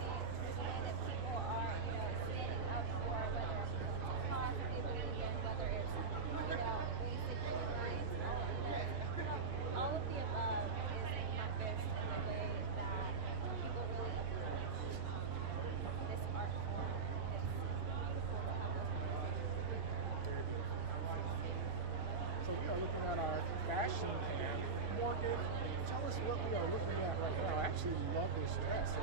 Seeing the way that people are, you know, standing up for whether it's a cause they believe in, whether it's, you know, basic human rights, all of the above is encompassed in the way that people really approach this art form. It's beautiful to have those So we are looking at our fashion cam. Morgan, tell us what we are looking at right now. I actually love this dress.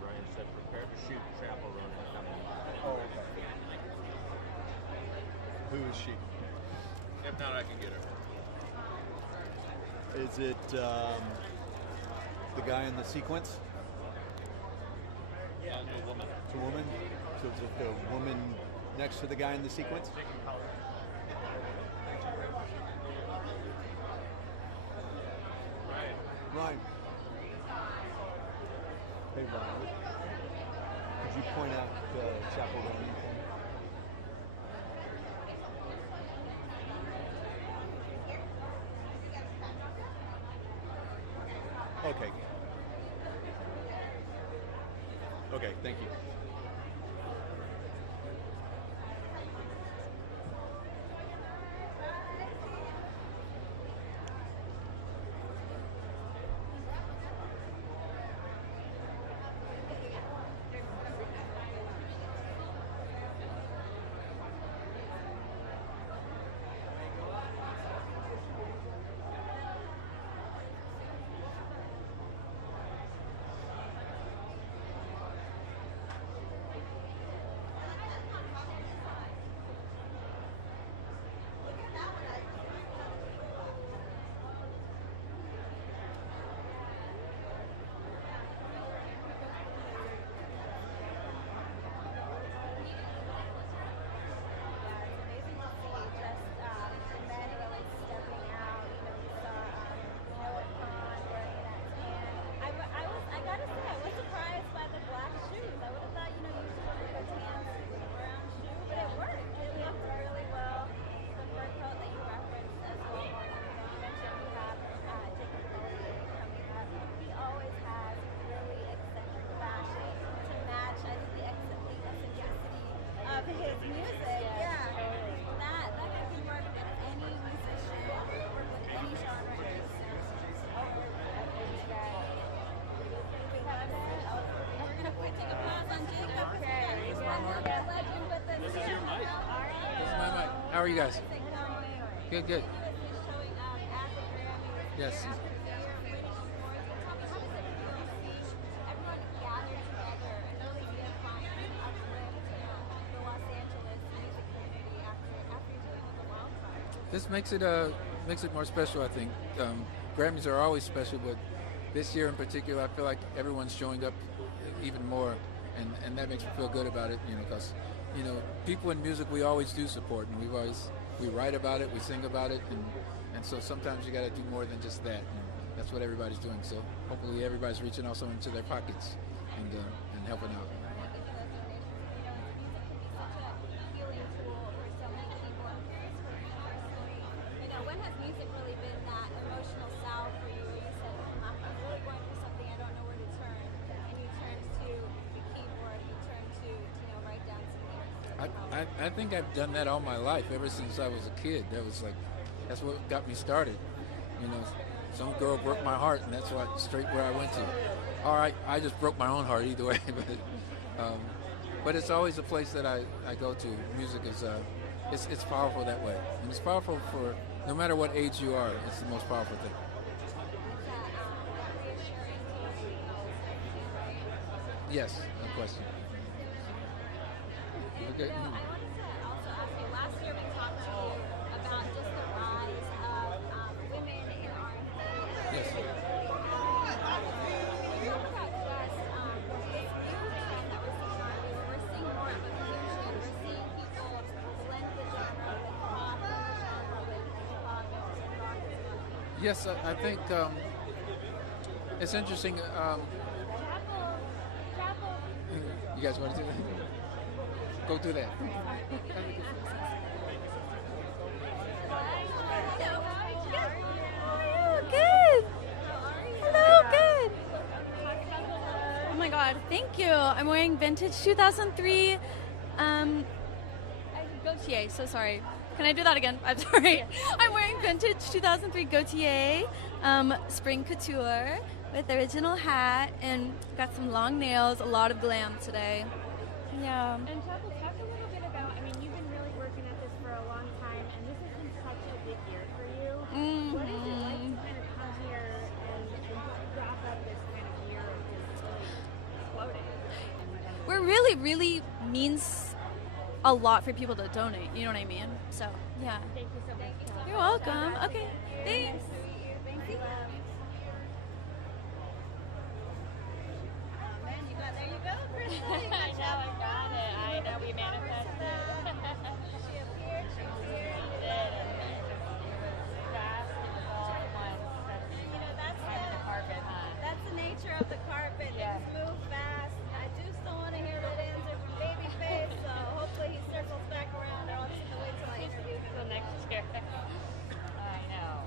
Brian said, prepare to shoot Chapel Run and coming. Oh, okay. Who is she? If not, I can get her. Is it the guy in the sequence? Yeah, the woman. It's a woman? So is it the woman next to the guy in the sequence? Right. Hey, Ryan. Could you point out Chapel Run for me? Okay. Okay, thank you. How are you guys? Good, good. Yes. This makes it more special, I think. Grammys are always special, but this year in particular, I feel like everyone's showing up even more, and that makes me feel good about it. Because people in music we always do support, and we write about it, we sing about it, and so sometimes you got to do more than just that. And that's what everybody's doing. So hopefully everybody's reaching also into their pockets and helping out. When has music really been that emotional salve for you? You said, I'm really going through something, I don't know where to turn, and you turned to I think I've done that all my life, ever since I was a kid. That's what got me started. You know, some girl broke my heart, and that's straight where I went to. All right, I just broke my own heart either way, but it's always a place that I go to. Music is it's powerful that way, and it's powerful for no matter what age you are. It's the most powerful thing. Yes, no question. Okay. I wanted to also ask you, last year we talked to you about just the rise of women in R&B. Yes. When you look at just this new trend that we're seeing in R&B, we're seeing more of a fusion. We're seeing people blend the genre with pop and the genre with hip-hop and rock as well. Yes, I think it's interesting. You guys want to do that? Go do that. Good. Hello, good. Oh my God, thank you. I'm wearing vintage 2003 Gautier, so sorry. Can I do that again? I'm sorry. I'm wearing vintage 2003 Gautier spring couture with the original hat and got some long nails, a lot of glam today. Yeah. And Chapel, talk a little bit about, I mean, you've been really working at this for a long time, and this has been such a big year for you. Mm-hmm. What is it like to kind of come here and just wrap up this kind of year of just really exploding? We're really means a lot for people to donate, you know what I mean? So, yeah. Thank you so much. You're welcome. Okay, thanks. Thank you. There you go, Krista. I know, I got it. I know, we manifested. She appeared, she did. Fast and all at once. You know, that's the carpet, huh? That's the nature of the carpet. Yeah. Things move fast. I do still want to hear that answer from Babyface, so hopefully he circles back around. I'll just wait till I interview him until next year. I know.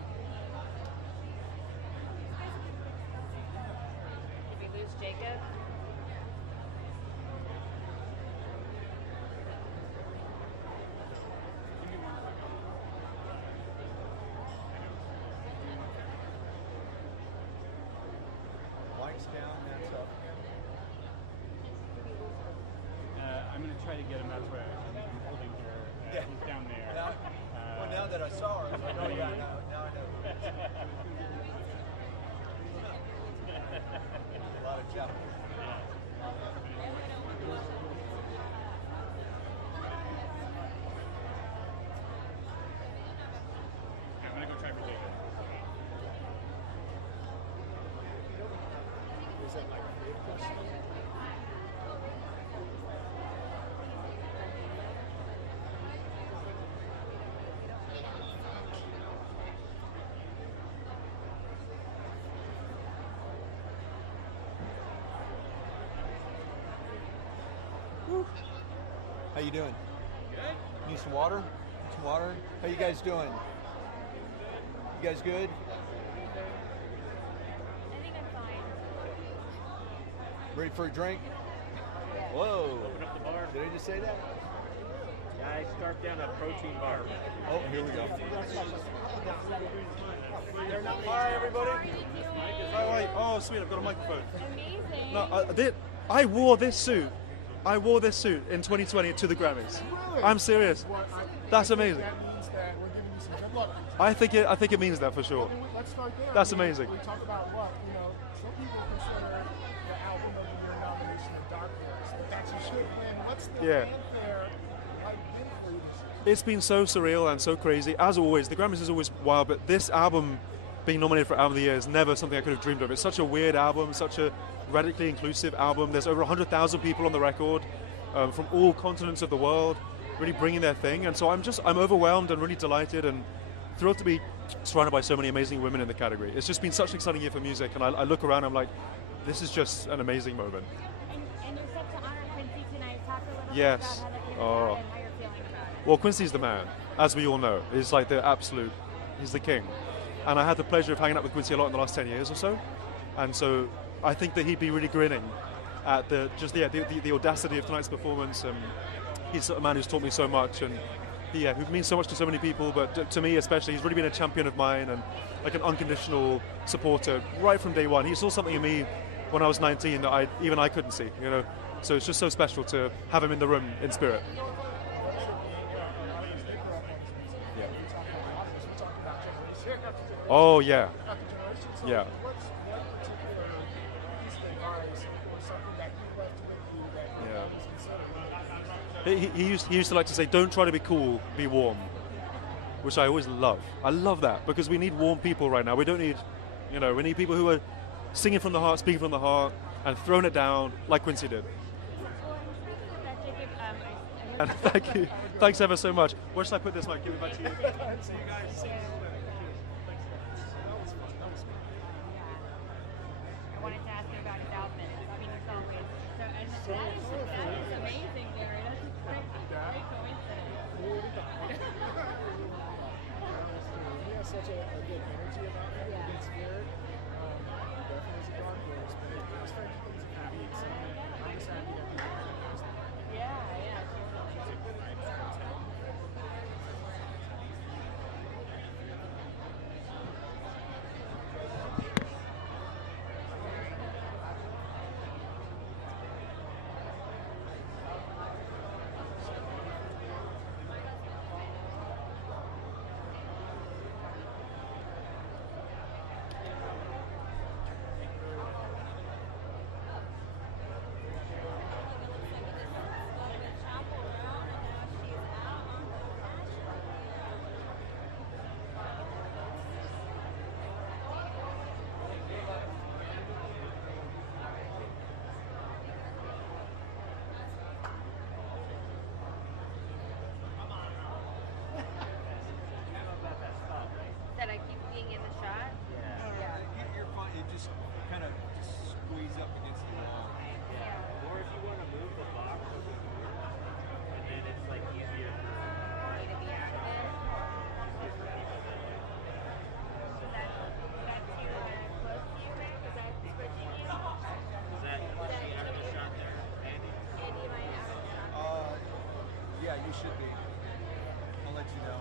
Did we lose Jacob? Lights down, hands up. I'm going to try to get him. That's where I'm holding her. He's down there. Well, now that I saw her, I was like, oh yeah, now I know. A lot of chapel. I'm going to go try for Jacob. Is that like a big question? How you doing? Good. Need some water? Some water? How you guys doing? You guys good? I think I'm fine. Ready for a drink? Whoa. Open up the bar. Did I just say that? Yeah, I scarfed down a protein bar. Oh, here we go. Hi, everybody. Oh, wait. Oh, sweet. I've got a microphone. Amazing. No, I wore this suit. I wore this suit in 2020 to the Grammys. Really? I'm serious. Well, That's I think amazing. That means that we're giving you some good luck. I think it means that for sure. Let's start there. That's I mean, amazing. We talk about luck. You know, some people consider the album of the year nomination a dark horse, but that you should win. What's the fanfare like been for you this year? It's been so surreal and so crazy. As always, the Grammys is always wild, but this album being nominated for Album of the Year is never something I could have dreamed of. It's such a weird album, such a radically inclusive album. There's over 100,000 people on the record from all continents of the world, really bringing their thing. And so I'm overwhelmed and really delighted and thrilled to be surrounded by so many amazing women in the category. It's just been such an exciting year for music, and I look around, I'm like, this is just an amazing moment. And you're set to honor Quincy tonight. Talk a little bit Yes. about how that came Oh. about and how you're feeling about it. Well, Quincy's the man, as we all know. He's like the absolute, he's the king. And I had the pleasure of hanging out with Quincy a lot in the last 10 years or so. And so I think that he'd be really grinning at the audacity of tonight's performance. he's a man who's taught me so much, and who means so much to so many people, but to me especially, he's really been a champion of mine and like an unconditional supporter right from day one. He saw something in me when I was 19 that even I couldn't see, you know. So it's just so special to have him in the room in spirit. Yeah. Oh yeah. Yeah. He used to like to say, don't try to be cool, be warm, which I always love. I love that because we need warm people right now. We don't need, we need people who are singing from the heart, speaking from the heart, and throwing it down like Quincy did. And thank you. Thanks ever so much. Where should I put this mic? Give it back to you. See you guys. See you in a little bit. I wanted to ask you about his outfit. I mean, it's always that is amazing, Gary. That's a great coincidence. He has such a good energy about him, a good spirit. He definitely is a dark horse, but it's very happy, excited. I'm just happy that he's You should be. I'll let you know.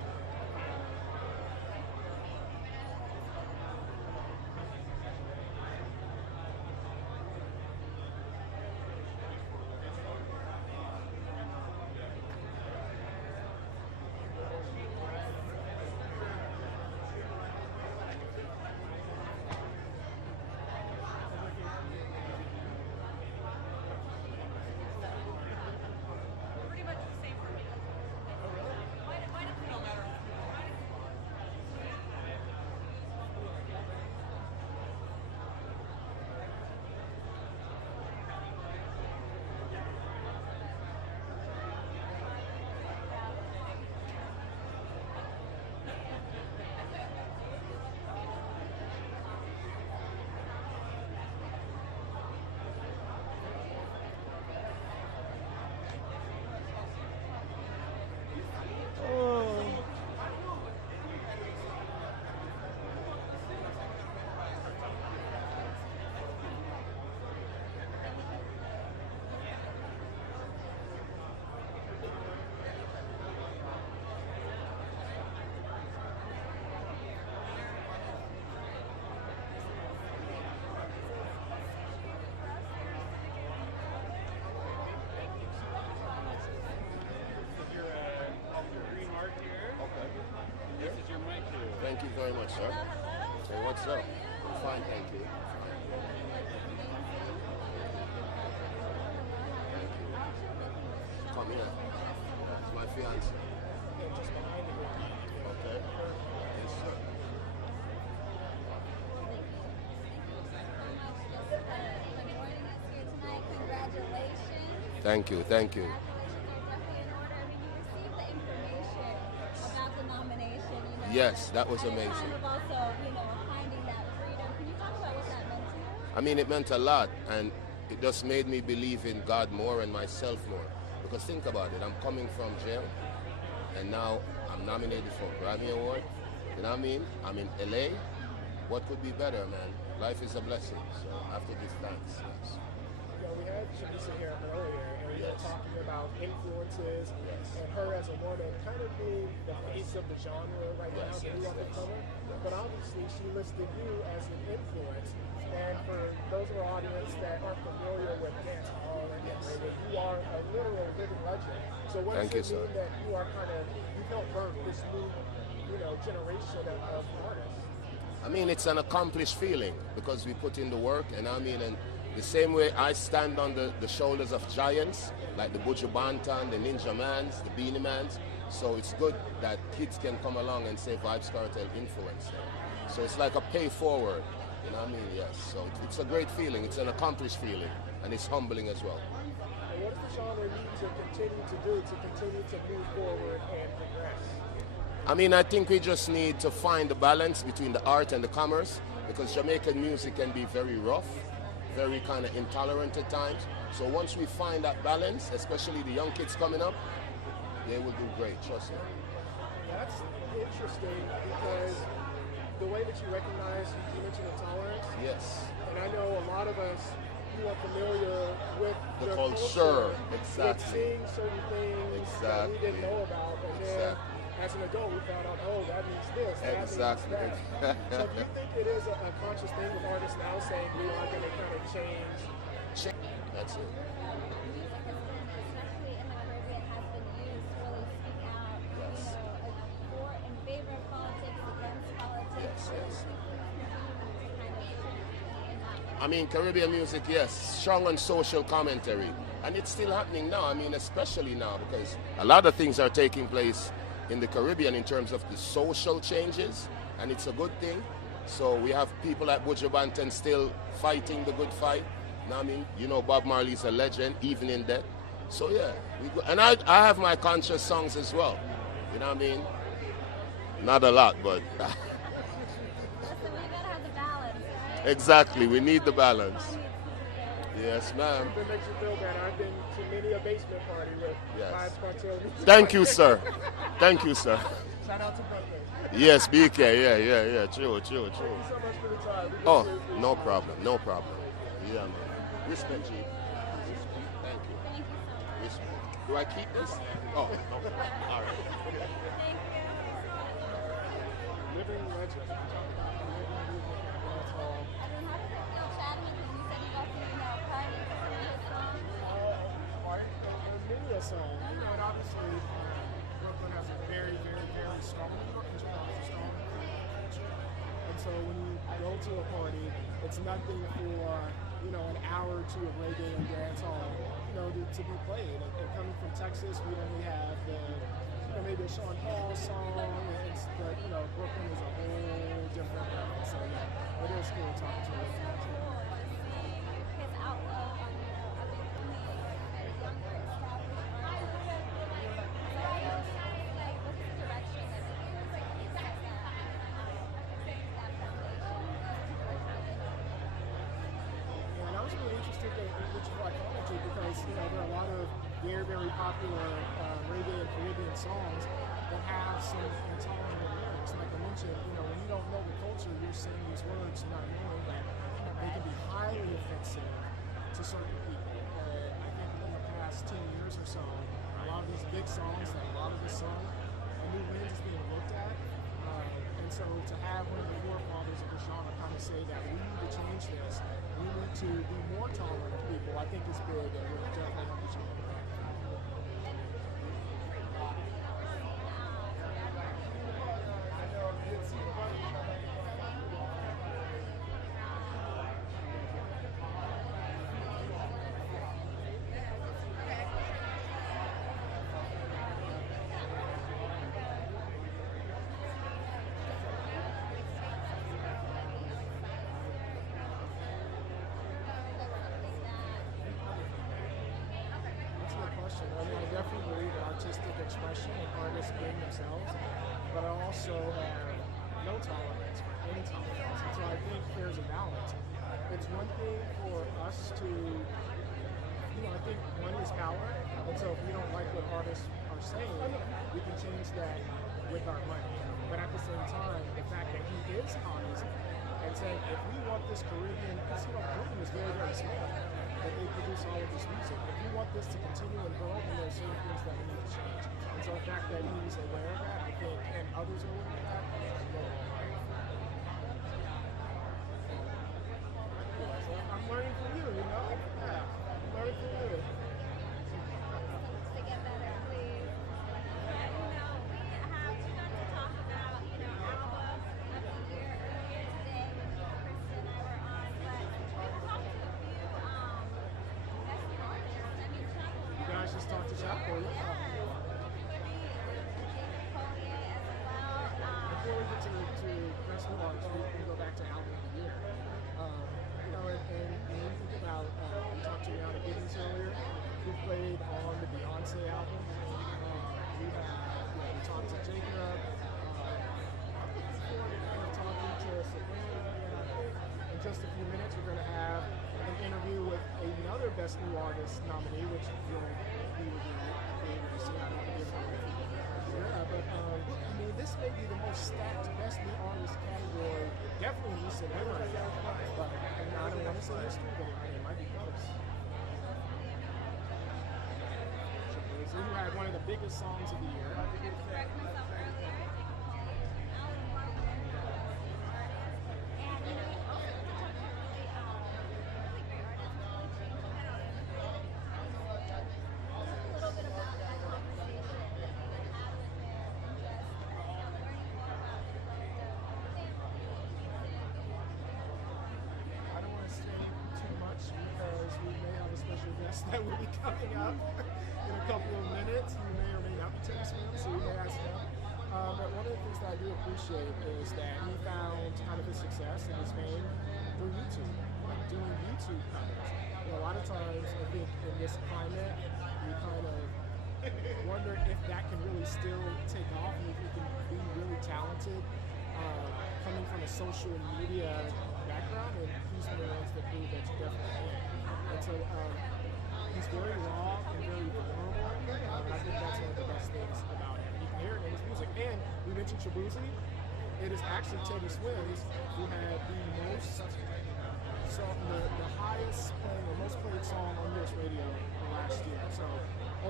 Thank you very much, sir. Hey, what's up? I'm fine, thank you. Thank you. Come here. It's my fiance. Okay. Yes, sir. Thank you, thank you. Yes, that was amazing. I mean, it meant a lot, and it just made me believe in God more and myself more. Because think about it, I'm coming from jail, and now I'm nominated for a Grammy Award. You know what I mean? I'm in LA. What could be better, man? Life is a blessing, so I have to give thanks. Yes. we had Shamisa here earlier, and we were talking about influences and her as a woman kind of being the face of the genre right now, the new up-and-comer. But obviously, she listed you as an influence. And for those of our audience that aren't familiar with dance hall and reggae, you are a literal living legend. So what does it mean that you are kind of, you helped birth this new, generation of artists? I mean, it's an accomplished feeling because we put in the work, and I mean, and the same way I stand on the shoulders of giants like the Buju Banton, the Ninja Mans, the Beanie Mans. So it's good that kids can come along and say Vibes Cartel influenced them. So it's like a pay forward, you know what I mean? Yes. So it's a great feeling. It's an accomplished feeling, and it's humbling as well. And what does the genre need to continue to do to continue to move forward and progress? I mean, I think we just need to find the balance between the art and the commerce, because Jamaican music can be very rough, very kind of intolerant at times. So once we find that balance, especially the young kids coming up, they will do great, trust me. That's interesting because the way that you recognize, you mentioned intolerance. Yes. And I know a lot of us who are familiar with the culture, exactly. with seeing certain things that we didn't know about, and then as an adult we found out, oh, that means this, that means that. So do you think it is a conscious thing with artists now saying we are going to kind of change? That's it. I mean, Caribbean music, yes, strong on social commentary. And it's still happening now, I mean, especially now, because a lot of things are taking place in the Caribbean in terms of the social changes, and it's a good thing. So we have people like Buju Banton still fighting the good fight. I mean, you know, Bob Marley's a legend, even in death. So yeah, and I have my conscious songs as well. You know what I mean? Not a lot, but... Exactly, we need the balance. Yes, ma'am. If it makes you feel better, I've been to many a basement party with Vibes Cartel music. Thank you, sir. Thank you, sir. Shout out to Brooklyn. Yes, BK, yeah. True. Thank you so much for the time. Oh, no problem. Yeah, man. Respect, G. Thank you. Respect. Do I keep this? Oh, no. All right. Living legend. Song. You know, and obviously Brooklyn has a very, very, very strong culture. And so when you go to a party, it's nothing for, an hour or two of reggae and dance hall, to be played. And coming from Texas, we only have maybe a Sean Paul song, but Brooklyn is a whole different level. So yeah, it is cool talking to you. His outlook on there are a lot of very, very popular reggae and Caribbean songs that have some intolerant lyrics. Like I mentioned, when you don't know the culture, you're saying these words not knowing that they can be highly offensive to certain people. And I think in the past 10 years or so, a lot of these big songs that a lot of us sung, a new lens is being looked at. And so to have one of the forefathers of the genre kind of say that we need to change this, we need to be more tolerant of people, I think is big, and we're definitely on the genre. Expression and artists being themselves, but I also have no tolerance for any tolerance. And so I think there's a balance. It's one thing for us to, I think money is power, and so if we don't like what artists are saying, we can change that with our money. But at the same time, the fact that he is honest and saying, if we want this Caribbean, because Caribbean is very, very small. that they produce all of this music. If you want this to continue and grow, then there are certain things that we need to change. And so the fact that he's aware of that, I think, and others are aware of that, so I'm learning from you, you know? Yeah, I'm learning from you. To get better, please. Yeah, we got to talk about, album of the year earlier today when Kristen and I were on, but we haven't talked to a few best new artists. I mean, Chapo. You guys just talked to Chapo, yeah. Before we get to best new artist, we go back to album of the year. And when you think about, we talked to Rihanna Giddens earlier, who played on the Beyonce album. We talked to Jacob. I'm looking forward to talking to Sabrina. And I think in just a few minutes we're going to have an interview with another Best New Artist nominee, which you'll be able to see. I don't think this may be the most stacked Best New Artist category, definitely in recent memory. But I don't want to say history, but it might be close. So you had one of the biggest songs of the year. That will be coming up in a couple of minutes. You may or may not be texting him, so you may ask him. But one of the things that I do appreciate is that he found kind of his success and his fame through YouTube, like doing YouTube covers. A lot of times, I think in this climate, you kind of wonder if that can really still take off and if you can be really talented coming from a social media background. And he's one of the ones that prove that you definitely can. And so, he's very raw and very vulnerable, and I think that's one of the best things about him. You can hear it in his music. And we mentioned Shabuzi. It is actually Teddy Swims who had the highest playing or most played song on US radio last year. So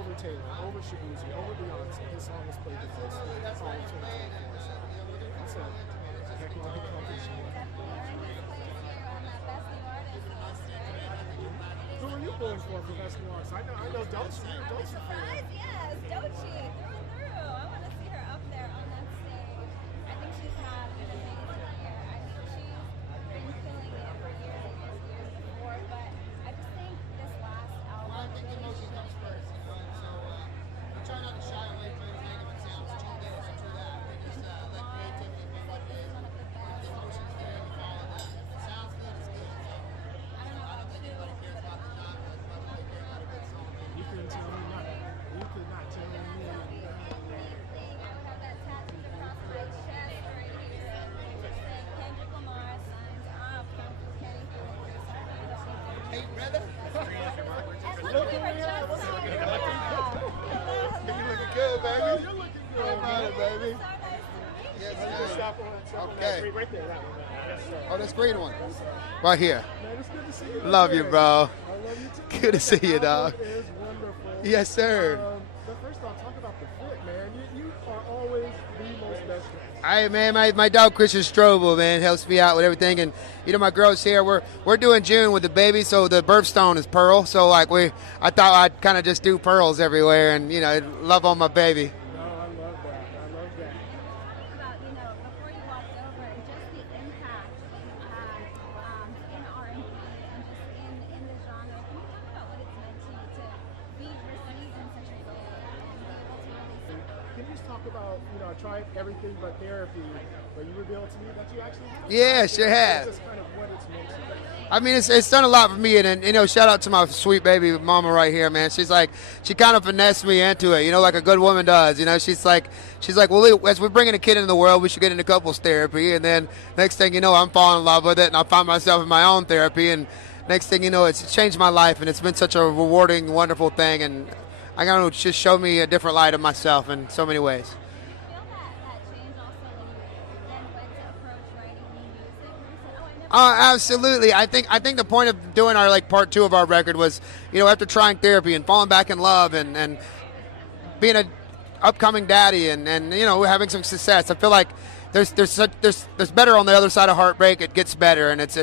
over Taylor, over Shabuzi, over Beyonce, his song was played the most all of 2024. So that's a heck of a accomplishment. Who are you pulling for Best New Artist? I know Doechii. Yes, Doechii, through and through. I want to see her up there on that stage. I think she's had an amazing year. I think she's been killing it for years and years and years before, but I just think this last album. Well, I think emotion comes first. So I try not to shy away from anything if it sounds too this or too that. We just let creativity be what it is. If the emotion's there, we follow that. If it sounds good, it's good. So I don't think anybody cares about the genre as much as they care about a good song. You couldn't tell me nothing. You could not tell me anything. I have that tattooed across my chest right here. It's saying Kendrick Lamar signs off from Kenny Ford. Hey, brother. Look who we were just talking about. You looking good, baby. You're looking good, baby. Yes, okay. Right there, that one. Oh, that's green one. Right here. Man, it's good to see you. Love you, bro. I love you too. Good to see you, dog. It is wonderful. Yes, sir. But first off, talk about the fit, man. You are always the most best friends. Hey, man, my dog Christian Strobel, man, helps me out with everything. And, my girls here, we're doing June with the baby, so the birthstone is Pearl. So, like, I thought I'd kind of just do pearls everywhere and, love on my baby. No, I love that. About, before you walked over, just the impact that you had in R&B and just in the genre. Can you talk about what it's meant to you to be received in such a way and be able to really Can you just talk about, I tried everything but therapy, but you revealed to me that you actually have. Yeah, sure have. That's just kind of what it's meant to be. I mean, it's done a lot for me, and shout out to my sweet baby mama right here, man. She kind of finessed me into it, like a good woman does. She's like, well, as we're bringing a kid into the world, we should get into couples therapy, and then next thing you know, I'm falling in love with it, and I find myself in my own therapy, and next thing you know, it's changed my life, and it's been such a rewarding, wonderful thing, and I got to just show me a different light of myself in so many ways. feel that change also when you then went to approach writing new music? Where you said, oh, I never Absolutely. I think the point of doing our like part 2 of our record was, after trying therapy and falling back in love and being a upcoming daddy and having some success. I feel like there's better on the other side of heartbreak. It gets better, and it's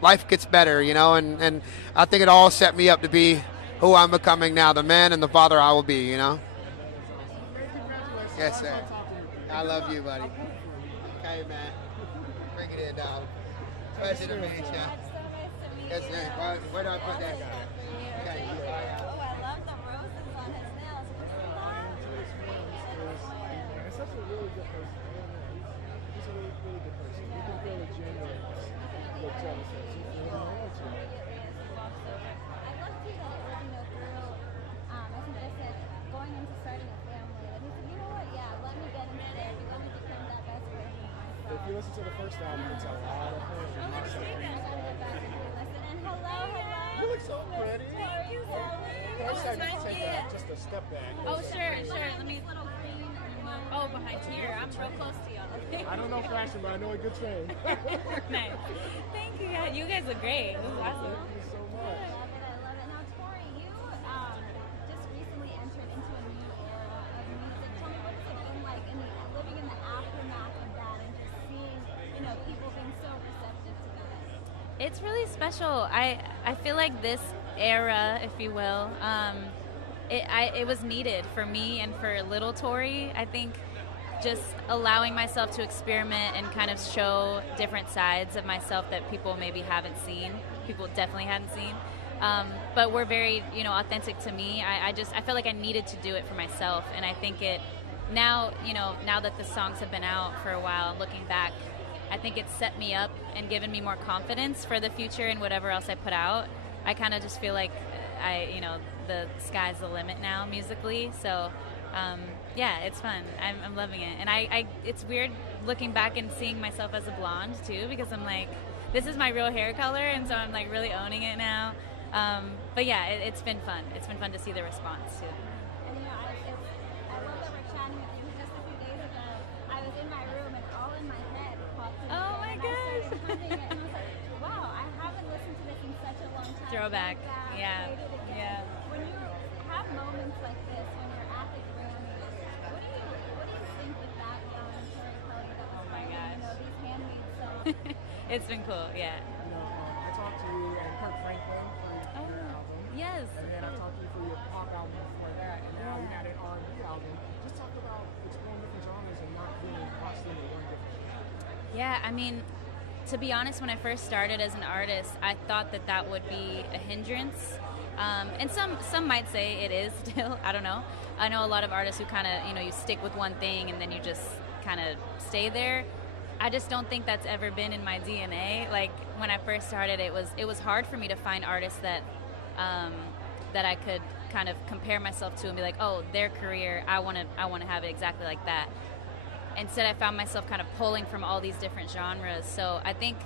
life gets better, and I think it all set me up to be who I'm becoming now, the man and the father I will be, Yes, sir. I love you, buddy. Okay, man. Bring it in, dog. Pleasure to meet you. Yes, sir. Where do I put that? Okay. Oh, I love the roses on his nails. He's such a really good person. He's a really, really good person. You can feel the genuine with Travis. I love too that, I think I said, going into starting a family. And he said, you know what, yeah, let me get into therapy. Let me become that best version of myself. If you listen to the first album, it's a lot of things. And hello. You look so pretty. Thank you so much. First, I need to take just a step back. Oh, sure. Let me. Oh, behind here. I'm real close to y'all. I don't know fashion, but I know a good train. Nice. Thank you. Yeah, you guys look great. This is awesome. Thank you so much. I love it. Now, Tori, you just recently entered into a new era of music. Tell me what's it been like living in the aftermath of that and just seeing, people being so receptive to that. It's really special. I feel like this era, if you will, it was needed for me and for little Tori. I think just allowing myself to experiment and kind of show different sides of myself that people maybe haven't seen. People definitely hadn't seen. But were very, authentic to me. I felt like I needed to do it for myself, and I think it now, now that the songs have been out for a while, looking back, I think it's set me up and given me more confidence for the future and whatever else I put out. I kind of just feel like the sky's the limit now musically. So, yeah, it's fun. I'm loving it. And it's weird looking back and seeing myself as a blonde too, because I'm like, this is my real hair color, and so I'm like really owning it now. But yeah, it's been fun. It's been fun to see the response too. And I love that we're chatting with you. Just a few days ago, I was in my room and all in my head popped in. Oh my gosh. I started humming it, and I was like, wow, I haven't listened to this in such a long time. Throwback. Like Yeah. Yeah. When you have moments like this, when you're at the Grammys, what do you think with that young Tori Kelly that was writing, these handmade songs? It's been cool, yeah. I talked to you and Kirk Franklin for your album. Yes. And then I talked to you for your pop album before that, and now you had an R&B album. Just talk about exploring different genres and not being lost in one different. Yeah, I mean, to be honest, when I first started as an artist, I thought that would be a hindrance. And some might say it is still. I don't know. I know a lot of artists who kind of, you stick with one thing and then you just kind of stay there. I just don't think that's ever been in my DNA. Like when I first started, it was hard for me to find artists that I could kind of compare myself to and be like, oh, their career, I want to have it exactly like that. Instead, I found myself kind of pulling from all these different genres. So I think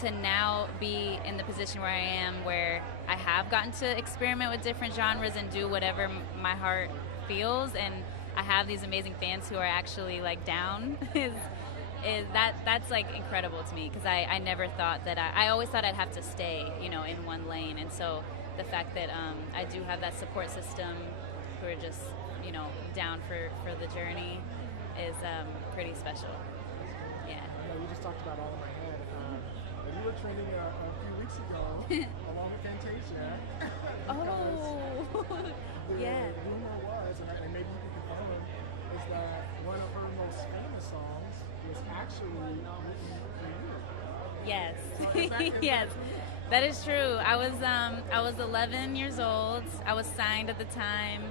to now be in the position where I am, where I have gotten to experiment with different genres and do whatever my heart feels, and I have these amazing fans who are actually like down, that's like incredible to me, because I never thought that I always thought I'd have to stay, in one lane. And so the fact that I do have that support system who are just, down for the journey is pretty special. Yeah. You just talked about All in My Head. You were trending a few weeks ago along with Fantasia. Oh, yeah. The rumor was, and maybe you can confirm, is that one of her most famous songs was actually written for you. Yes. So Yes. That is true. I was 11 years old. I was signed at the time.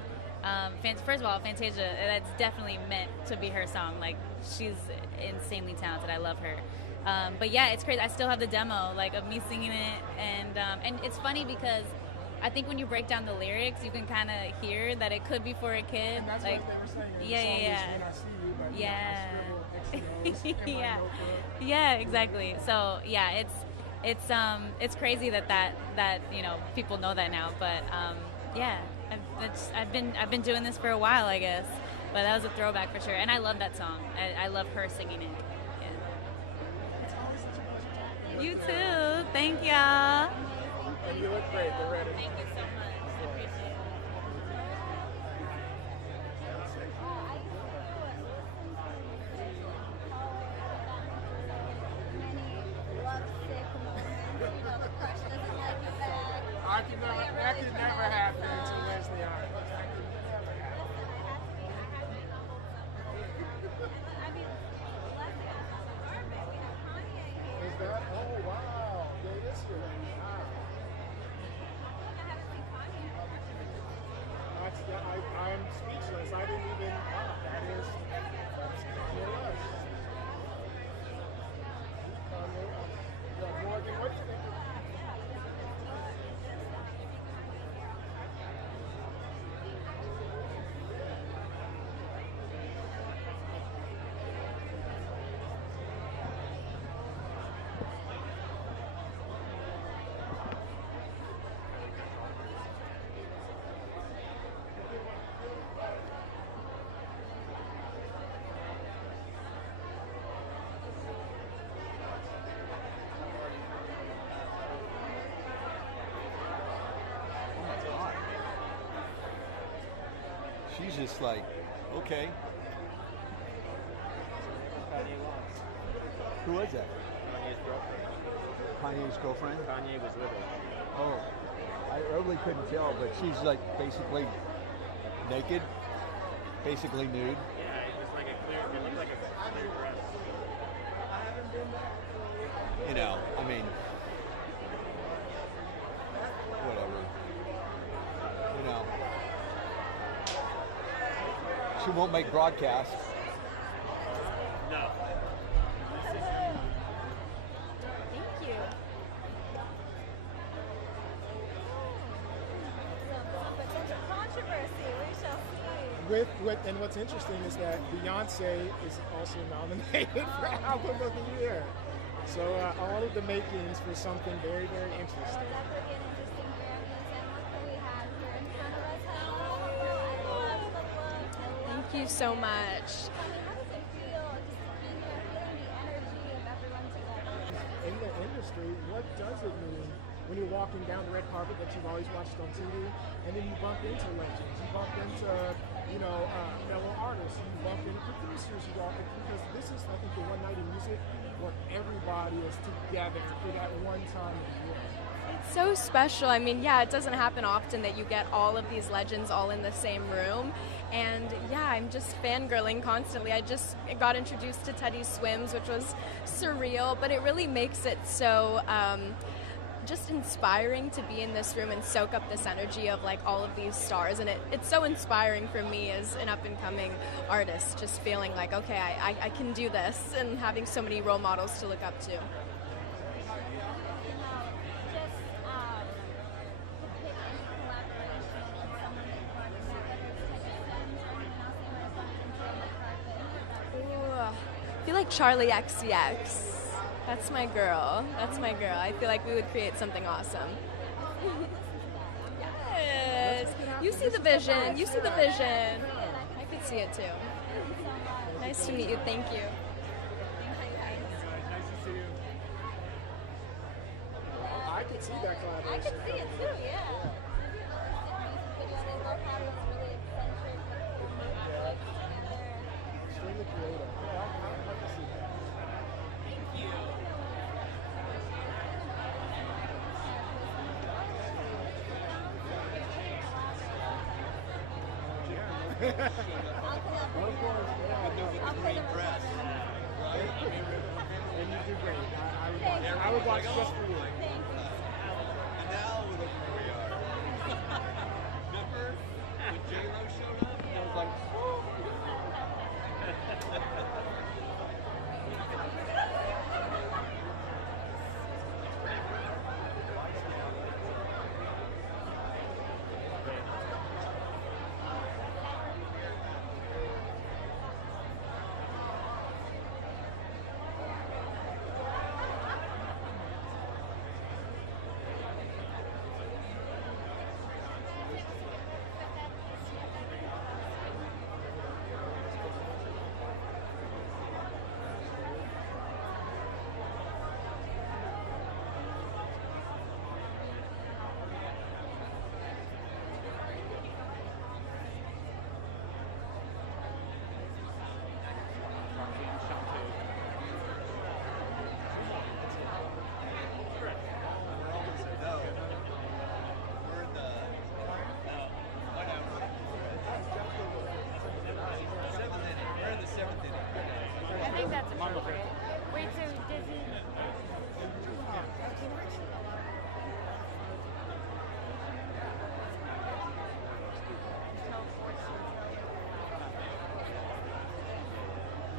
First of all, Fantasia, that's definitely meant to be her song. Like, she's insanely talented. I love her. But yeah, it's crazy. I still have the demo, like, of me singing it, and it's funny because I think when you break down the lyrics, you can kind of hear that it could be for a kid. And that's like, what they were saying. Yeah. Yeah. Yeah, exactly. So yeah, it's crazy that people know that now. But yeah, I've been doing this for a while, I guess. But that was a throwback for sure, and I love that song. I love her singing it. You too. Thank y'all. You look great. We're ready. Thank you so much. I appreciate it. That could never happen to Leslie Arnold. That could never happen. Is that? Oh, wow. Yeah, this year. Wow. I'm speechless. I didn't even. Wow, that's Kanye West. Kanye West. Yeah, Morgan, what do you think? She's just like, okay. Who was that? Kanye's girlfriend. Kanye's girlfriend? Kanye was with her. Oh, I really couldn't tell, but she's like basically naked, basically nude. Yeah, it was like a clear. It looked like a clear dress. You know, I mean, whatever. You know, she won't make broadcasts. No. Thank you. Potential controversy, we shall see. And what's interesting is that Beyonce is also nominated for Album of the Year. So all of the makings for something very, very interesting. Definitely an interesting Grammys, and look who we have here in front of us. Hello, I love the look. Thank you so much. How does it feel just to be here, feeling the energy of everyone together? In the industry, what does it mean when you're walking down the red carpet that you've always watched on TV, and then you bump into legends, you bump into, fellow artists, you bump into producers, because this is, I think, the one night in music where everybody is together for that one time of the year. It's so special. I mean, yeah, it doesn't happen often that you get all of these legends all in the same room. And yeah, I'm just fangirling constantly. I just got introduced to Teddy Swims, which was surreal, but it really makes it so just inspiring to be in this room and soak up this energy of like all of these stars. And it's so inspiring for me as an up and coming artist, just feeling like, okay, I can do this, and having so many role models to look up to. I feel like Charlie XCX. That's my girl. That's my girl. I feel like we would create something awesome. Yes. You see the vision. You see the vision. I could see it too. Nice to meet you. Thank you. Nice to see you. I could see that collaboration. I could see it too, yeah. Extremely creative. Yeah, I'd like to see that. Thank you. Of course, yeah. With the green dress, right? And you do great. I would watch just for you. And now look where we are. Remember when J-Lo showed up? I was like,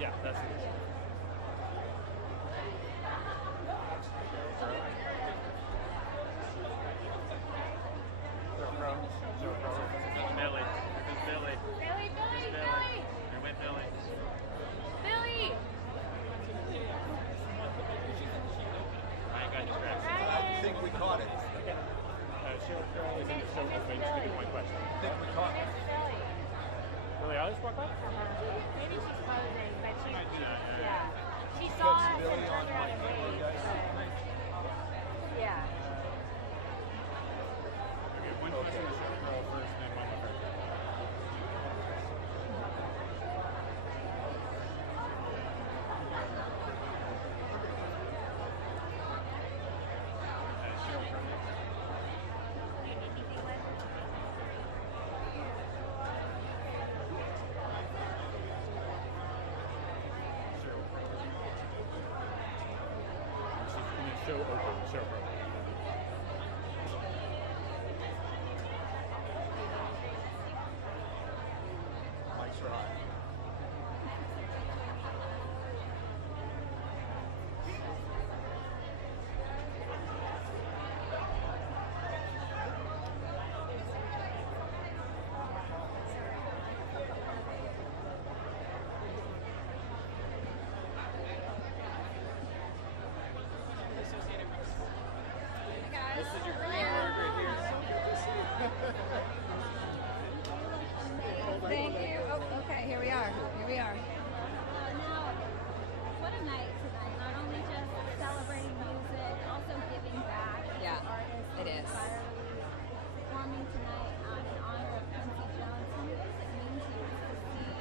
Yeah, that's it. Billy. Billy. Billy. There went Billy. Billy. I got distracted. I think we caught it. Cheryl Crow is in the show opening. Just give me one question. I think we caught it. Billie Eilish walked by? Maybe she's posing, but she, Yeah. she saw us Billy and on turned around my and camera, waved. guys. Yeah. Okay, one question to Cheryl Crow first, then one with her. Cheryl Crow. Show open. Cheryl Crow. Mike's right. This is your green card right here. Thank you. Oh, okay, here we are. Now, what a night tonight. Not only just celebrating music, also giving back Yeah, to artists. it is. Performing tonight in honor of Quincy Jones. Tell me, what does it mean to you to see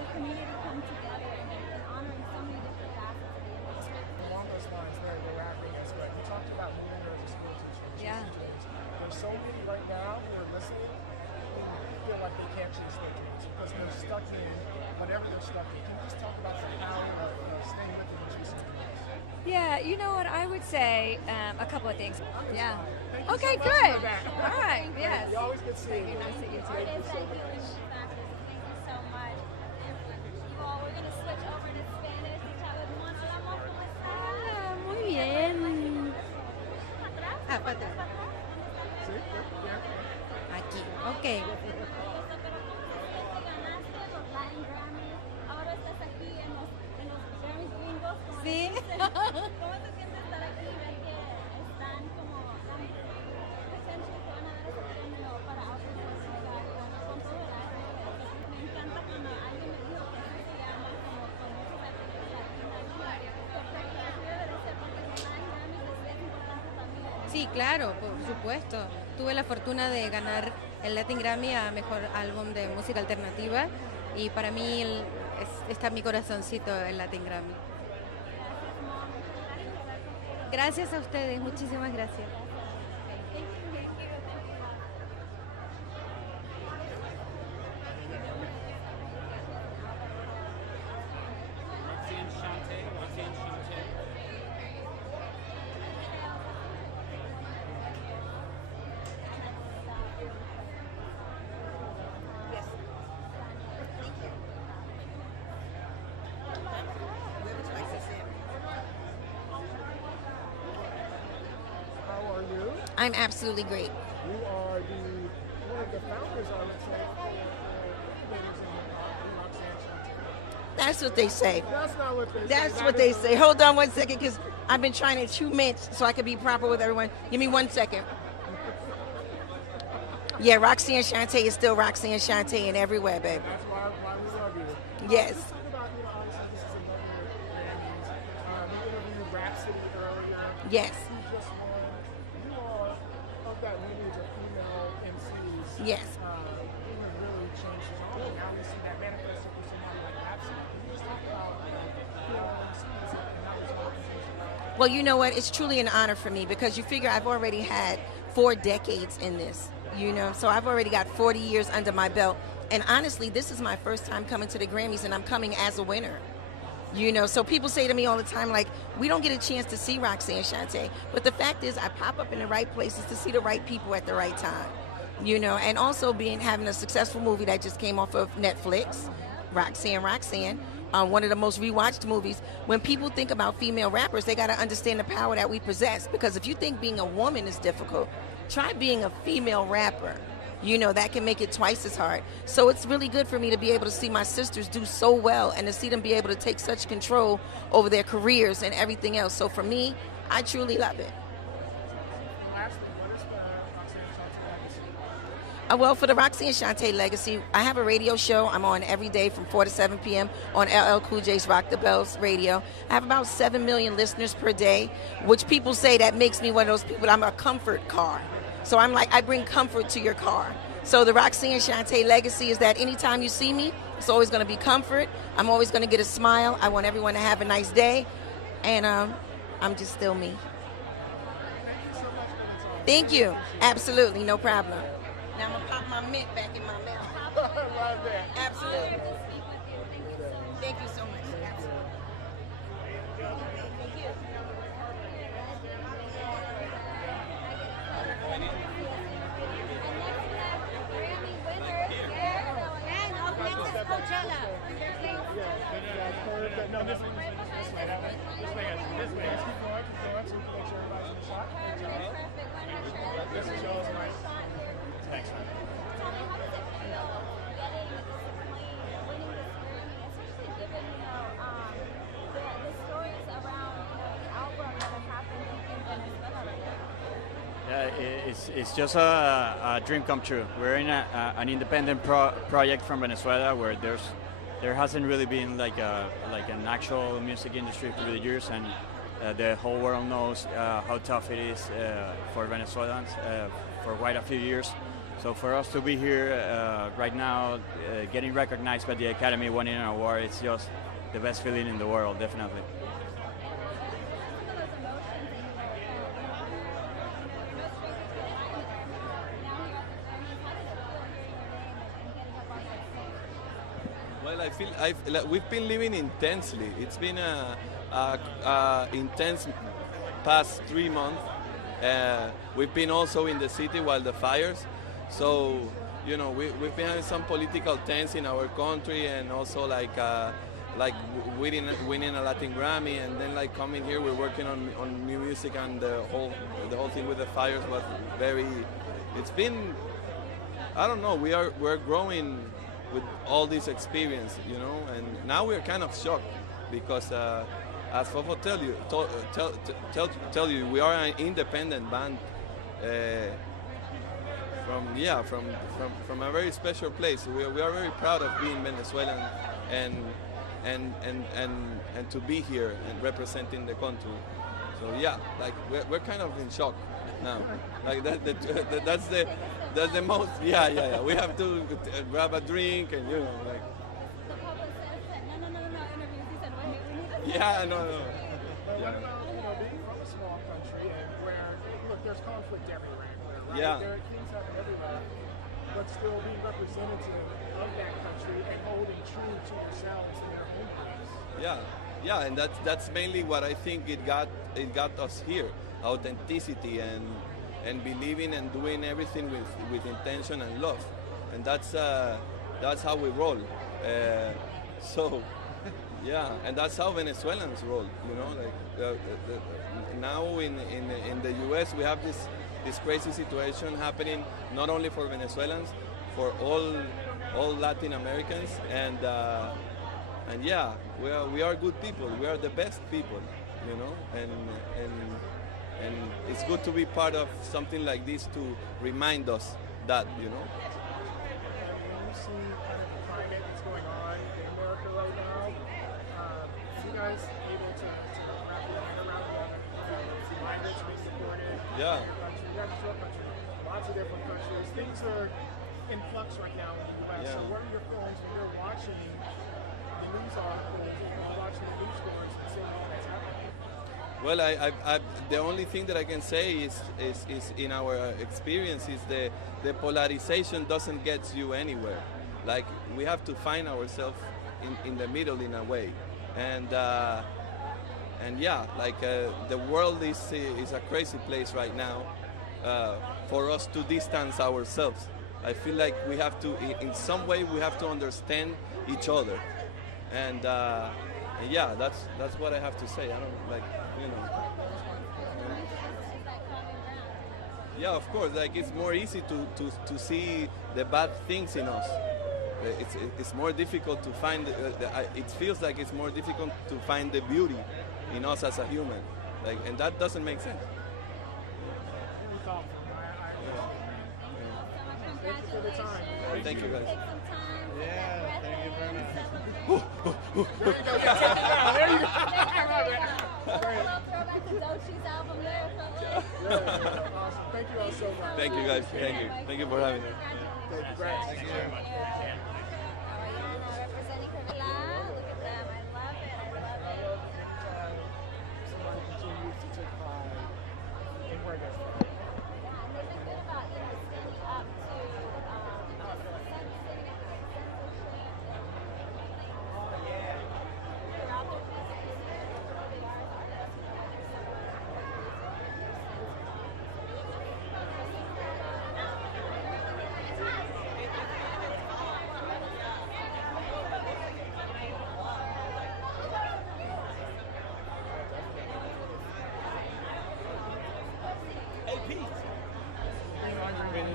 the community come together and honoring so many different facets of the industry? Along those lines, there, you're wrapping us right. You talked about moving her as a school teacher. Yeah. There's so many right now who are listening who feel like they can't chase their dreams because they're stuck in whatever they're stuck in. Can you just talk about the power of staying with it and chasing your dreams? Yeah, you know what I would say? A couple of things. Yeah. Thank you Okay, so much good. for that. All right. Yes. You always get seeing you. Nice to meet you. Artists and human factors. Thank you so much. You all, we're going to switch over to Spanish. Hola, amor, ¿cómo estás? Hola, muy bien. Ah, para atrás. Aquí, ok. Ganaste los Latin Grammy. Ahora estás aquí en los Grammys gringos. como Sí. le dicen. ¿Cómo te sientes estar aquí y ver que están como dando potential que van a dar ese premio para autos de música con todo el arte? Me encanta cuando alguien me dijo que así se llama como con música latina. Perfecto, así debe de ser porque los Latin Grammys sí es importante también. Sí, claro, por supuesto. Tuve la fortuna de ganar el Latin Grammy a Mejor Álbum de Música Alternativa y para mí está en mi corazoncito el Latin Grammy. Gracias a ustedes, muchísimas gracias. Roxanne Shante. How are you? I'm absolutely great. You are one of the founders, I would say, for incubators in hip-hop, Roxanne Shante. That's what they say. That's not what they say. That's That what is they a- say. Hold on 1 second, because I've been trying to chew mints so I could be proper with everyone. Give me 1 second. Yeah, Roxanne Shante is still Roxanne Shante in everywhere, baby. That's why we love you. Yes. Let's talk about, obviously this is another Grammys. We interviewed Rhapsody earlier. Yes. Who just won. You are of that lineage of female MCs. Yes. Who have really changed the genre. Now we see that manifested for somebody like Rhapsody. Can you just talk about female MCs and how this organization? Well, you know what? It's truly an honor for me because you figure I've already had 4 decades in this, so I've already got 40 years under my belt. And honestly, this is my first time coming to the Grammys, and I'm coming as a winner. So people say to me all the time, like, we don't get a chance to see Roxanne Shante. But the fact is, I pop up in the right places to see the right people at the right time. And also having a successful movie that just came off of Netflix, Roxanne. one of the most rewatched movies. When people think about female rappers, they got to understand the power that we possess. Because if you think being a woman is difficult, try being a female rapper. You know, that can make it twice as hard. So it's really good for me to be able to see my sisters do so well and to see them be able to take such control over their careers and everything else. So for me, I truly love it. Well, for the Roxanne Shante legacy, I have a radio show. I'm on every day from 4 to 7 p.m. on LL Cool J's Rock the Bells radio. I have about 7 million listeners per day, which people say that makes me one of those people. I'm a comfort car. So I'm like, I bring comfort to your car. So the Roxanne Shante legacy is that anytime you see me, it's always going to be comfort. I'm always going to get a smile. I want everyone to have a nice day. And I'm just still me. Thank you. Absolutely, no problem. Now I'm going to pop my mint back in my mouth. Absolutely. Thank you so much. Absolutely. Thank you. Thanks, man. It's just a dream come true. We're in an independent project from Venezuela where there hasn't really been like an actual music industry for the years, and the whole world knows how tough it is for Venezuelans for quite a few years. So for us to be here right now, getting recognized by the Academy, winning an award, it's just the best feeling in the world, definitely. Well, I feel we've been living intensely. It's been a intense past 3 months. We've been also in the city while the fires. So, you know, we've been having some political tense in our country, and also like winning a Latin Grammy, and then like coming here, we're working on new music, and the whole thing with the fires was very. It's been, I don't know. We're growing with all this experience, you know, and now we're kind of shocked because, as Fofo tell you, we are an independent band. From a very special place. We are very proud of being Venezuelan and to be here and representing the country. So yeah, like we're kind of in shock now. Like that's the most. Yeah. We have to grab a drink and you know like. Yeah, no. Yeah. Being from a small country and where look, there's conflict everywhere. Right? Yeah. There are things happen everywhere, but still being representative of that country and holding true to yourselves and their own place. Yeah, and that's mainly what I think it got us here: authenticity and believing and doing everything with intention and love, and that's how we roll. So. Yeah, and that's how Venezuelans roll. You know, like now in the U.S. we have this crazy situation happening not only for Venezuelans, for all Latin Americans, and yeah, we are good people. We are the best people, you know, and it's good to be part of something like this to remind us that, you know. When you see kind of the climate that's going on in America right now, you guys able to wrap your head around the migrants being supported? Yeah. You have your country, lots of different countries. Things are in flux right now in the U.S. Yeah. So what are your feelings when you're watching the news articles, or watching the news stories and seeing all that's happening? Well, I the only thing that I can say is in our experience is the polarization doesn't get you anywhere. Like we have to find ourselves in the middle in a way, and yeah, like the world is a crazy place right now. For us to distance ourselves, I feel like we have to, in some way, we have to understand each other, and yeah, that's what I have to say. I don't like, you know. Yeah, of course. Like it's more easy to see the bad things in us. It's more difficult to find. It feels like it's more difficult to find the beauty in us as a human. Like, and that doesn't make sense. Really thoughtful. Thank you for the time. Thank you, guys. Yeah, thank you very much. There you go. Throwback to Dochi's album there. Awesome. Thank you all so much. Thank you, guys. Thank you. Thank you for having me. Congrats. Thank you very much. Representing Cavila. Look at them. I love it. I love it. Somebody continues to take pride in where they're from. Yeah, and they've been good about, standing up to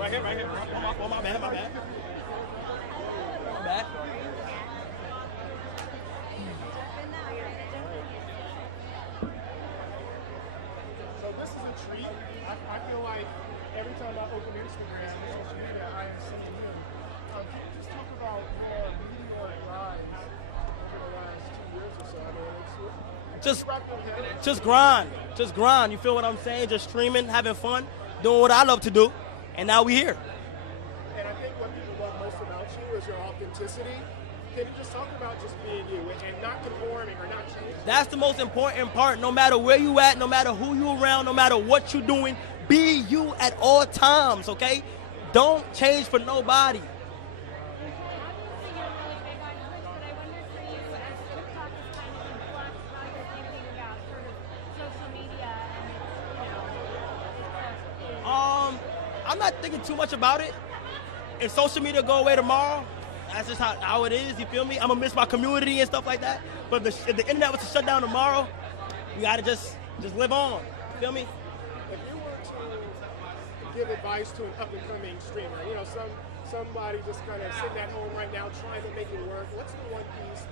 Right here. My bad. So this is a treat. I feel like every time I open Instagram, social media, I am seeing you. Can you just talk about your meteoric rise over the last 2 years or so? I mean, Just grind. You feel what I'm saying? Just streaming, having fun, doing what I love to do, and now we here. And I think what people love most about you is your authenticity. Can you just talk about just being you and not conforming or not changing? That's the most important part. No matter where you at, no matter who you around, no matter what you're doing, be you at all times, okay? Don't change for nobody. I'm not thinking too much about it. If social media go away tomorrow, that's just how it is, you feel me? I'm gonna miss my community and stuff like that. But if the internet was to shut down tomorrow, we gotta just live on, you feel me? If you were to give advice to an up-and-coming streamer, somebody just kind of sitting at home right now trying to make it work, what's the one piece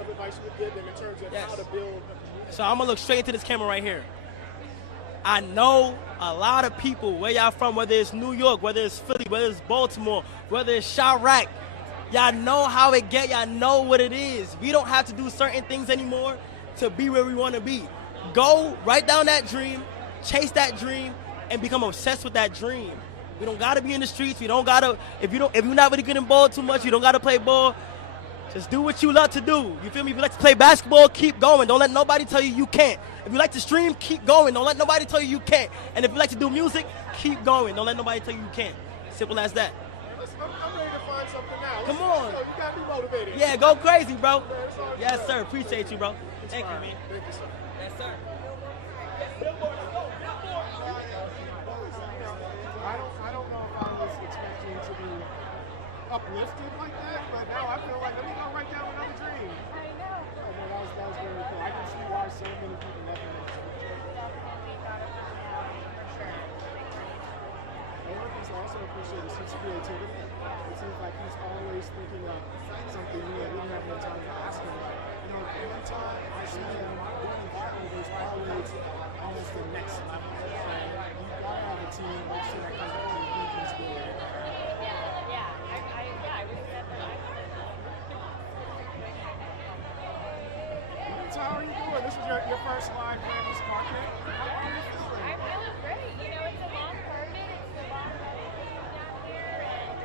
of advice you would give them in terms of how to build a community? So I'm gonna look straight into this camera right here. I know a lot of people, where y'all from, whether it's New York, whether it's Philly, whether it's Baltimore, whether it's Chirac, y'all know how it get, y'all know what it is. We don't have to do certain things anymore to be where we want to be. Go write down that dream, chase that dream, and become obsessed with that dream. We don't gotta be in the streets. We don't gotta. If you're not really getting ball too much, you don't gotta play ball. Just do what you love to do. You feel me? If you like to play basketball, keep going. Don't let nobody tell you you can't. If you like to stream, keep going. Don't let nobody tell you you can't. And if you like to do music, keep going. Don't let nobody tell you you can't. Simple as that. I'm ready to find something now. Come on. You got me motivated. Yeah, go crazy, bro. Yes, sir. Appreciate you, bro. Thank you, man. Thank you, sir. Yes, sir. I don't know if I was expecting to be uplifted like that, but now I feel like let me go write down another dream. I know. That was very cool. I can see why so many people love him. Definitely got it now, for sure. One of the things I also appreciate is his creativity. It seems like he's always thinking of something new. We didn't have enough time to ask him. Every time I see him doing viral, there's always almost the next level. And you've got to have a team make sure that kind of thing keeps going. How are you doing? This is your first live Grammys content. How are you feeling? I'm feeling great. It's a long permit. It's a long down here, and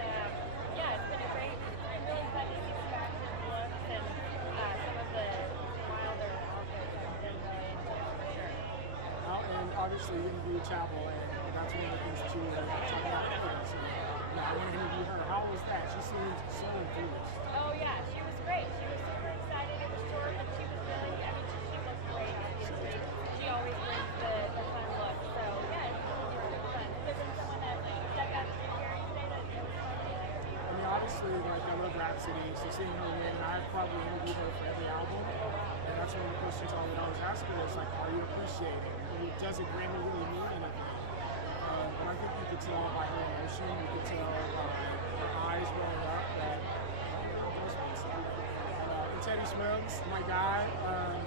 it's been a great. I'm really glad to see the fashion looks and some of the wilder outfits. I've been really into for sure. And obviously you interviewed Chapel, and that's one of the things that you were talking about. Now I want to interview her. How was that? She seemed so enthused. Oh yeah, she was great. She was super excited. It was short, but she was really. She looked great. She always brings the fun look. So yeah, it was really fun. Has there been someone that stuck out to you here and say that it was fun? I mean, obviously, I love Rhapsody, so seeing her win, I probably interviewed her for every Are you appreciating? Does a Grammy really mean anything? And I think you could tell by her emotion, you could tell by her eyes rolling up that and Teddy Smuggs, my guy,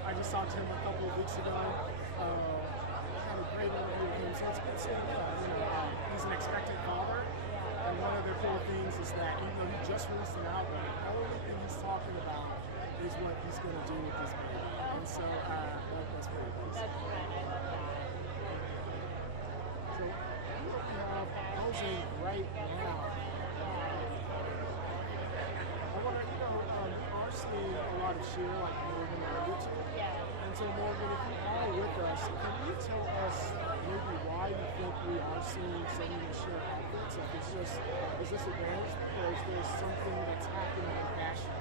I just talked to him a couple of weeks ago. Had a great interview with him, so it's good seeing him. He's an expectant father, and one of the cool things is that even though he just released an album, the only thing he's talking about is what he's going to do with his baby. And so that's pretty cool. That's right, I love that. So we have housing right now. I wonder, you are seeing a lot of share like Morgan alluded to. Yeah. And so Morgan, if you are with us, can you tell us maybe why you think we are seeing so many share outfits? Like is this advanced or is there something that's happening in fashion?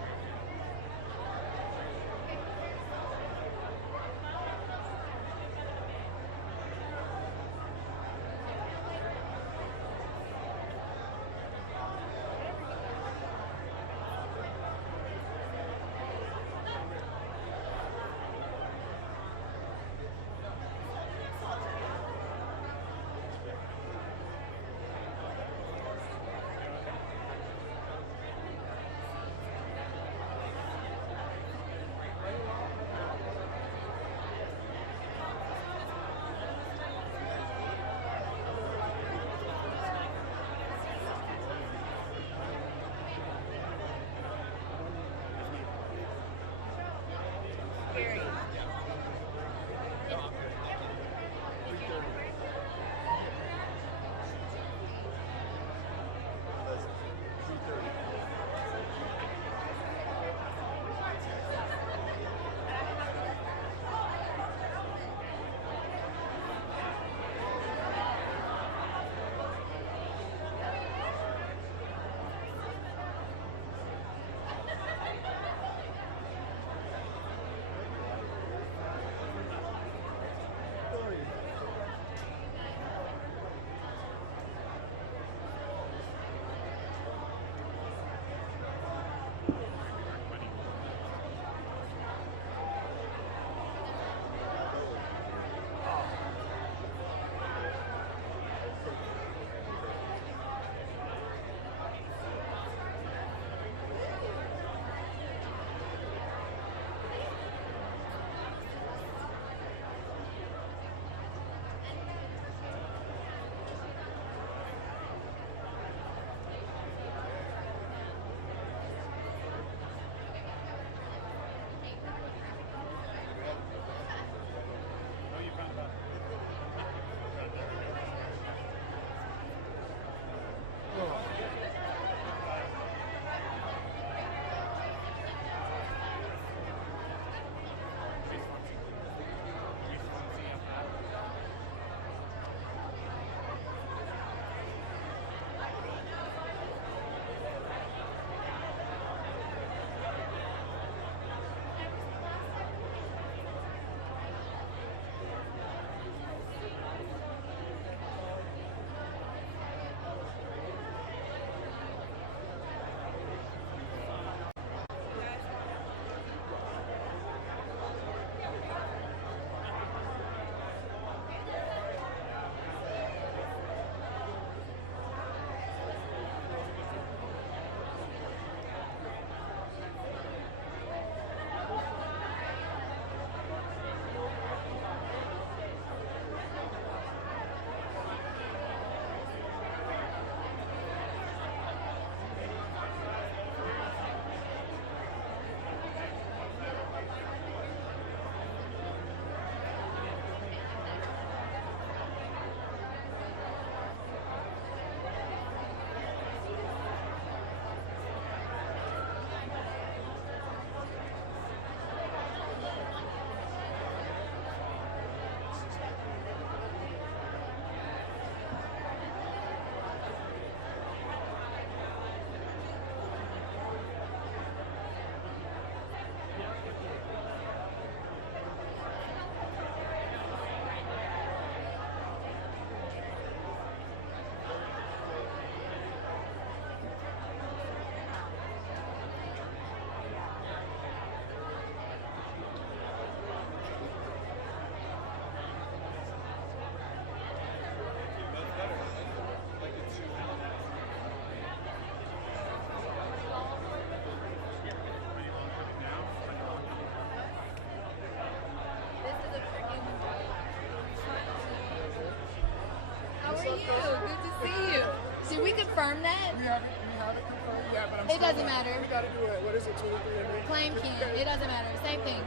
Good to see you. Did we confirm that? We haven't confirmed yet, but I'm It doesn't matter. We gotta do it. What is it, 2 or 3 and me? Claim can. It doesn't matter. Same thing.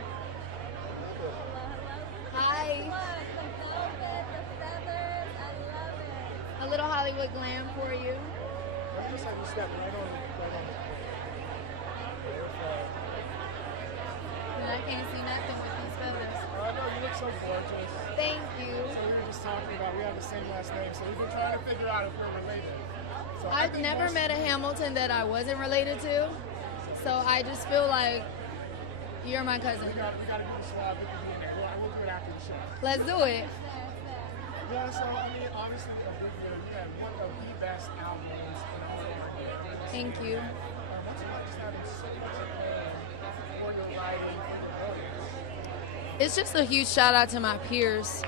Hi. A little Hollywood glam for you. I just had you step right on. I can't see nothing with these feathers. I know, you look so gorgeous. Thank you. So we were just talking about, we have the same last name, so we've been trying to figure out if we're related. So I've never met a Hamilton that I wasn't related to, so I just feel like you're my cousin. We gotta do the swab with the DNA. We'll do it after the show. Let's do it. Yeah, so I mean, obviously a big year. You had one of the best albums in all of our years. Thank you. What's it like just having so much for your writing, for your audience? It's just a huge shout out to my peers.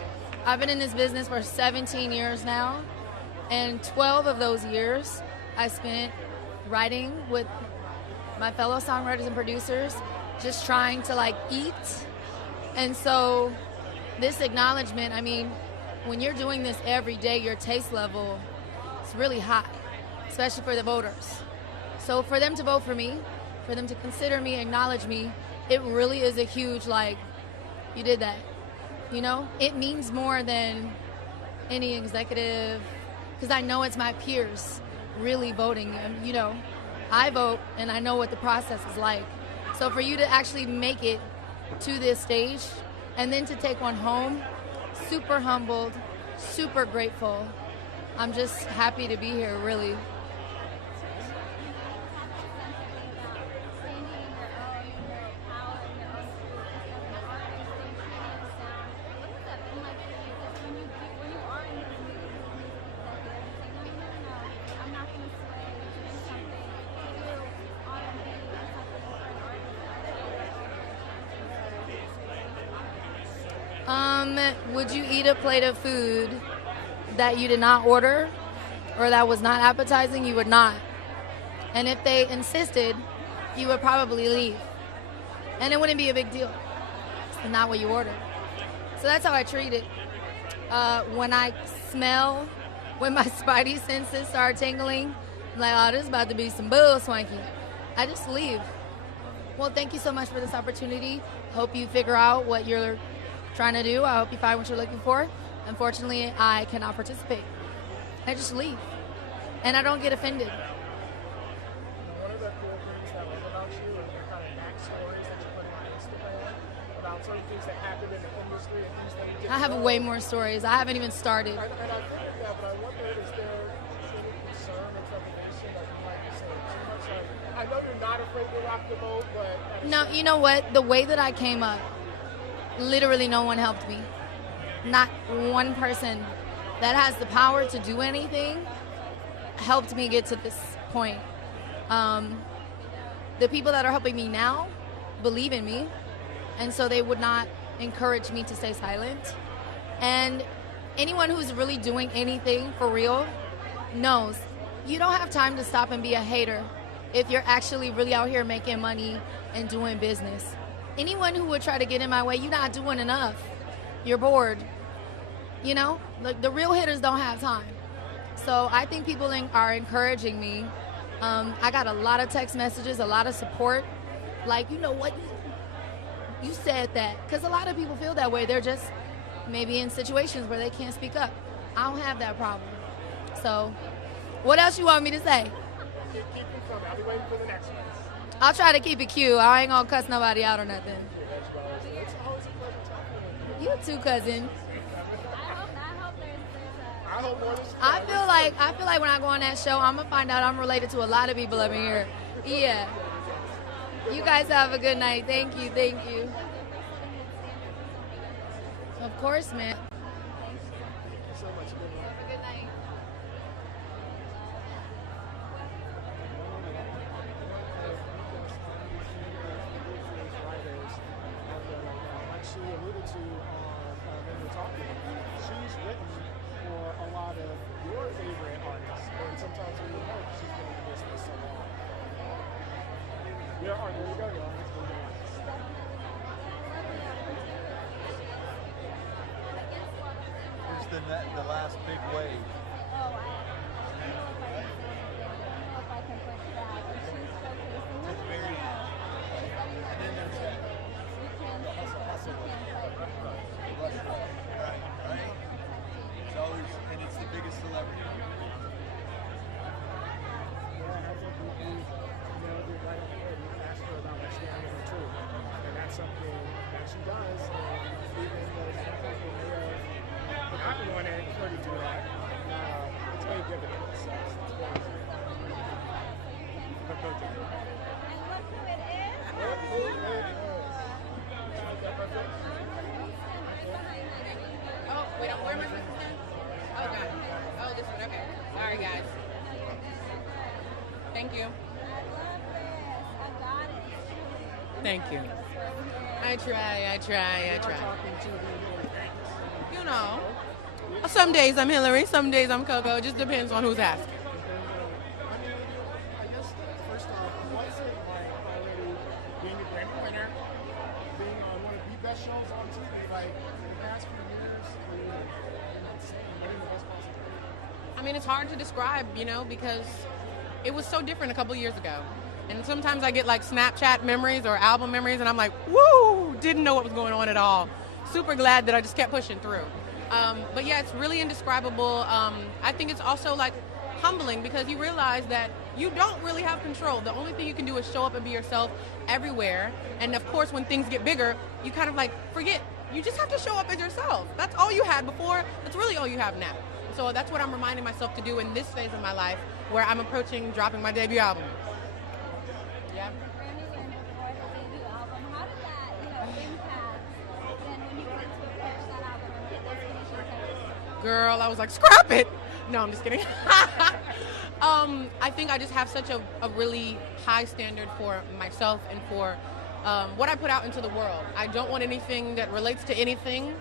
I've been in this business for 17 years now, and 12 of those years I spent writing with my fellow songwriters and producers, just trying to like eat. And so this acknowledgement, I mean, when you're doing this every day, your taste level is really high, especially for the voters. So for them to vote for me, for them to consider me, acknowledge me, it really is a huge, like, you did that. You know, it means more than any executive, because I know it's my peers really voting. And, you know, I vote and I know what the process is like. So for you to actually make it to this stage and then to take one home, super humbled, super grateful. I'm just happy to be here, really. Would you eat a plate of food that you did not order or that was not appetizing? You would not. And if they insisted, you would probably leave. And it wouldn't be a big deal. It's not what you ordered. So that's how I treat it. When I smell, when my spidey senses start tingling, I'm like, oh, this is about to be some bull swanky. I just leave. Well, thank you so much for this opportunity. Hope you figure out what you're trying to do. I hope you find what you're looking for. Unfortunately, I cannot participate. I just leave. And I don't get offended. One of the cool things that I love about you is your kind of backstories that you put on Instagram about certain things that happened in the industry and things that you didn't I have know. way more stories. I haven't even started. And I think of that, but I wonder, is there any concern or trepidation that you might be saying too much? Like, I know you're not afraid to rock the boat, but... No, you know what? The way that I came up, literally no one helped me. Not one person that has the power to do anything helped me get to this point. The people that are helping me now believe in me, and so they would not encourage me to stay silent. And anyone who's really doing anything for real knows you don't have time to stop and be a hater if you're actually really out here making money and doing business. Anyone who would try to get in my way, you're not doing enough. You're bored. You know, the real hitters don't have time. So I think people are encouraging me. I got a lot of text messages, a lot of support. Like, you know what? You said that. Because a lot of people feel that way. They're just maybe in situations where they can't speak up. I don't have that problem. So what else you want me to say? Keep you coming. I'll be waiting for the next one. I'll try to keep it cute. I ain't gonna cuss nobody out or nothing. You too, cousin. I feel like when I go on that show, I'm gonna find out I'm related to a lot of people up in here. Yeah. You guys have a good night. Thank you. Thank you. Of course, man. She alluded to when we were talking, she's written for a lot of your favorite artists, and sometimes we don't know she's been in the business so long. There you go, your artist. Who's the last big wave? It's the biggest celebrity. And that's something that she does. And even though some people may have forgotten when they already do that, it's very dividends. So it's very Oh, wait, where am I supposed to stand? Oh, God. Oh, this one, okay. Sorry, guys. Thank you. Thank you. I try. You know, some days I'm Hillary, some days I'm Coco. It just depends on who's asking. I guess, first off, what's it like already being a Grammy winner, being on one of the best shows on TV, like the past few years, winning the best possible? I mean, it's hard to describe, you know, because it was so different a couple years ago. And sometimes I get like Snapchat memories or album memories, and I'm like, woo, didn't know what was going on at all. Super glad that I just kept pushing through. But yeah, it's really indescribable. I think it's also like humbling because you realize that you don't really have control. The only thing you can do is show up and be yourself everywhere. And of course, when things get bigger, you kind of like forget. You just have to show up as yourself. That's all you had before. That's really all you have now. So that's what I'm reminding myself to do in this phase of my life where I'm approaching dropping my debut album. Yeah. Girl, I was like, scrap it. No, I'm just kidding. I think I just have such a really high standard for myself and for what I put out into the world. I don't want anything that relates to anything,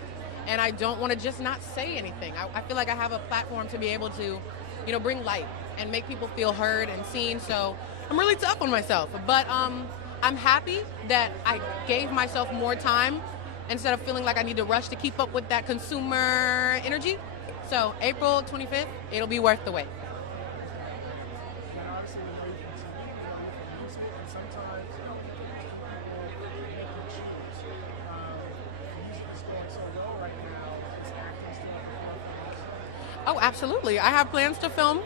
and I don't want to just not say anything. I feel like I have a platform to be able to, you know, bring light and make people feel heard and seen. So I'm really tough on myself, but I'm happy that I gave myself more time instead of feeling like I need to rush to keep up with that consumer energy. So April 25th, it'll be worth the wait. Oh, absolutely. I have plans to film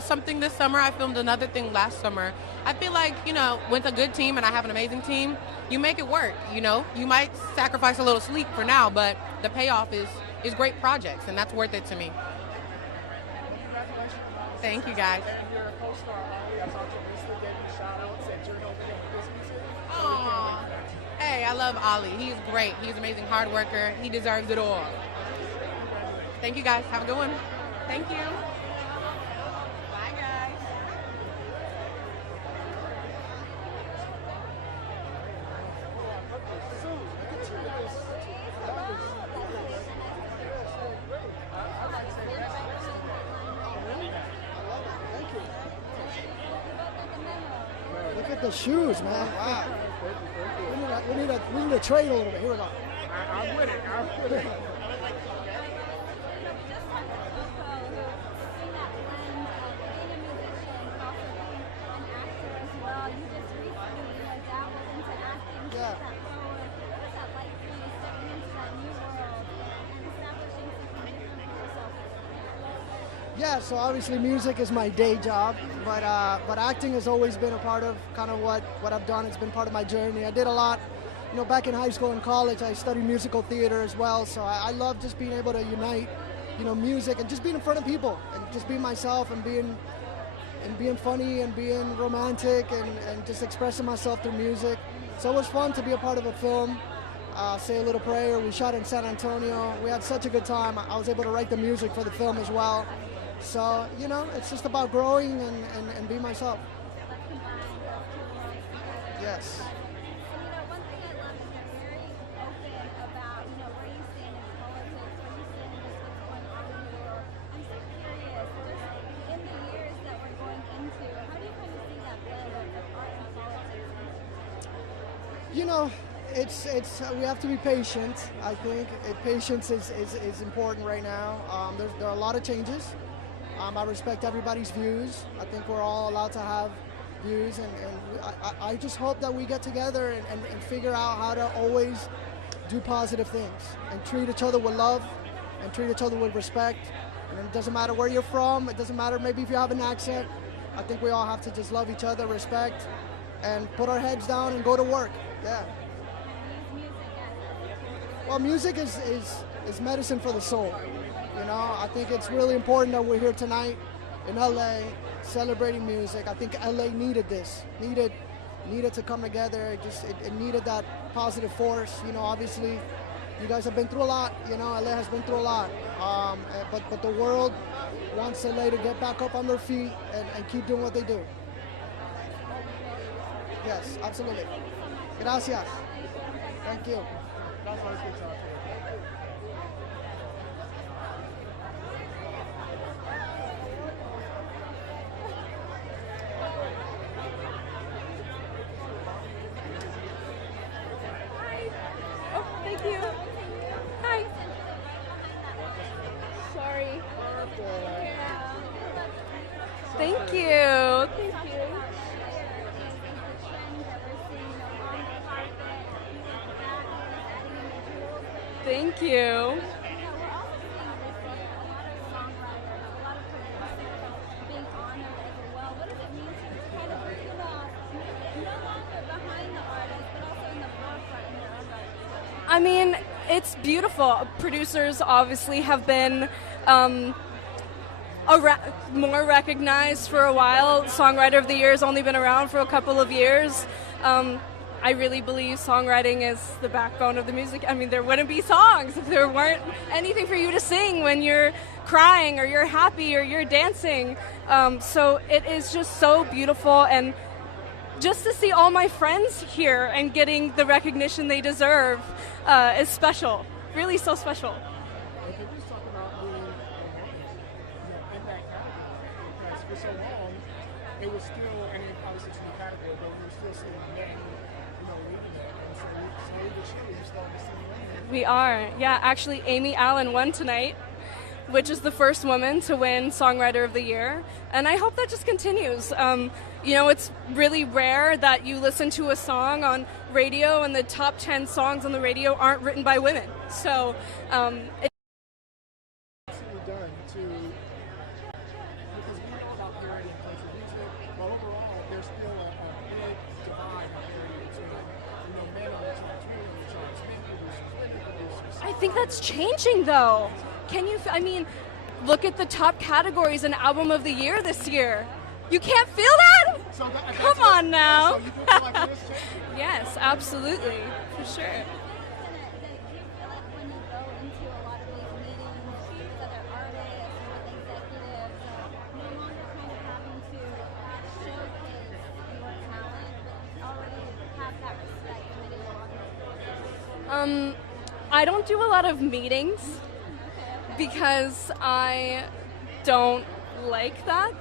something this summer. I filmed another thing last summer. I feel like, you know, with a good team, and I have an amazing team, you make it work, you know. You might sacrifice a little sleep for now, but the payoff is great projects, and that's worth it to me. Thank you, guys. Aww. Hey, I love Ollie. He's great. He's an amazing hard worker. He deserves it all. Thank you, guys. Have a good one. Thank you. Bye, guys. Look at the shoes, man. Wow. We need to trade a little bit. Here we go. I'm with it. I'm with it. Yeah, so obviously music is my day job, but acting has always been a part of kind of what I've done. It's been part of my journey. I did a lot, you know, back in high school and college. I studied musical theater as well, so I love just being able to unite, you know, music and just being in front of people and just being myself and being funny and being romantic and just expressing myself through music. So it was fun to be a part of a film. Say a Little Prayer. We shot in San Antonio. We had such a good time. I was able to write the music for the film as well. So, you know, it's just about growing and being myself. Yes. You know, it's we have to be patient. I think patience is important right now. There are a lot of changes, I respect everybody's views. I think we're all allowed to have views, and I just hope that we get together and figure out how to always do positive things and treat each other with love and treat each other with respect. And it doesn't matter where you're from. It doesn't matter maybe if you have an accent. I think we all have to just love each other, respect, and put our heads down and go to work. Yeah. Well, music is medicine for the soul. You know, I think it's really important that we're here tonight in LA celebrating music. I think LA needed this, needed to come together. It needed that positive force. You know, obviously, you guys have been through a lot. You know, LA has been through a lot. But the world wants LA to get back up on their feet and keep doing what they do. Yes, absolutely. Gracias. Thank you. Oh, thank you. Hi. Sorry. Thank you. Thank you. Thank you. I mean, it's beautiful. Producers obviously have been more recognized for a while. Songwriter of the Year has only been around for a couple of years. I really believe songwriting is the backbone of the music. I mean, there wouldn't be songs if there weren't anything for you to sing when you're crying or you're happy or you're dancing. So it is just so beautiful, and just to see all my friends here and getting the recognition they deserve is special. Really so special. Okay, let's talk about being in that category, because for so long it was still, and it obviously it's a new category, but we were still seeing men, leading it, and so slowly this year you're starting to see women. We are. Yeah, actually Amy Allen won tonight, which is the first woman to win Songwriter of the Year, and I hope that just continues. It's really rare that you listen to a song on radio and the top 10 songs on the radio aren't written by women. So it's done to, because we know about parity in country music, but overall there's still a big divide between men on the charts, women on the charts, men producers, women producers. I think that's changing, though. Look at the top categories in Album of the Year this year. You can't feel that? Come on now. So you do feel like it is changing? Yes, absolutely, for sure. I don't do a lot of meetings because I don't like that.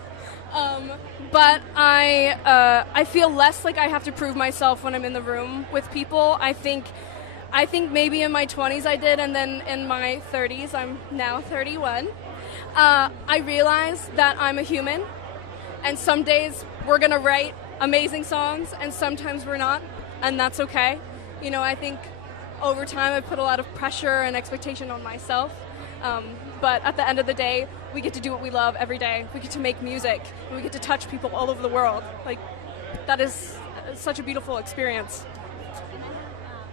But I feel less like I have to prove myself when I'm in the room with people. I think maybe in my 20s I did, and then in my 30s, I'm now 31, I realized that I'm a human, and some days we're gonna write amazing songs, and sometimes we're not, and that's okay. I think over time I put a lot of pressure and expectation on myself. But at the end of the day, we get to do what we love every day. We get to make music. And we get to touch people all over the world. Like, that is such a beautiful experience. And I have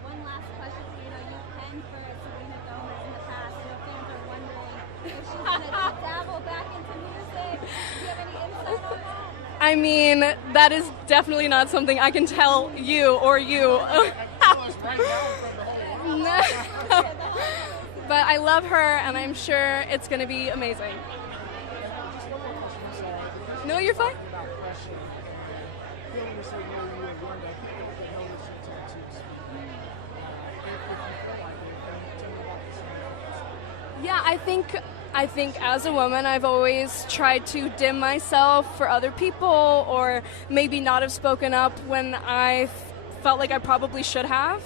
one last question for you. You've penned for Selena Gomez in the past. Fans are wondering if she's going to dabble back into music. Do you have any insight on that? I mean, that is definitely not something I can tell you or you. But I love her, and I'm sure it's going to be amazing. No, you're fine. Yeah, I think as a woman, I've always tried to dim myself for other people, or maybe not have spoken up when I felt like I probably should have.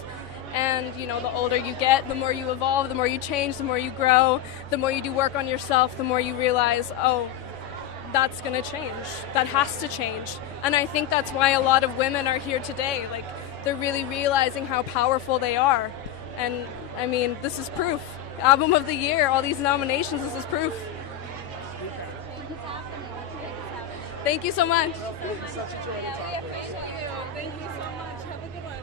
And, the older you get, the more you evolve, the more you change, the more you grow, the more you do work on yourself, the more you realize, oh, that's going to change. That has to change. And I think that's why a lot of women are here today. Like, they're really realizing how powerful they are. And, I mean, this is proof. Album of the Year, all these nominations, this is proof. Thank you so much. Such a joy to talk to you. Thank you so much. Have a good one.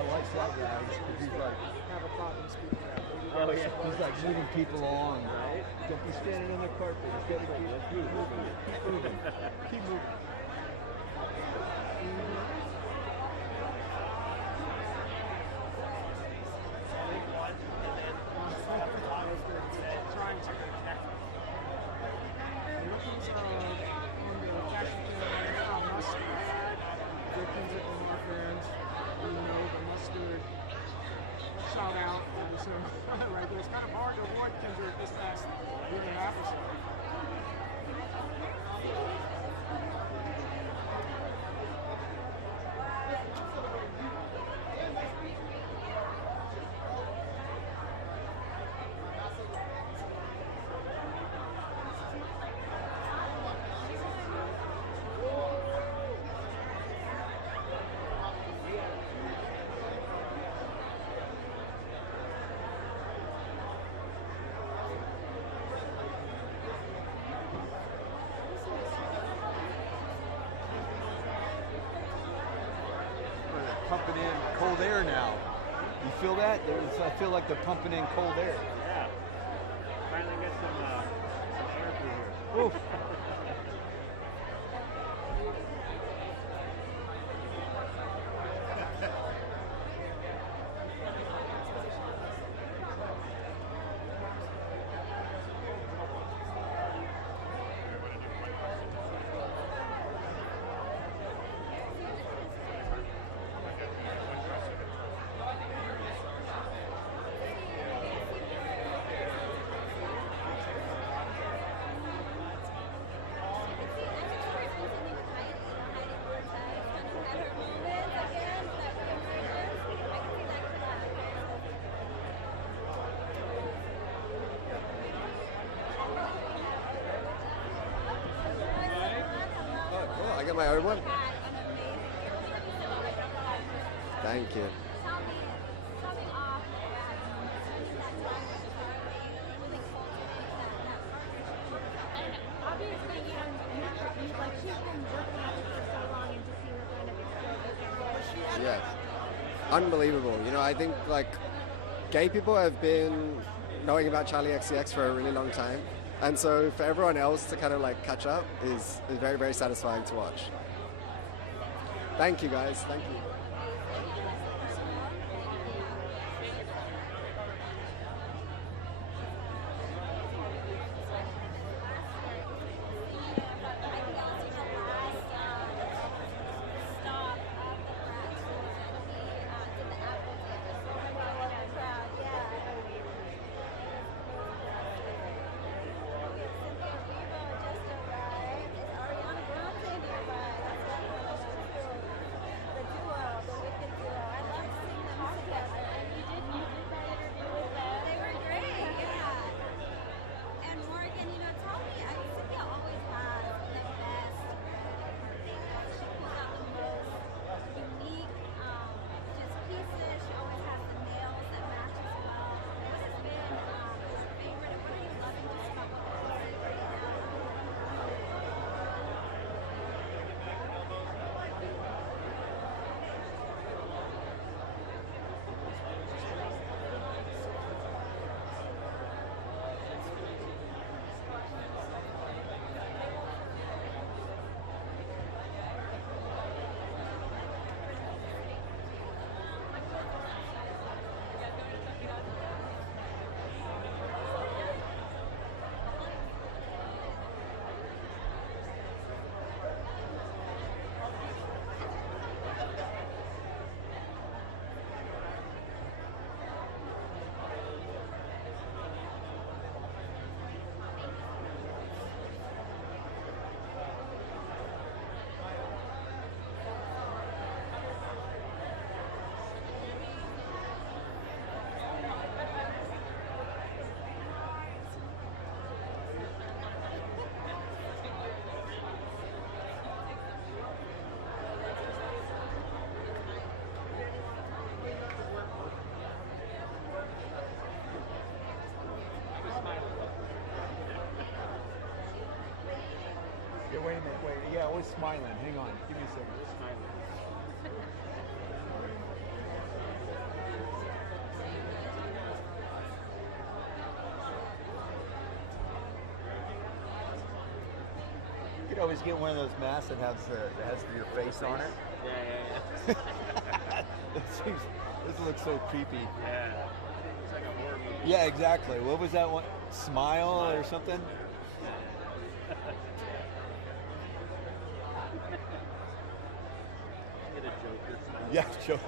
I like that guy. He's like, have a problem speaking out. oh yeah, he's like moving people along. Right? Don't be standing on the carpet. Keep moving. Keep moving. Trying to protect Looking on the fashion camera right now, mustard. Victims at the North End. You know, the mustard shout out. So, right there. It's kind of hard to avoid Kendrick this past year and a half or so. Pumping in cold air now. You feel that? I feel like they're pumping in cold air. Yeah. Finally get some air through here. Oof. I got my own one. Thank you. Yes. Unbelievable. You know, I think like gay people have been knowing about Charlie XCX for a really long time. And so for everyone else to kind of like catch up is very, very satisfying to watch. Thank you guys. Thank you. The duo Wait a minute, wait. Yeah, always smiling. Hang on. Give me a second. You could always get one of those masks that has your face on it. Yeah. This looks so creepy. Yeah. It's like a horror movie. Yeah, exactly. What was that one? Smile or something? Get a Joker smile. Yeah, Joker.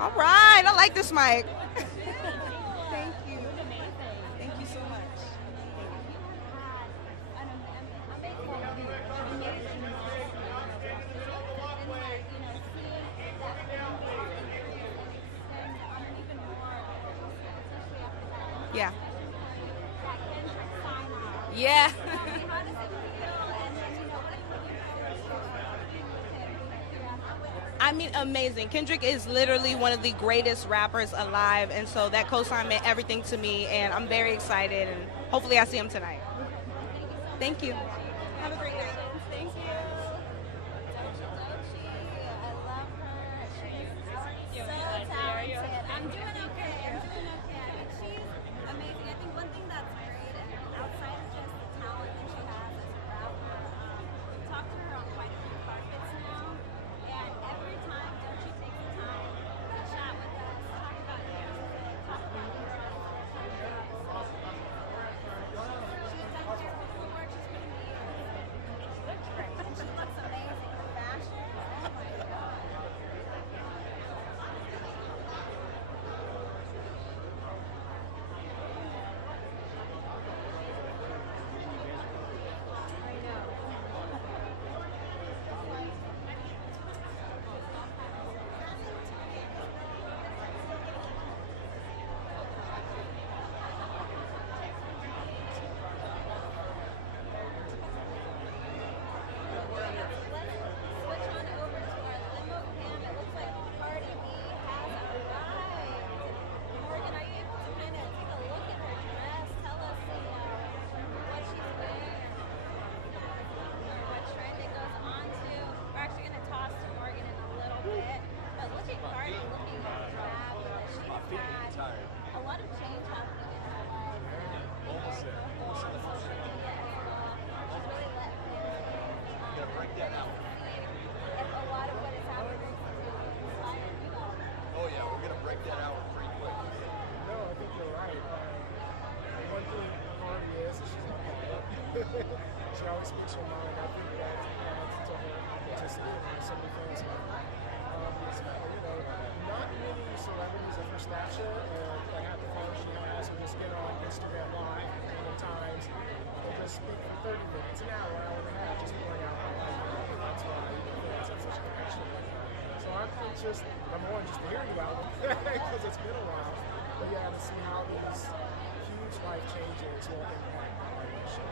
All right, I like this mic. Thank you. Thank you so much. Yeah. Yeah. I mean, amazing. Kendrick is literally one of the greatest rappers alive, and so that co-sign meant everything to me, and I'm very excited, and hopefully I see him tonight. Thank you. Have a great night. Thank you. So talented. I'm doing okay. I mean, she's amazing. I think one thing that's great, and outside of just the talent that she has as a rapper, we've talked to her on quite a few carpets now, and every time she takes the time to chat with us, talk about music, talk about her process. She's done here before. She's been here. lot of change happening in LA. Almost there. Almost in the first city. You gotta break that out. If a lot of what is happening is inspired you all. Oh yeah, we're gonna break that out pretty quick. No, I think you're right. One thing Harvey is she's not public. She always speaks her mind. I think that adds to her authenticity and some of the things not many celebrities at her stature that have the phone she has and just get on Instagram Live at times and just speak for 30 minutes, an hour and a half, just pouring out her life. I think that's why fans have such a connection with her. So I think just, number one, just to hear you out because it's been a while. But yeah, to see how these huge life changes will impact our nation.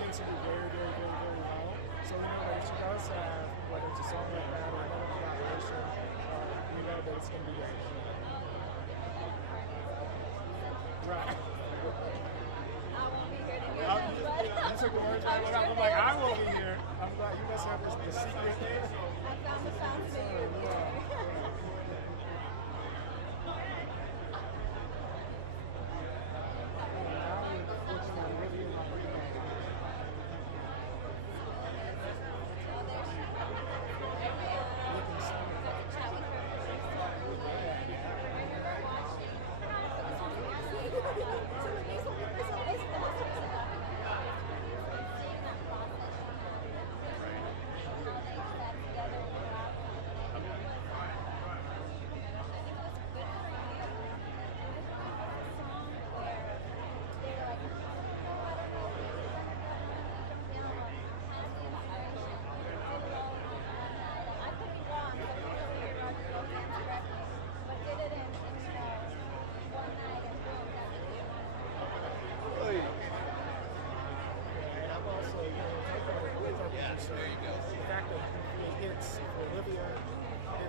Tends to do very, very, very, very well. So we know that if she does have, whether it's a song like that or another collaboration, we know that it's going to be great. Right. I won't be here to hear You them, took the words right out. I'm like, I won't be here. I'm glad you must have the secret. I found the sound for you.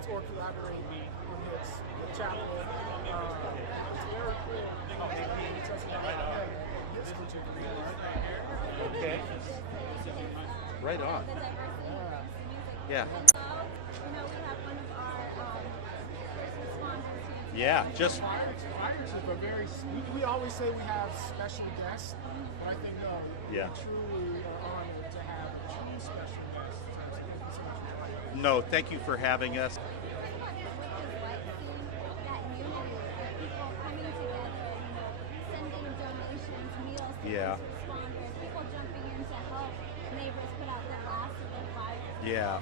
Or collaborate on his chapel. It's very cool. This particular part. Okay. Right on. Yeah. Yeah, just. We always say we have special guests, but I think no. Yeah. We truly are honored to have two special guests. So thank you so much for joining us. No, thank you for having us. Yeah. People jumping in to help neighbors put out their last of their fires. Yeah.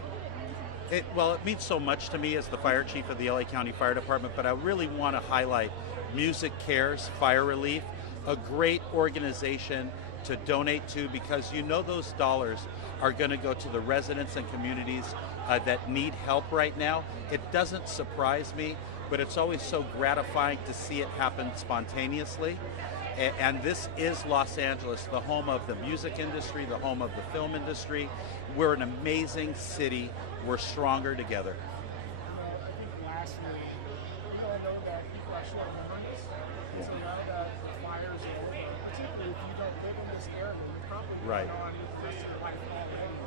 It means so much to me as the fire chief of the LA County Fire Department, but I really want to highlight Music Cares Fire Relief, a great organization to donate to, because you know those dollars are going to go to the residents and communities that need help right now. It doesn't surprise me, but it's always so gratifying to see it happen spontaneously. And this is Los Angeles, the home of the music industry, the home of the film industry. We're an amazing city. We're stronger together. I think lastly, we all know that people are short memories. Yeah. So now that the fires are over, particularly if you don't live in this area, you're probably right. On the rest of your life already.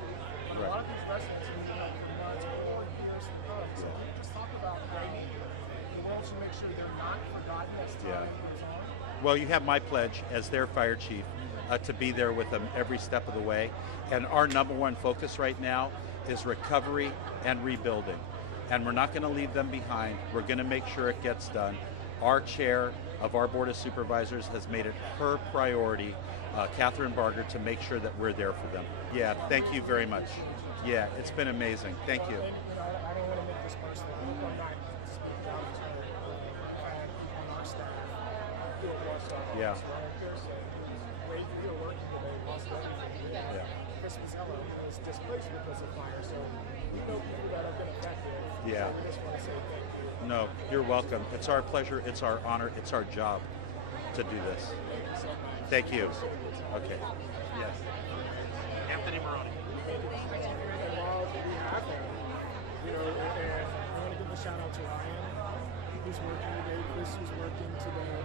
But right. A lot of these residents have been up for months or years to come. So we just talk about training. We want to make sure they're not forgotten as time goes on. Well, you have my pledge as their fire chief to be there with them every step of the way. And our number one focus right now is recovery and rebuilding. And we're not going to leave them behind. We're going to make sure it gets done. Our chair of our Board of Supervisors has made it her priority, Catherine Barger, to make sure that we're there for them. Yeah, thank you very much. Yeah, it's been amazing. Thank you. I don't want to make this personal. I'm not speaking down to on our staff. Yeah. Christmas is displaced because of fire, so we know people that have been affected. Yeah. So we just want to say thank you. No, you're welcome. It's our pleasure, it's our honor, it's our job to do this. Thank you. Okay. Yes. Anthony Maroney. We have them, and a shout out to Ryan, who's working today, Chris, who's working today.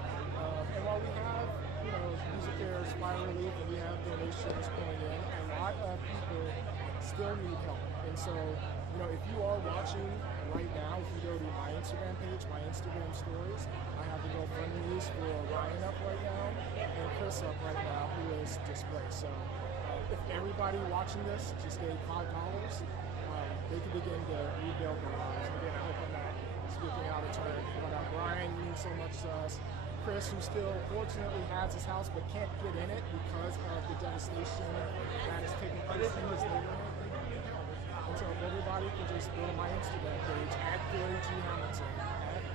And while we have, music cares, fire relief, and we have donations pouring in, a lot of people still need help. And so, if you are watching right now, if you go to my Instagram page, my Instagram stories, I have the GoFundMe's for Ryan up right now and Chris up right now, who is displaced. So if everybody watching this just gave $5, they can begin to rebuild their lives. And again, I hope I'm not speaking out of turn, but Brian means so much to us. Chris, who still fortunately has his house but can't get in it because of the devastation that is taking place in his neighborhood. And so if everybody can just go to my Instagram page, @Gary G. Hamilton,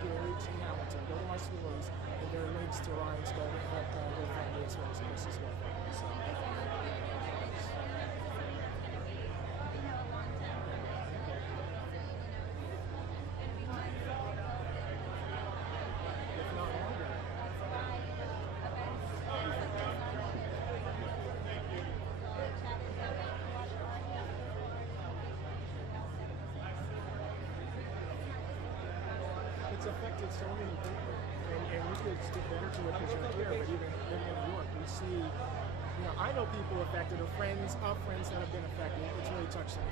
@Gary G. Hamilton, go to my stories, and there are links to Ryan's GoFundMe as well as Chris's GoFundMe. So, it's affected so many people, and we could stick better to it because you're here, but even in New York, we see, I know people affected, or friends of friends that have been affected. It's really touched them.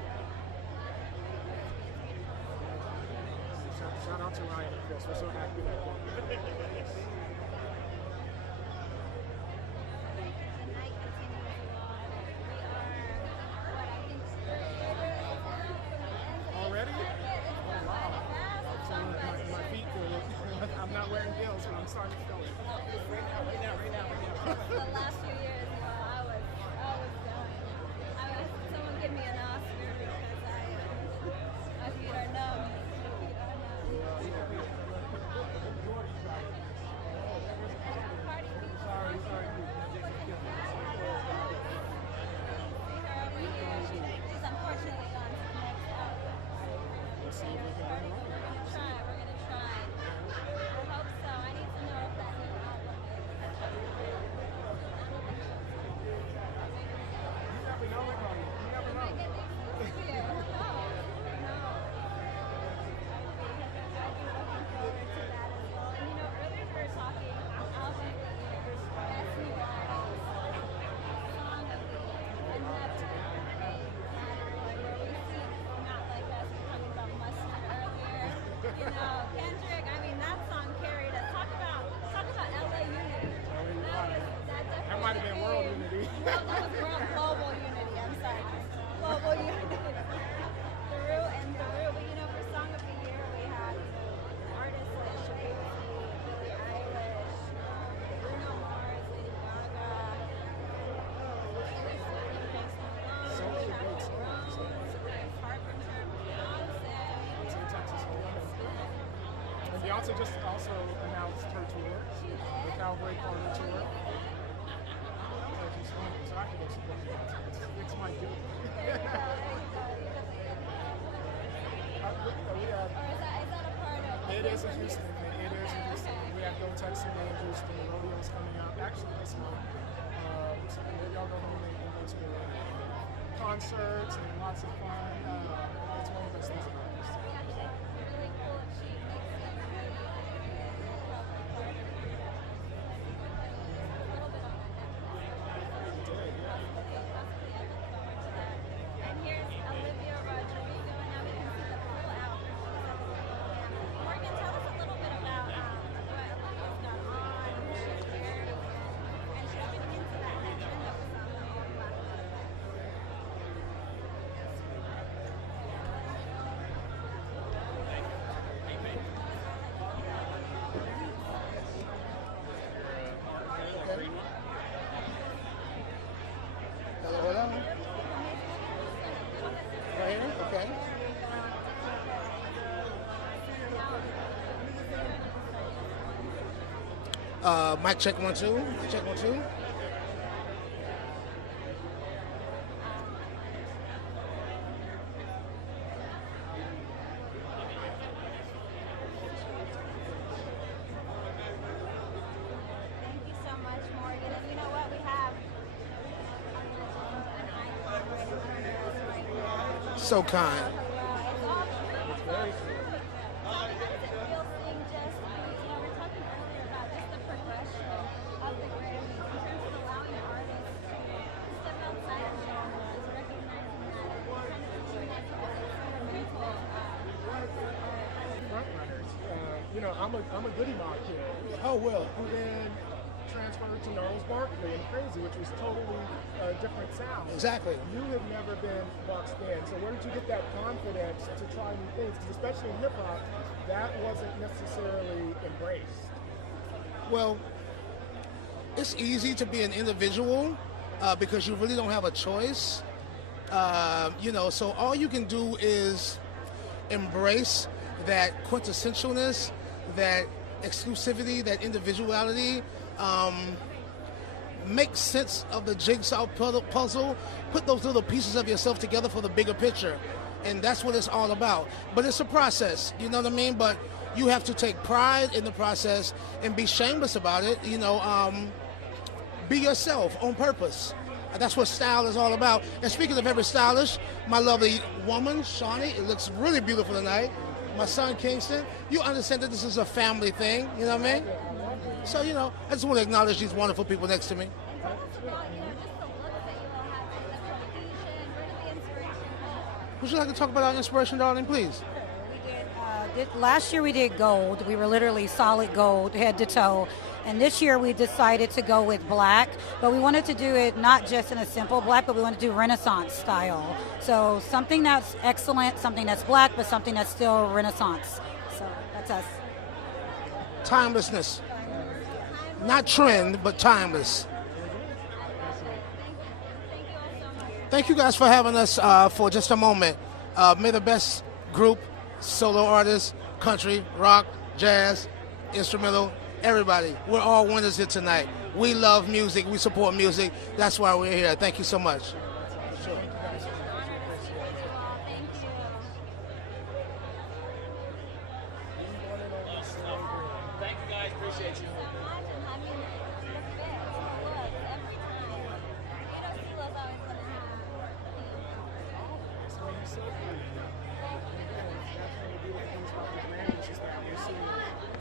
Shout out to Ryan and Chris. We're so happy that already? Oh, wow. So my feet feel I'm not wearing heels, but I'm starting to feel it. Right now. The last few years, I was dying. Someone give me an Oscar because my feet are numb. He's unfortunately gone to the next album. We'll see if we can bring him on. We're gonna try. I hope so. I need to know if that new album is. You never know, everybody. You never know. I get these things here. No. I'd be looking forward to that as well. And earlier we were talking album of the year, best new artist, song of the year, and that's a category where we see Not Like Us talking about mustard earlier. Kendrick, that song carried us. Talk about LA unity. That might have been world unity. Well, that was global unity. I'm sorry. Global unity. Through and through. But for Song of the Year, we had artists like Shay, Billie Eilish, Bruno Mars, Lady Gaga, So many great songs. Carpenter, Beyonce. It's in Texas Hold'em. And Beyonce just also announced her tour, the Cowboy Carter tour. So I can go support Beyonce. It's my duty. We have, Is that a part of it is in Houston. It is in Houston. We have Go Texas in Houston. The rodeo's coming up actually this month. So y'all go home and go to concerts and lots of fun. It's one of the best things about Houston. really cool if she makes it really a little bit on and here's Olivia Rodrigo, and now we can see the full album. Morgan, tell us a little bit about what Olivia's got on, who she's wearing, and she's getting into that trend that was on the whole platform. Hold on. Right here? Okay. Mic check 1 2. Mic check 1 2. Thank you so much, Morgan. And you know what? We have an icon right in front of us right now. So kind. It's all true. It's all true. you know, I'm a Goody Mob kid. Oh, well. Who then transferred to Gnarls Barkley and Crazy, which was totally a different sound. Exactly. You have never been boxed in. So where did you get that confidence to try new things? Because especially in hip hop, that wasn't necessarily embraced. Well, it's easy to be an individual because you really don't have a choice. You know, so all you can do is embrace that quintessentialness, that exclusivity, that individuality, make sense of the jigsaw puzzle, put those little pieces of yourself together for the bigger picture. And that's what it's all about. But it's a process, you know what I mean? But you have to take pride in the process and be shameless about it, you know, be yourself on purpose. That's what style is all about. And speaking of very stylish, my lovely woman, Shawnee, it looks really beautiful tonight. My son, Kingston, you understand that this is a family thing, you know what I mean? So, you know, I just want to acknowledge these wonderful people next to me. Would you like to talk about our inspiration, darling, please? Last year we did gold. We were literally solid gold, head to toe. And this year we decided to go with black, but we wanted to do it not just in a simple black, but we wanted to do Renaissance style. So something that's excellent, something that's black, but something that's still Renaissance. So that's us. Timelessness. Not trend, but timeless. Thank you guys for having us for just a moment. May the best group, solo artists, country, rock, jazz, instrumental, everybody. We're all winners here tonight. We love music. We support music. That's why we're here. Thank you so much. Sure. Thank you guys, appreciate you.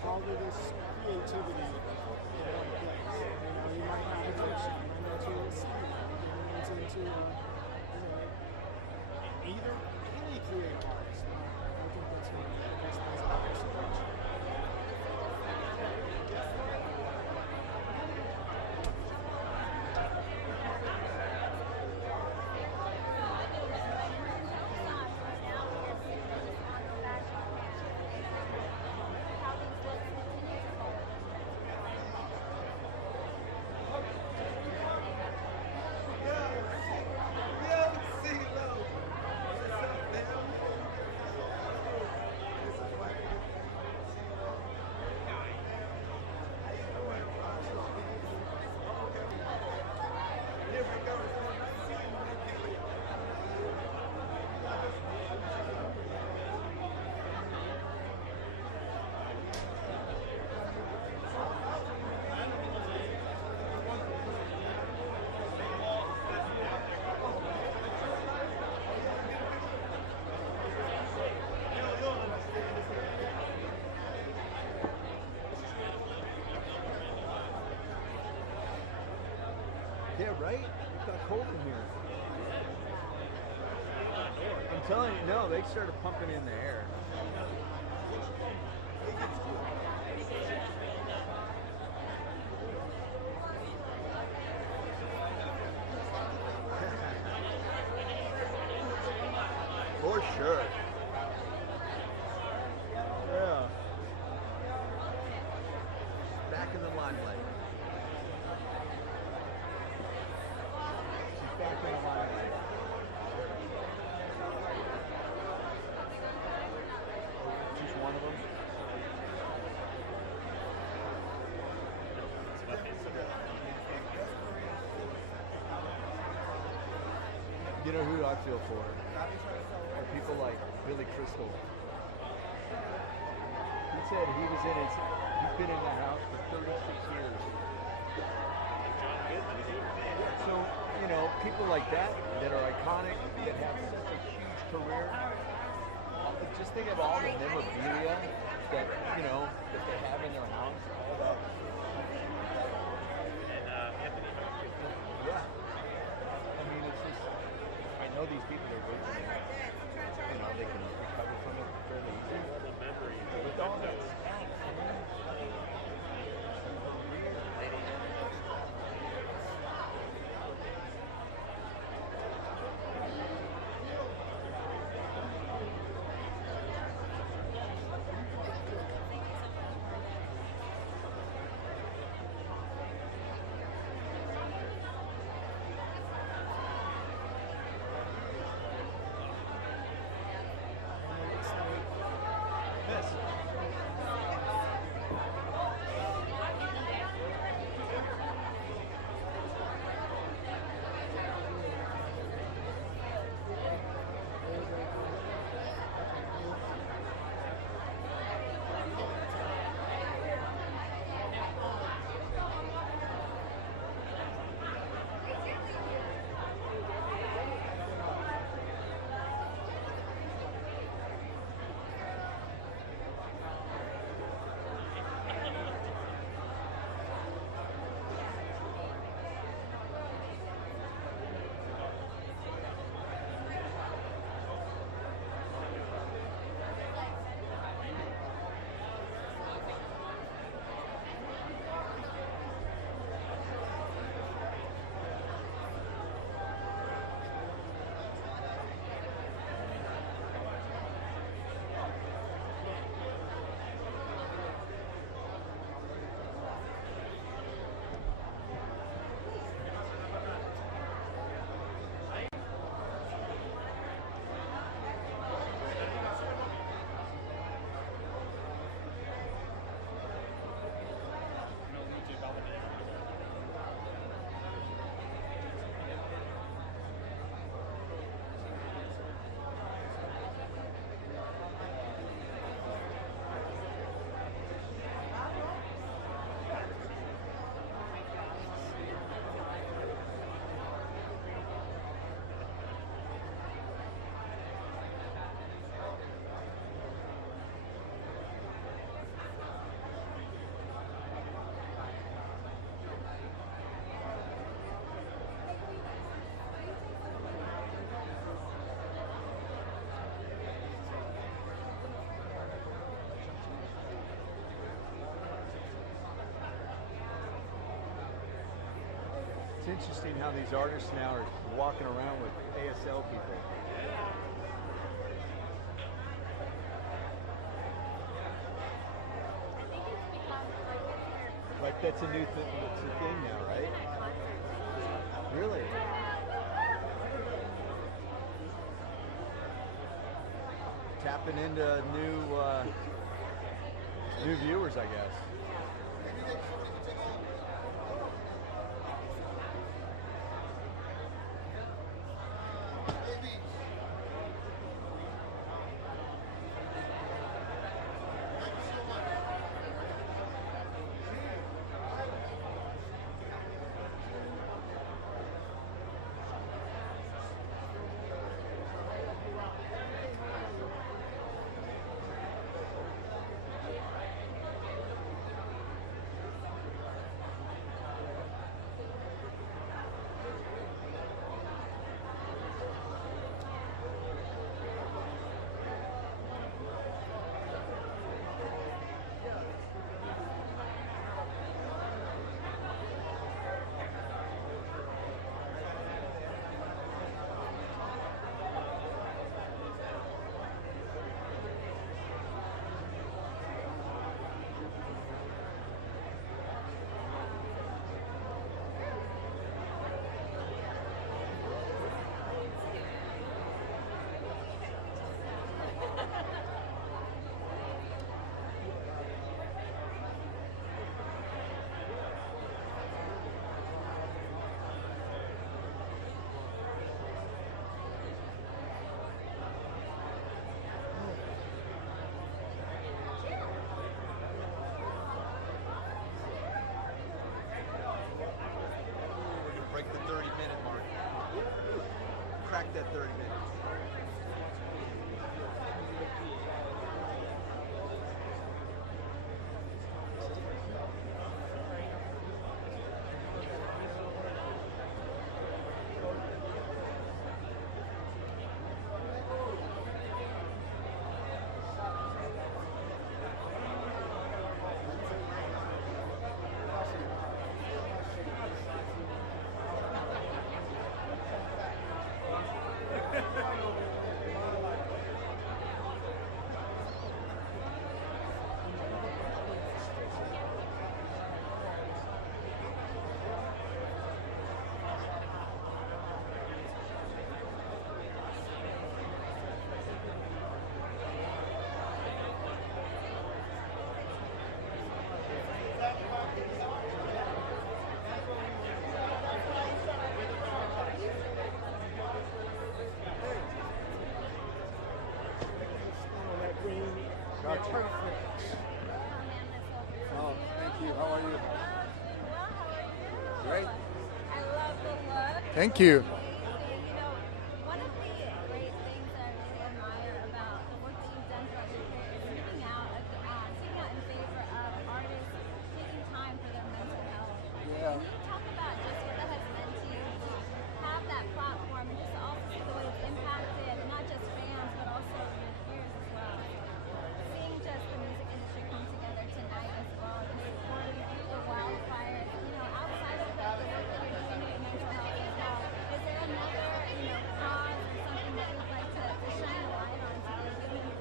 All of this creativity in one place. You know, you might have addiction, you might not to a sleep, it's into either any creative artist. I think that's one of the best things about this approach. Yeah, right? It got cold in here. I'm telling you, no, they started pumping in the air. For sure. Yeah. Back in the limelight. Back in the limelight. She's one of them. You know who I feel for? Are people like Billy Crystal. He said he's been in the house for 36 years. So, you know, people like that are iconic, that have such a huge career. Just think of all the memorabilia that, you know, that they have in their house. Yeah. I mean, it's just, I know these people are good. You know, they can recover from it fairly easy. With all that stuff, interesting how these artists now are walking around with ASL people. Like that's a new thing. It's a thing now, right? Really? Tapping into new viewers, I guess. Break the 30-minute mark. Crack that 30 minutes. Oh, thank you. How are you? Great. I love the look. Thank you. One of the great things that I really admire about the work that you've done throughout your career is speaking out in favor of artists taking time for their mental health. Yeah. Can you talk about just what that has meant to you to have that platform and just also see the way it's impacted not just fans but also your peers as well? Seeing just the music industry come together tonight as well and supporting the wildfires, outside of the work that you're doing with mental health as well, is there another, cause or something that you'd like to shine a light on today, given,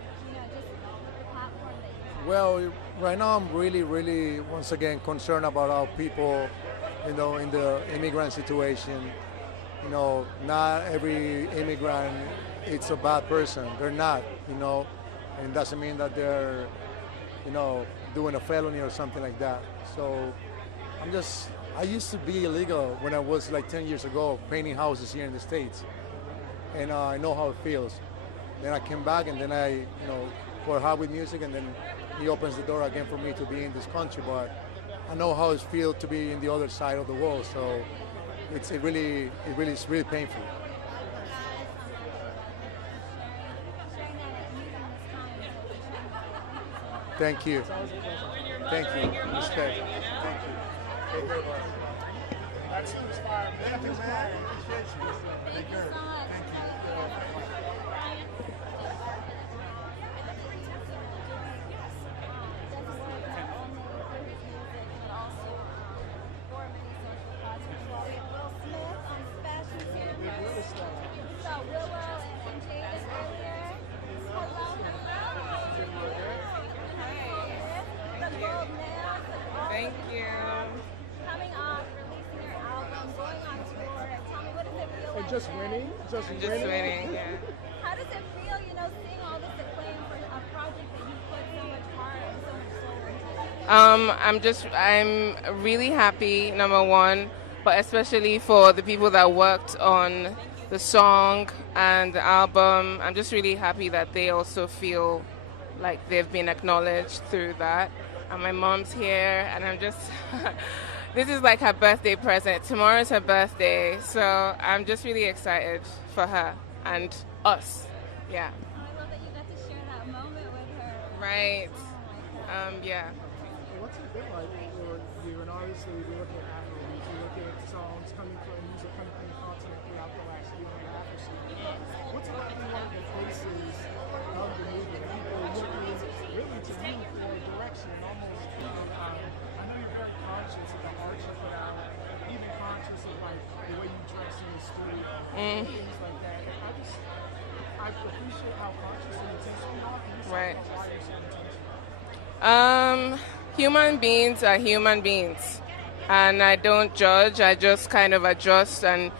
just the platform that you have? Well, right now I'm really, once again, concerned about our people, in the immigrant situation. Not every immigrant it's a bad person. They're not, and it doesn't mean that they're, doing a felony or something like that. So I used to be illegal when I was like 10 years ago, painting houses here in the States. And I know how it feels. Then I came back and then I, worked hard with music, and then he opens the door again for me to be in this country. But I know how it feels to be in the other side of the world. So it's really painful. Thank you. Thank you. Respect. Thank you. That's inspiring. Thank you, man. Thank you so much. Thank you. Coming off, releasing your album, going on tour. Tell me, what does it feel And like? just winning? Just winning, yeah. How does it feel, seeing all this acclaim for a project that you put so much heart and so much soul into? I'm really happy, number one, but especially for the people that worked on the song and the album. I'm just really happy that they also feel like they've been acknowledged through that. And my mom's here, and I'm just, this is like her birthday present. Tomorrow's her birthday, so I'm just really excited for her and us. Yeah. I love that you got to share that moment with her. Right. Yeah. What's it been like for you? And obviously, we're looking at Afrobeats, we look at songs coming from music coming from the continent throughout the last year and a half or so. What's it like being one of the faces of the movement? People looking really to you for direction and almost. I know you're very conscious of the art you put out, even conscious of like the way you dress in the street, things like that. I appreciate how conscious and intentional you are. Can you Right. talk about why you're so intentional? Human beings are human beings, and I don't judge. I just kind of adjust, and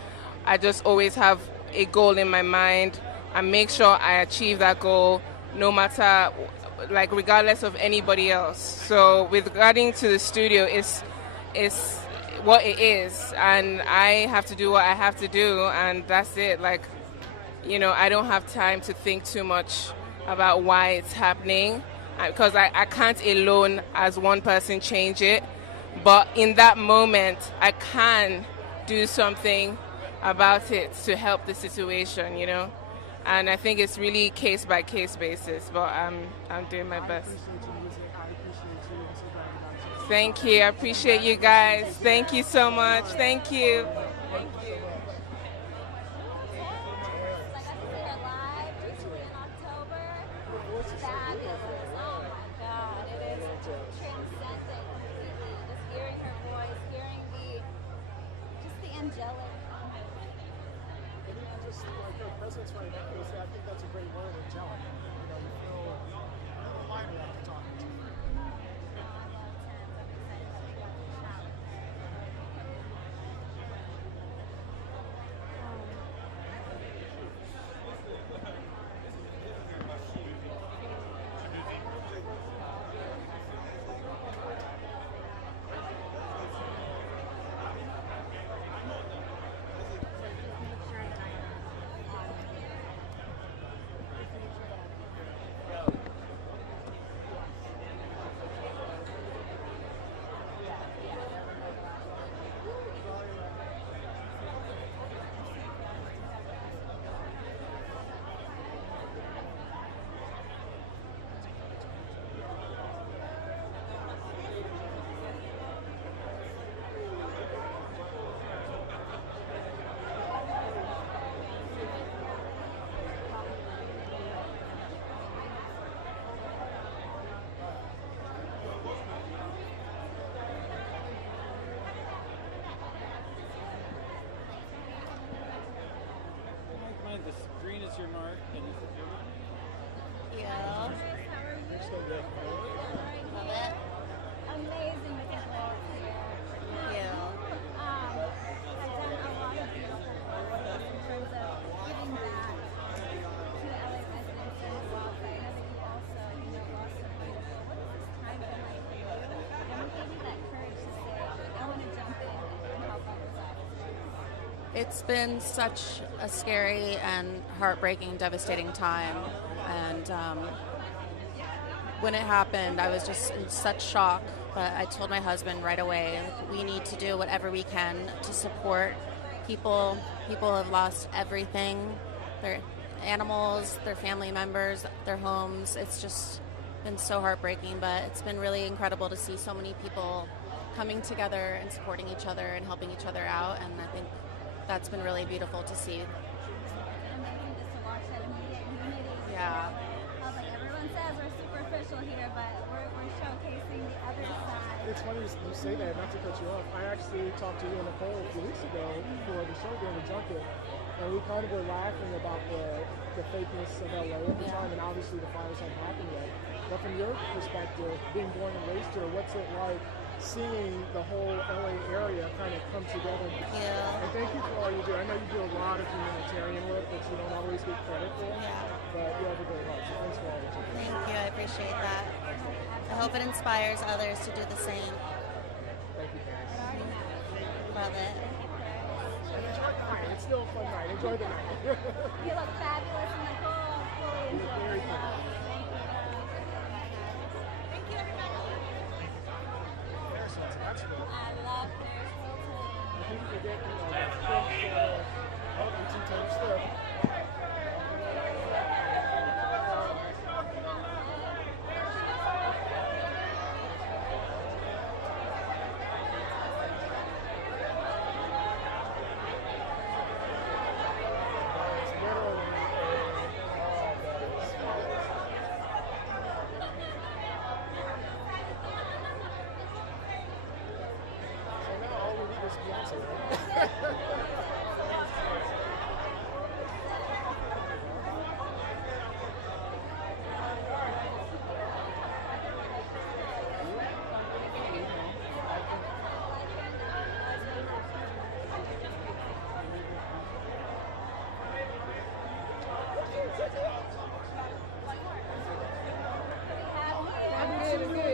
I just always have a goal in my mind and make sure I achieve that goal, no matter, like, regardless of anybody else. So with regarding to the studio, it's what it is, and I have to do what I have to do, and that's it. Like, I don't have time to think too much about why it's happening, because I can't alone as one person change it. But in that moment, I can do something about it to help the situation, And I think it's really case by case basis, but I'm doing my best. Thank you. I appreciate you guys. Thank you so much. Thank you. Angelic. Just like her presence right now, I think that's a great word, angelic. You feel lighter after talking to her. The green is your mark, and this is your mark. Yeah. Love it. Amazing with the lyrics here. Yeah. I've done a lot of beautiful work in terms of giving back to the LA residents and the wildfire. I know that you also, lost some beautiful. What has this time been like for you? And what gave you that courage to say, I want to jump in and help others out? It's been such a scary and heartbreaking, devastating time. And when it happened, I was just in such shock. But I told my husband right away, we need to do whatever we can to support people. People have lost everything, their animals, their family members, their homes. It's just been so heartbreaking, but it's been really incredible to see so many people coming together and supporting each other and helping each other out. And I think that's been really beautiful to see. Amazing just to watch that immediate unity. Yeah. I was like, everyone says we're superficial here, but we're showcasing the other side. It's funny you say that, not to cut you off. I actually talked to you and Nicole a few weeks ago for the show during the junket, and we kind of were laughing about the fakeness of LA at the time, and obviously the fires hadn't happened yet. But from your perspective, being born and raised here, what's it like seeing the whole LA area kind of come together. And thank you for all you do. I know you do a lot of humanitarian work that you don't always get credit for, but you have a great heart. So thanks for all that you do. Thank you. I appreciate that. I hope it inspires others to do the same. Thank you, Paris. Love it. Enjoy the night. It's still a fun night. Enjoy the night. You look fabulous in the pool. You look very fun. Thank you, everybody. Paris Hilton, that's good. I love Paris Hilton. I think you forget, that Prince, it's Taylor Swift.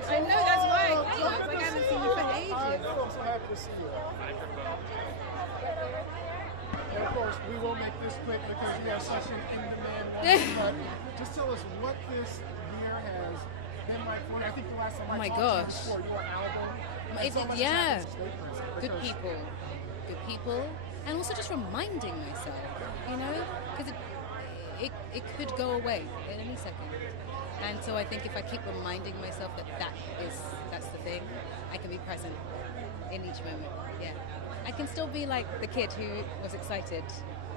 I know, that's why I came. I was like, I haven't seen you for ages. I'm so happy to see you. And of course, we will make this quick because we have such an in-demand one. But just tell us what this year has been like for you. I think the last time I talked to you before your album. Good people, and also just reminding myself, you know, because it could go away at any second. And so I think if I keep reminding myself that's the thing, I can be present in each moment. Yeah, I can still be like the kid who was excited.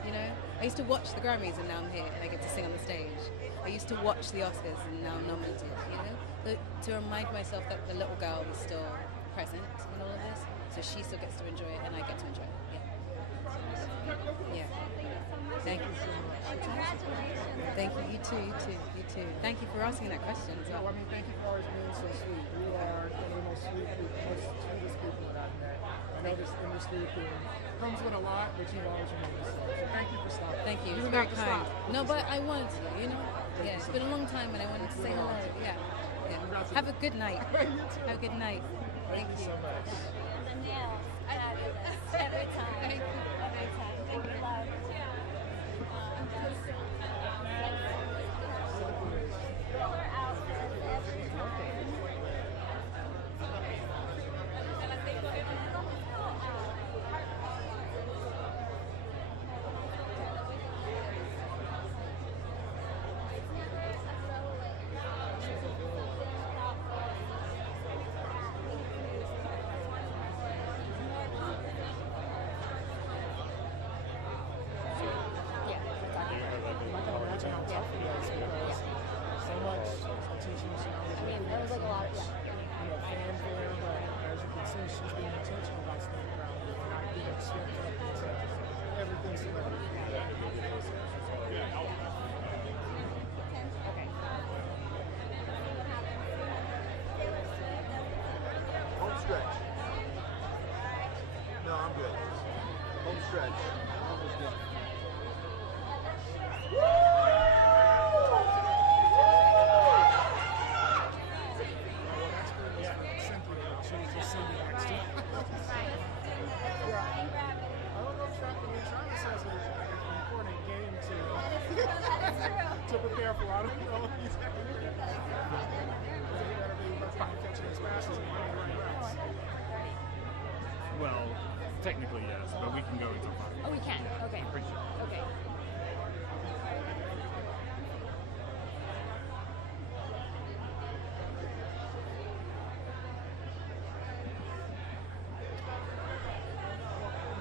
You know, I used to watch the Grammys and now I'm here and I get to sing on the stage. I used to watch the Oscars and now I'm nominated. You know, to remind myself that the little girl is still present in all of this, so she still gets to enjoy it and I get to enjoy it. Yeah. Thank you so much. Thank you. You too. Thank you for asking that question. No, I mean, thank you for always being so sweet. You are one of the most sweetest people that I've met. I know this industry comes with a lot, but you've always remained so. So thank you for stopping. Thank you. You It's didn't very have to kind. stop. No, but I wanted to, you know? Yeah, it's been a long time and I wanted to say hello. Yeah. Have a good night. Have a good night. Thank you. So much. The nails, fabulous. Every time. Thank you. Every time. Thank you, love. Killer outfit every time. Home stretch. No, I'm good. Home stretch. Almost good. To prepare for, I don't know. Well, technically yes, but we can go into fun. Oh, we can. Okay. Pretty sure. Okay.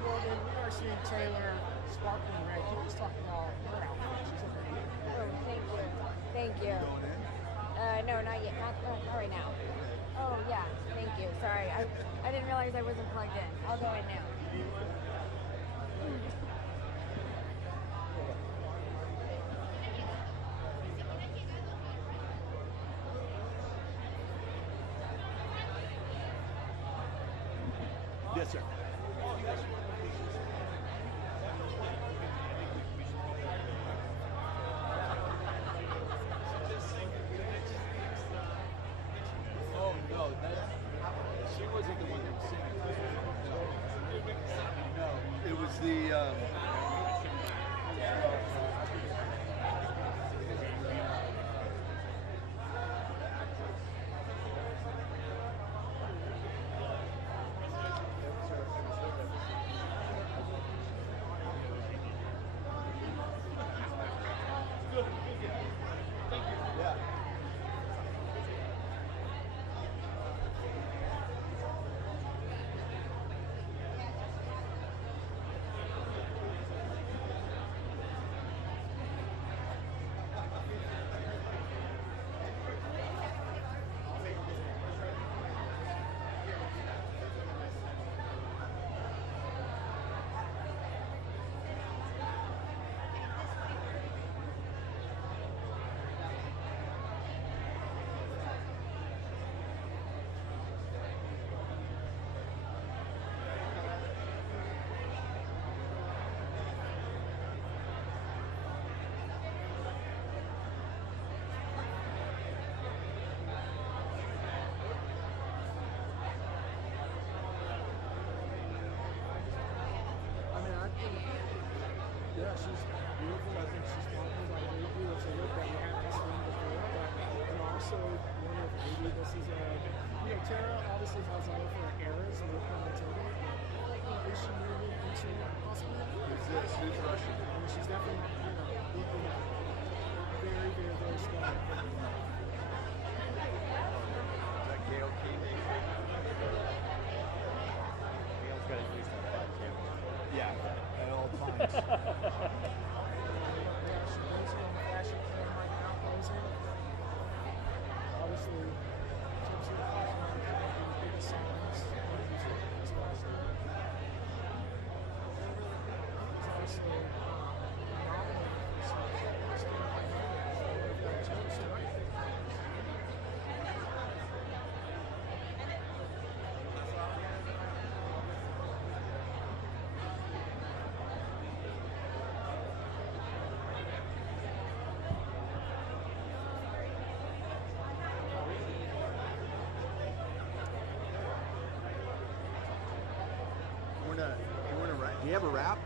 Morgan, we are seeing Taylor sparkling red. Can you just talk about her outfit? She's looking good. Oh, thank you. Thank you. No, not yet. Not right now. Oh, yeah. Thank you. Sorry. I didn't realize I wasn't plugged in. I'll go in now. Yes, sir. Oh no, she wasn't the one that was singing. No, it was the. Yeah, she's beautiful. I think she's talking about a baby. It's a look that we haven't seen before. But also, one of baby, this is a, Tara obviously has all of her eras and her creativity. Is she moving into possibly? Who's Russian? I mean, she's definitely, looking at very, very, very strong. Is that Gail King? Gail's got at least a 5 cameras. Yeah, at all times. Obviously, biggest songs. Do you have a rap?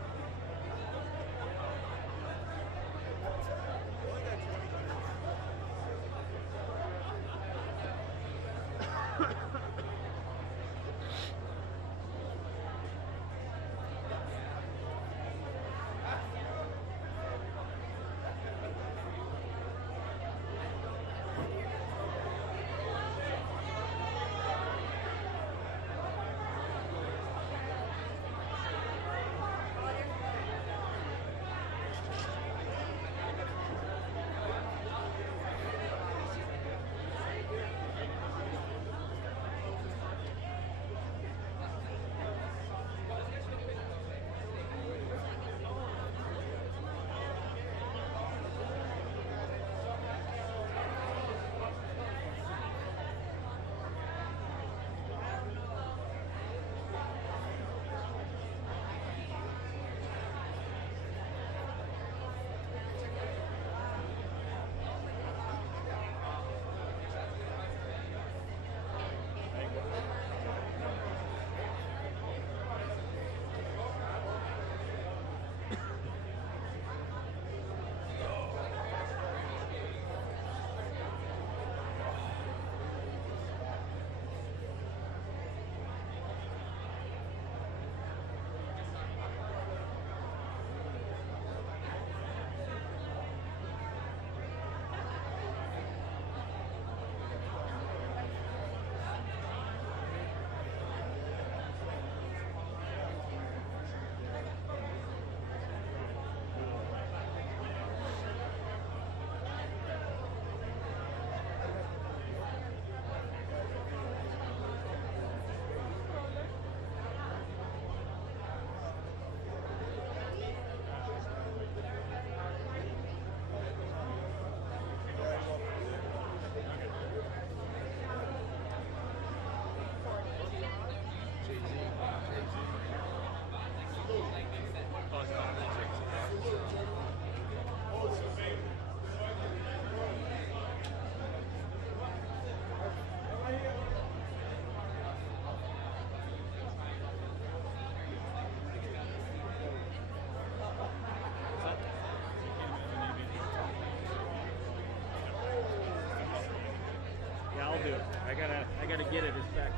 I gotta get it a second.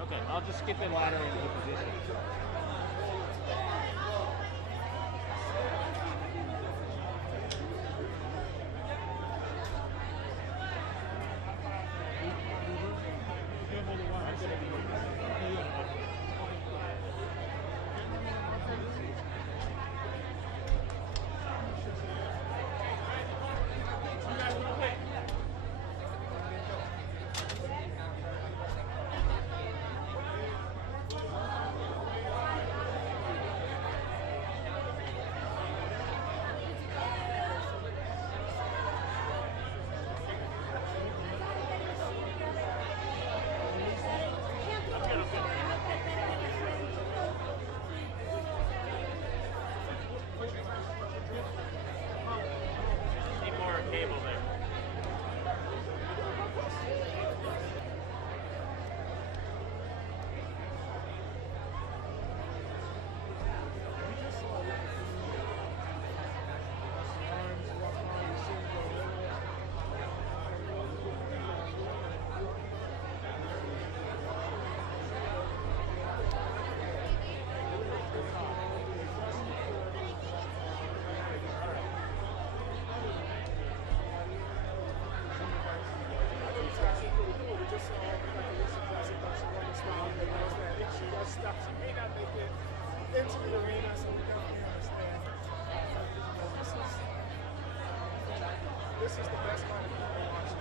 Okay, I'll just skip it lateral into the position. Into the arena, so we don't understand. This is the best kind of people watching.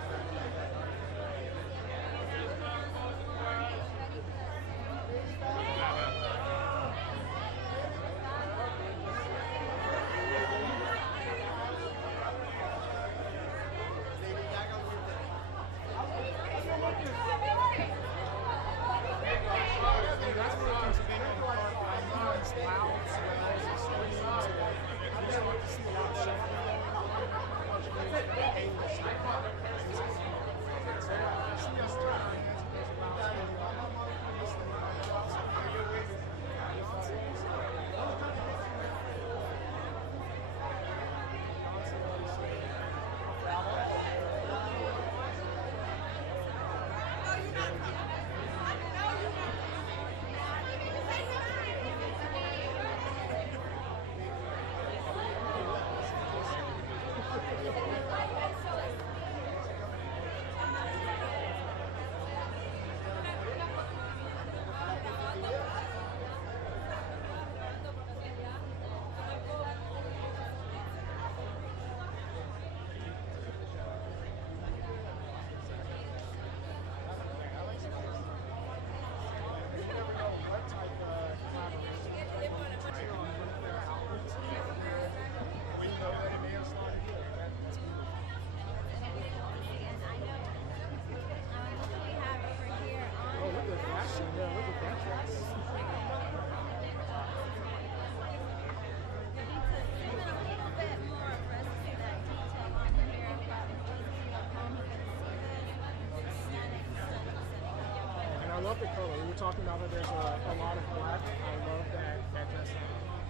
I love the color. We were talking about that there's a lot of black. I love that dress.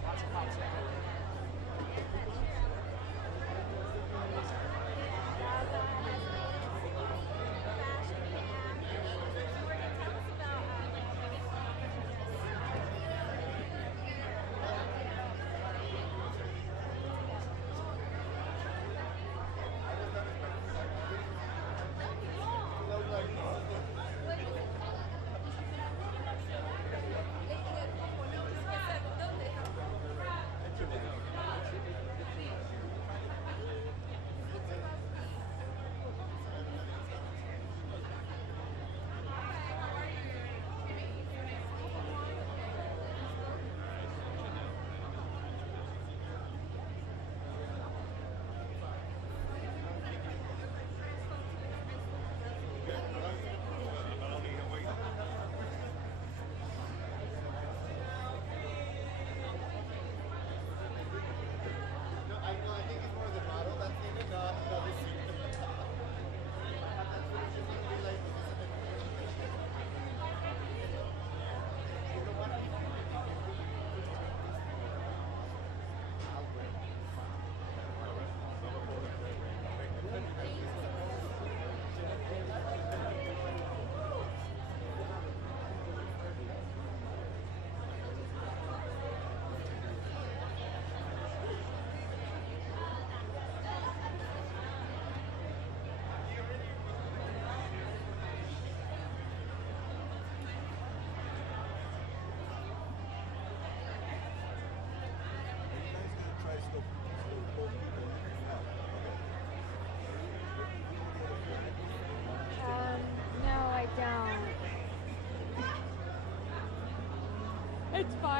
Lots of pops of color.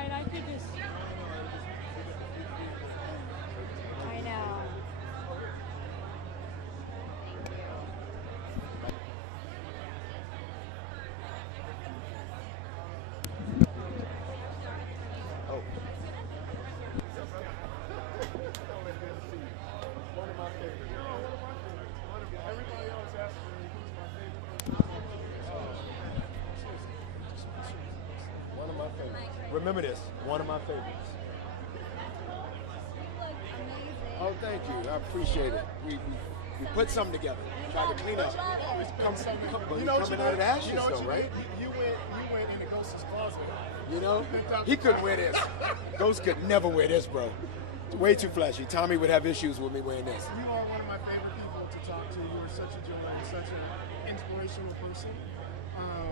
And I could just. I know. Oh. One of my favorites. Everybody else asks me who's my favorite. One of my favorites. Remember this, one of my favorites. Oh, thank you. I appreciate it. We put something together. Try to clean up. But coming out of the ashes, though, right? You went into Ghost's closet. You know, he couldn't wear this. Ghost could never wear this, bro. Way too flashy. Tommy would have issues with me wearing this. You are one of my favorite people to talk to. You are such a joy and such an inspirational person.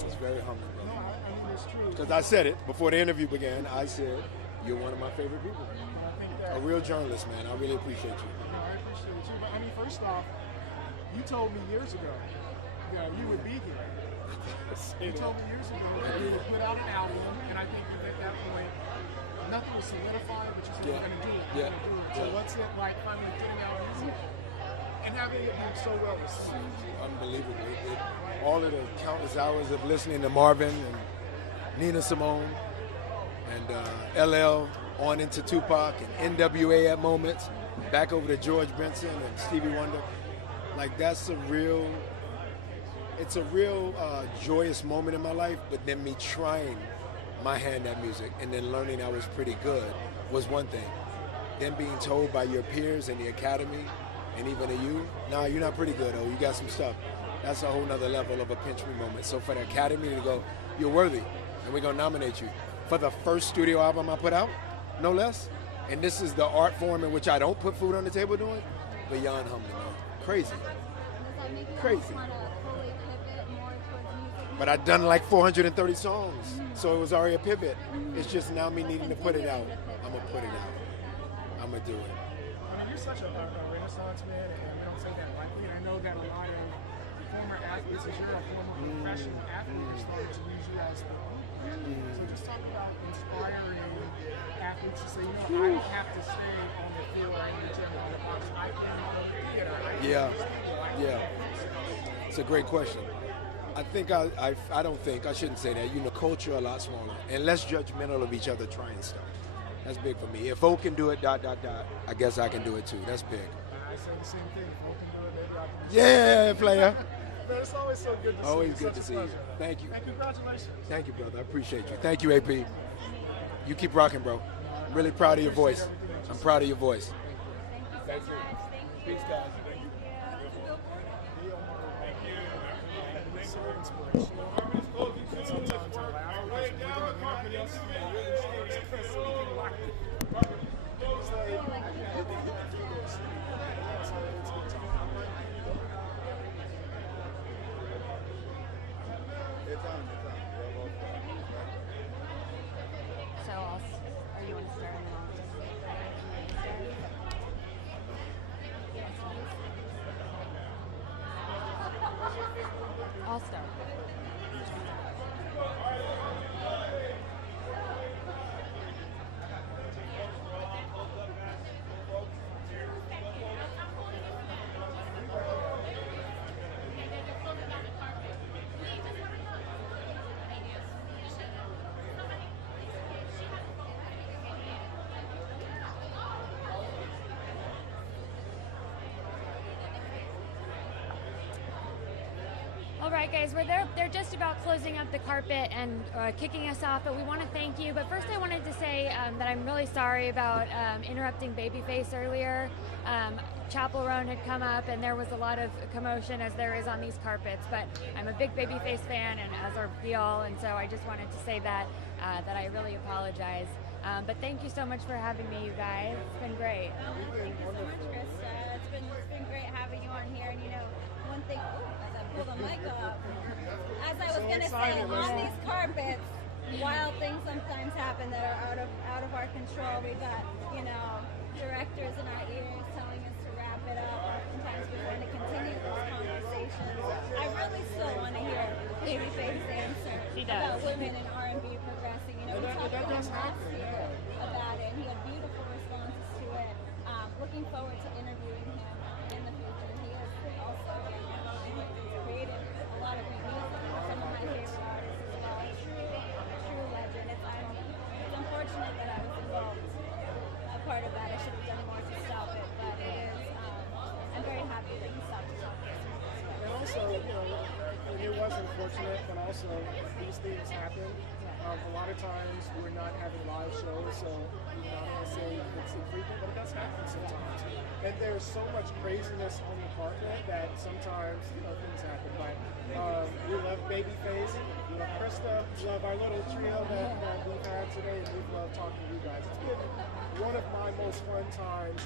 It's very humbling, bro. No, I mean, it's true. Because I said it before the interview began. I said, you're one of my favorite people. A real journalist, man. I really appreciate you. No, I appreciate you. But I mean, first off, you told me years ago that you would be here. You told me years ago that you would put out an album, and I think at that point, nothing was solidified, but you said you're going to do it. You're gonna do it. So what's it like finally putting out music and having it be so well received? Unbelievable. All of the countless hours of listening to Marvin and Nina Simone and LL on into Tupac and NWA at moments, back over to George Benson and Stevie Wonder. Like it's a real joyous moment in my life, but then me trying my hand at music and then learning I was pretty good was one thing. Then being told by your peers in the academy and even to you, nah, you're not pretty good, oh, you got some stuff. That's a whole nother level of a pinch me moment. So for the academy to go, you're worthy, and we're gonna nominate you for the first studio album I put out, no less. And this is the art form in which I don't put food on the table doing, beyond humbling, man. Crazy. Crazy. But I've done like 430 songs, so it was already a pivot. It's just now me needing to put it out. I'm gonna put it out. I'm gonna do it. I mean, you're such a renaissance man, and we don't say that lightly. And I know that a lot of former athletes, as you're a former professional athlete, are starting to use you as the So just talk about inspiring athletes to say, you know, I don't have to stay on the field or in the gym or the box. I can go to the theater. Yeah. It's a great question. I think I shouldn't say that. You know, culture a lot smaller and less judgmental of each other trying stuff. That's big for me. If folk can do it, I guess I can do it too. That's big. I say the same thing. If folk can do it, maybe I can do it. Yeah, player. Man, it's always so good to see you. Always good to see you. Thank you. And congratulations. Thank you, brother. I appreciate you. Thank you, AP. You keep rocking, bro. I'm really proud of your voice. I'm proud of your voice. Thank you so much. Thank you. Peace, guys. So inspirational. Sometimes I'm like, I don't know, everybody else is really So, or you want to start? I'll start. All right, guys, they're just about closing up the carpet and kicking us off, but we want to thank you. But first I wanted to say that I'm really sorry about interrupting Babyface earlier. Chapel Roan had come up and there was a lot of commotion as there is on these carpets, but I'm a big Babyface fan and as are we all, and so I just wanted to say that I really apologize. But thank you so much for having me, you guys. It's been great. Thank you so much, Krista. It's been great having you on here. And you know, one thing, as I pull the mic up, as I was going to say, on these carpets, wild things sometimes happen that are out of our control. We've got, you know, directors in our ears telling us to wrap it up. Oftentimes we want to continue those conversations. I really still want to hear Babyface's answer about women in R&B progressing. You know, we talked about last year. also, you know, and it was unfortunate, but also these things happen. A lot of times we're not having live shows, so you know, I'm not saying it's infrequent, but it does happen sometimes. And there's so much craziness on the carpet that sometimes, you know, things happen. But we love Babyface, we love Krista, we love our little trio that we've had today, and we've loved talking to you guys. It's been one of my most fun times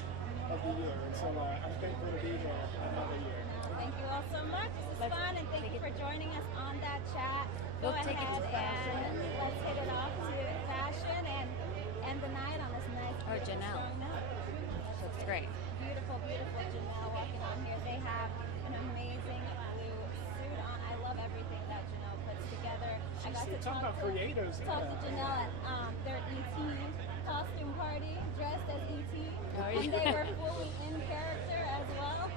of the year, and so I'm thankful to be here another year. Thank you all so much. This was fun, and thank you for joining us on that chat. Go We'll take it ahead to fashion. and let's hit it off to fashion and end the night on this nice Or Janelle. strong note. Looks great. Beautiful, beautiful Janelle walking on here. They have an amazing blue suit on. I love everything that Janelle puts together. I got to Talk about creators. talk to Janelle at their ET costume party, dressed as ET, and they were fully in character as well.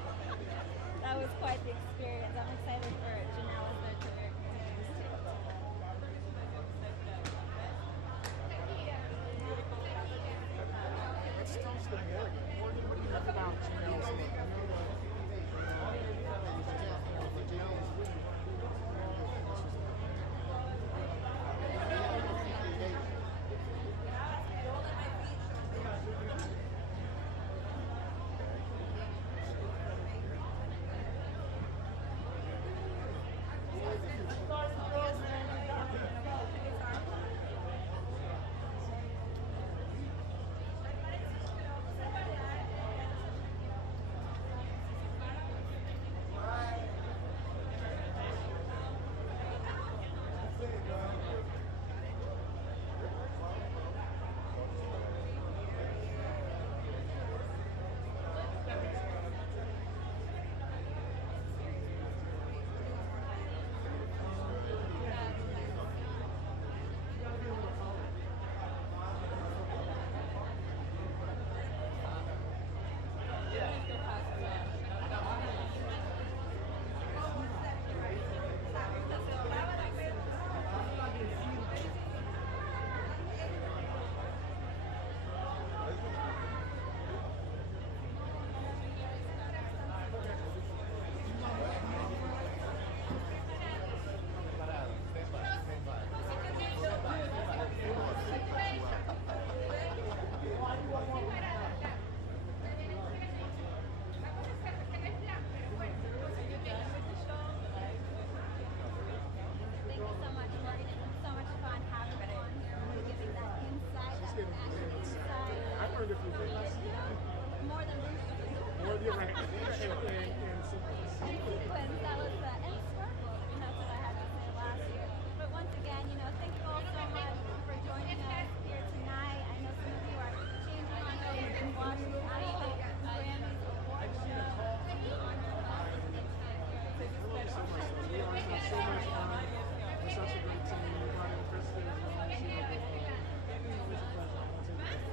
That was quite the experience. I'm excited for Janelle as their career continues too. Let's talk to Morgan. Morgan, what do you think about Janelle's look? Thank you so much, Morgan. It's been so much fun having you on here, really giving that insight, that fashion insight. I learned a few things. More than More than right. And sequence. sequence, that was and sparkles. I mean, that's what I had to say last year. But once again, you know, thank you all so much for joining us here tonight. I know some of you are changing on over and watching the actual Grammys award show. We always have so much fun. We're such a great team. We're running Krista as well. She's a good one. It's always a pleasure.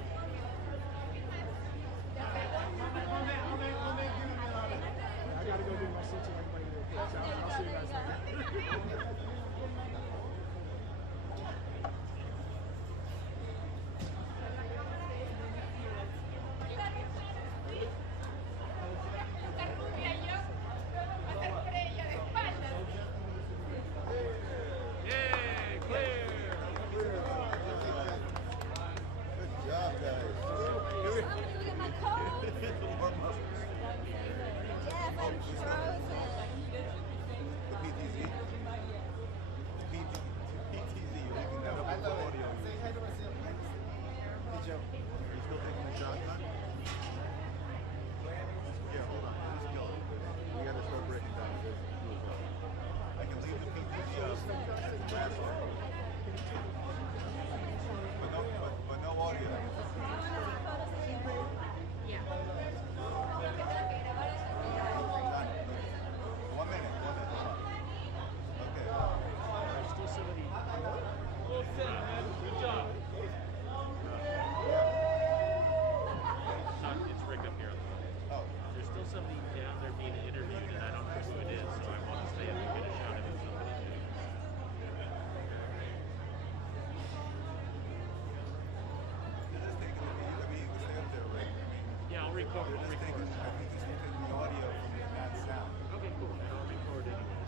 I gotta go do my suit to everybody real quick. So I'll see you guys later. I'll record. We're just taking the audio from that sound. Okay, cool. I'll record anyway.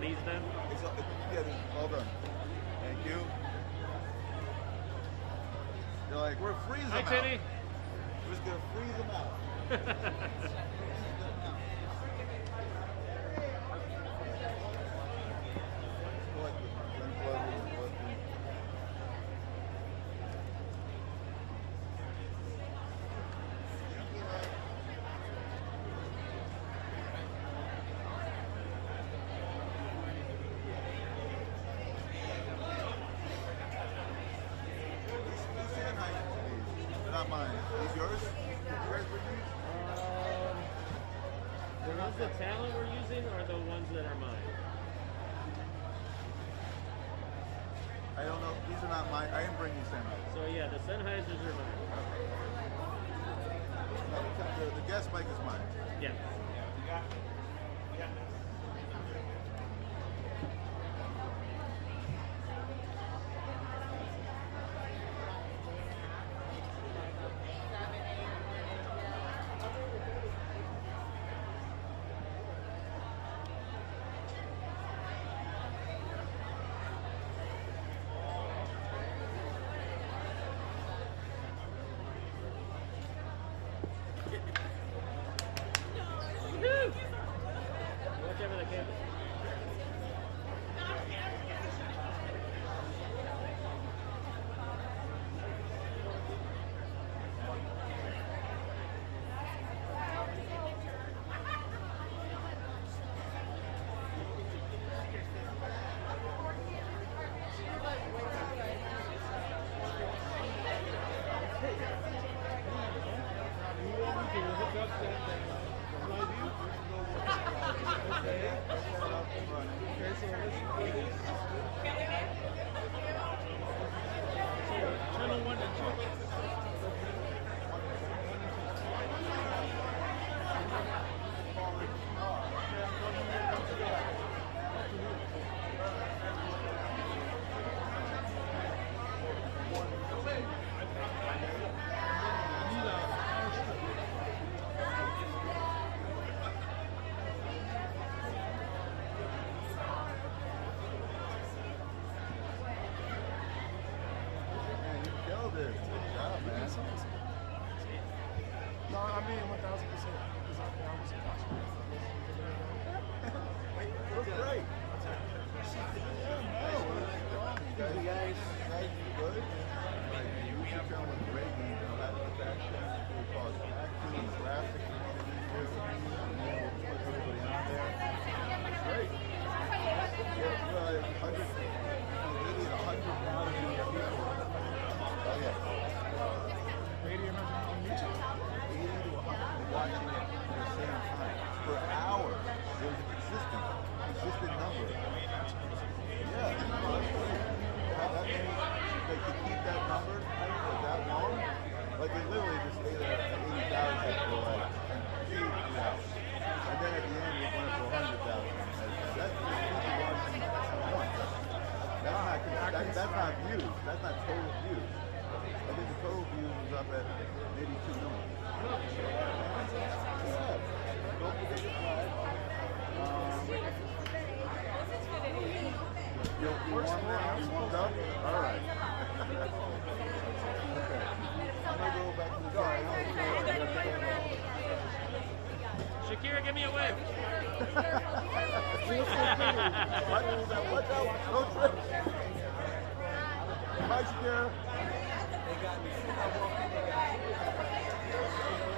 on these then? Yeah, all done. Thank you. You're like, we're freezing Hi, them Timmy. out. We're just gonna freeze them out. Not mine. These yours? The ones the talent we're using or the ones that are mine? I don't know. These are not mine. I didn't bring these in. So yeah, the Sennheisers are mine. The guest mic is mine. Yeah. Whatever the case. No, I'm being 1,000% because I was impossible. That's great. You guys good? Like, you should come with great games. That's the fact that we call it acting, graphic, put everybody on there. It's great. Yeah, 180 to 100,000 people. Oh, yeah. 80 or 100 on YouTube? 80 to 100 watching it at the same time. For hours. There's a consistent number. Yeah. That means, like, to keep that number for that long, like, it literally just stay there at 80,000 for like 2 hours. And then at the end, it went for 100,000. That's just people watching once. That's not views. That's not total views. I think the total views was up at maybe 2 million. Yeah. Don't forget your flag. You warmed up? All right. Okay. I'm going to go back to the car. Shakira, give me a wave. Watch out. No trip. Bye, Shakira. They got me. I walk in, they got me.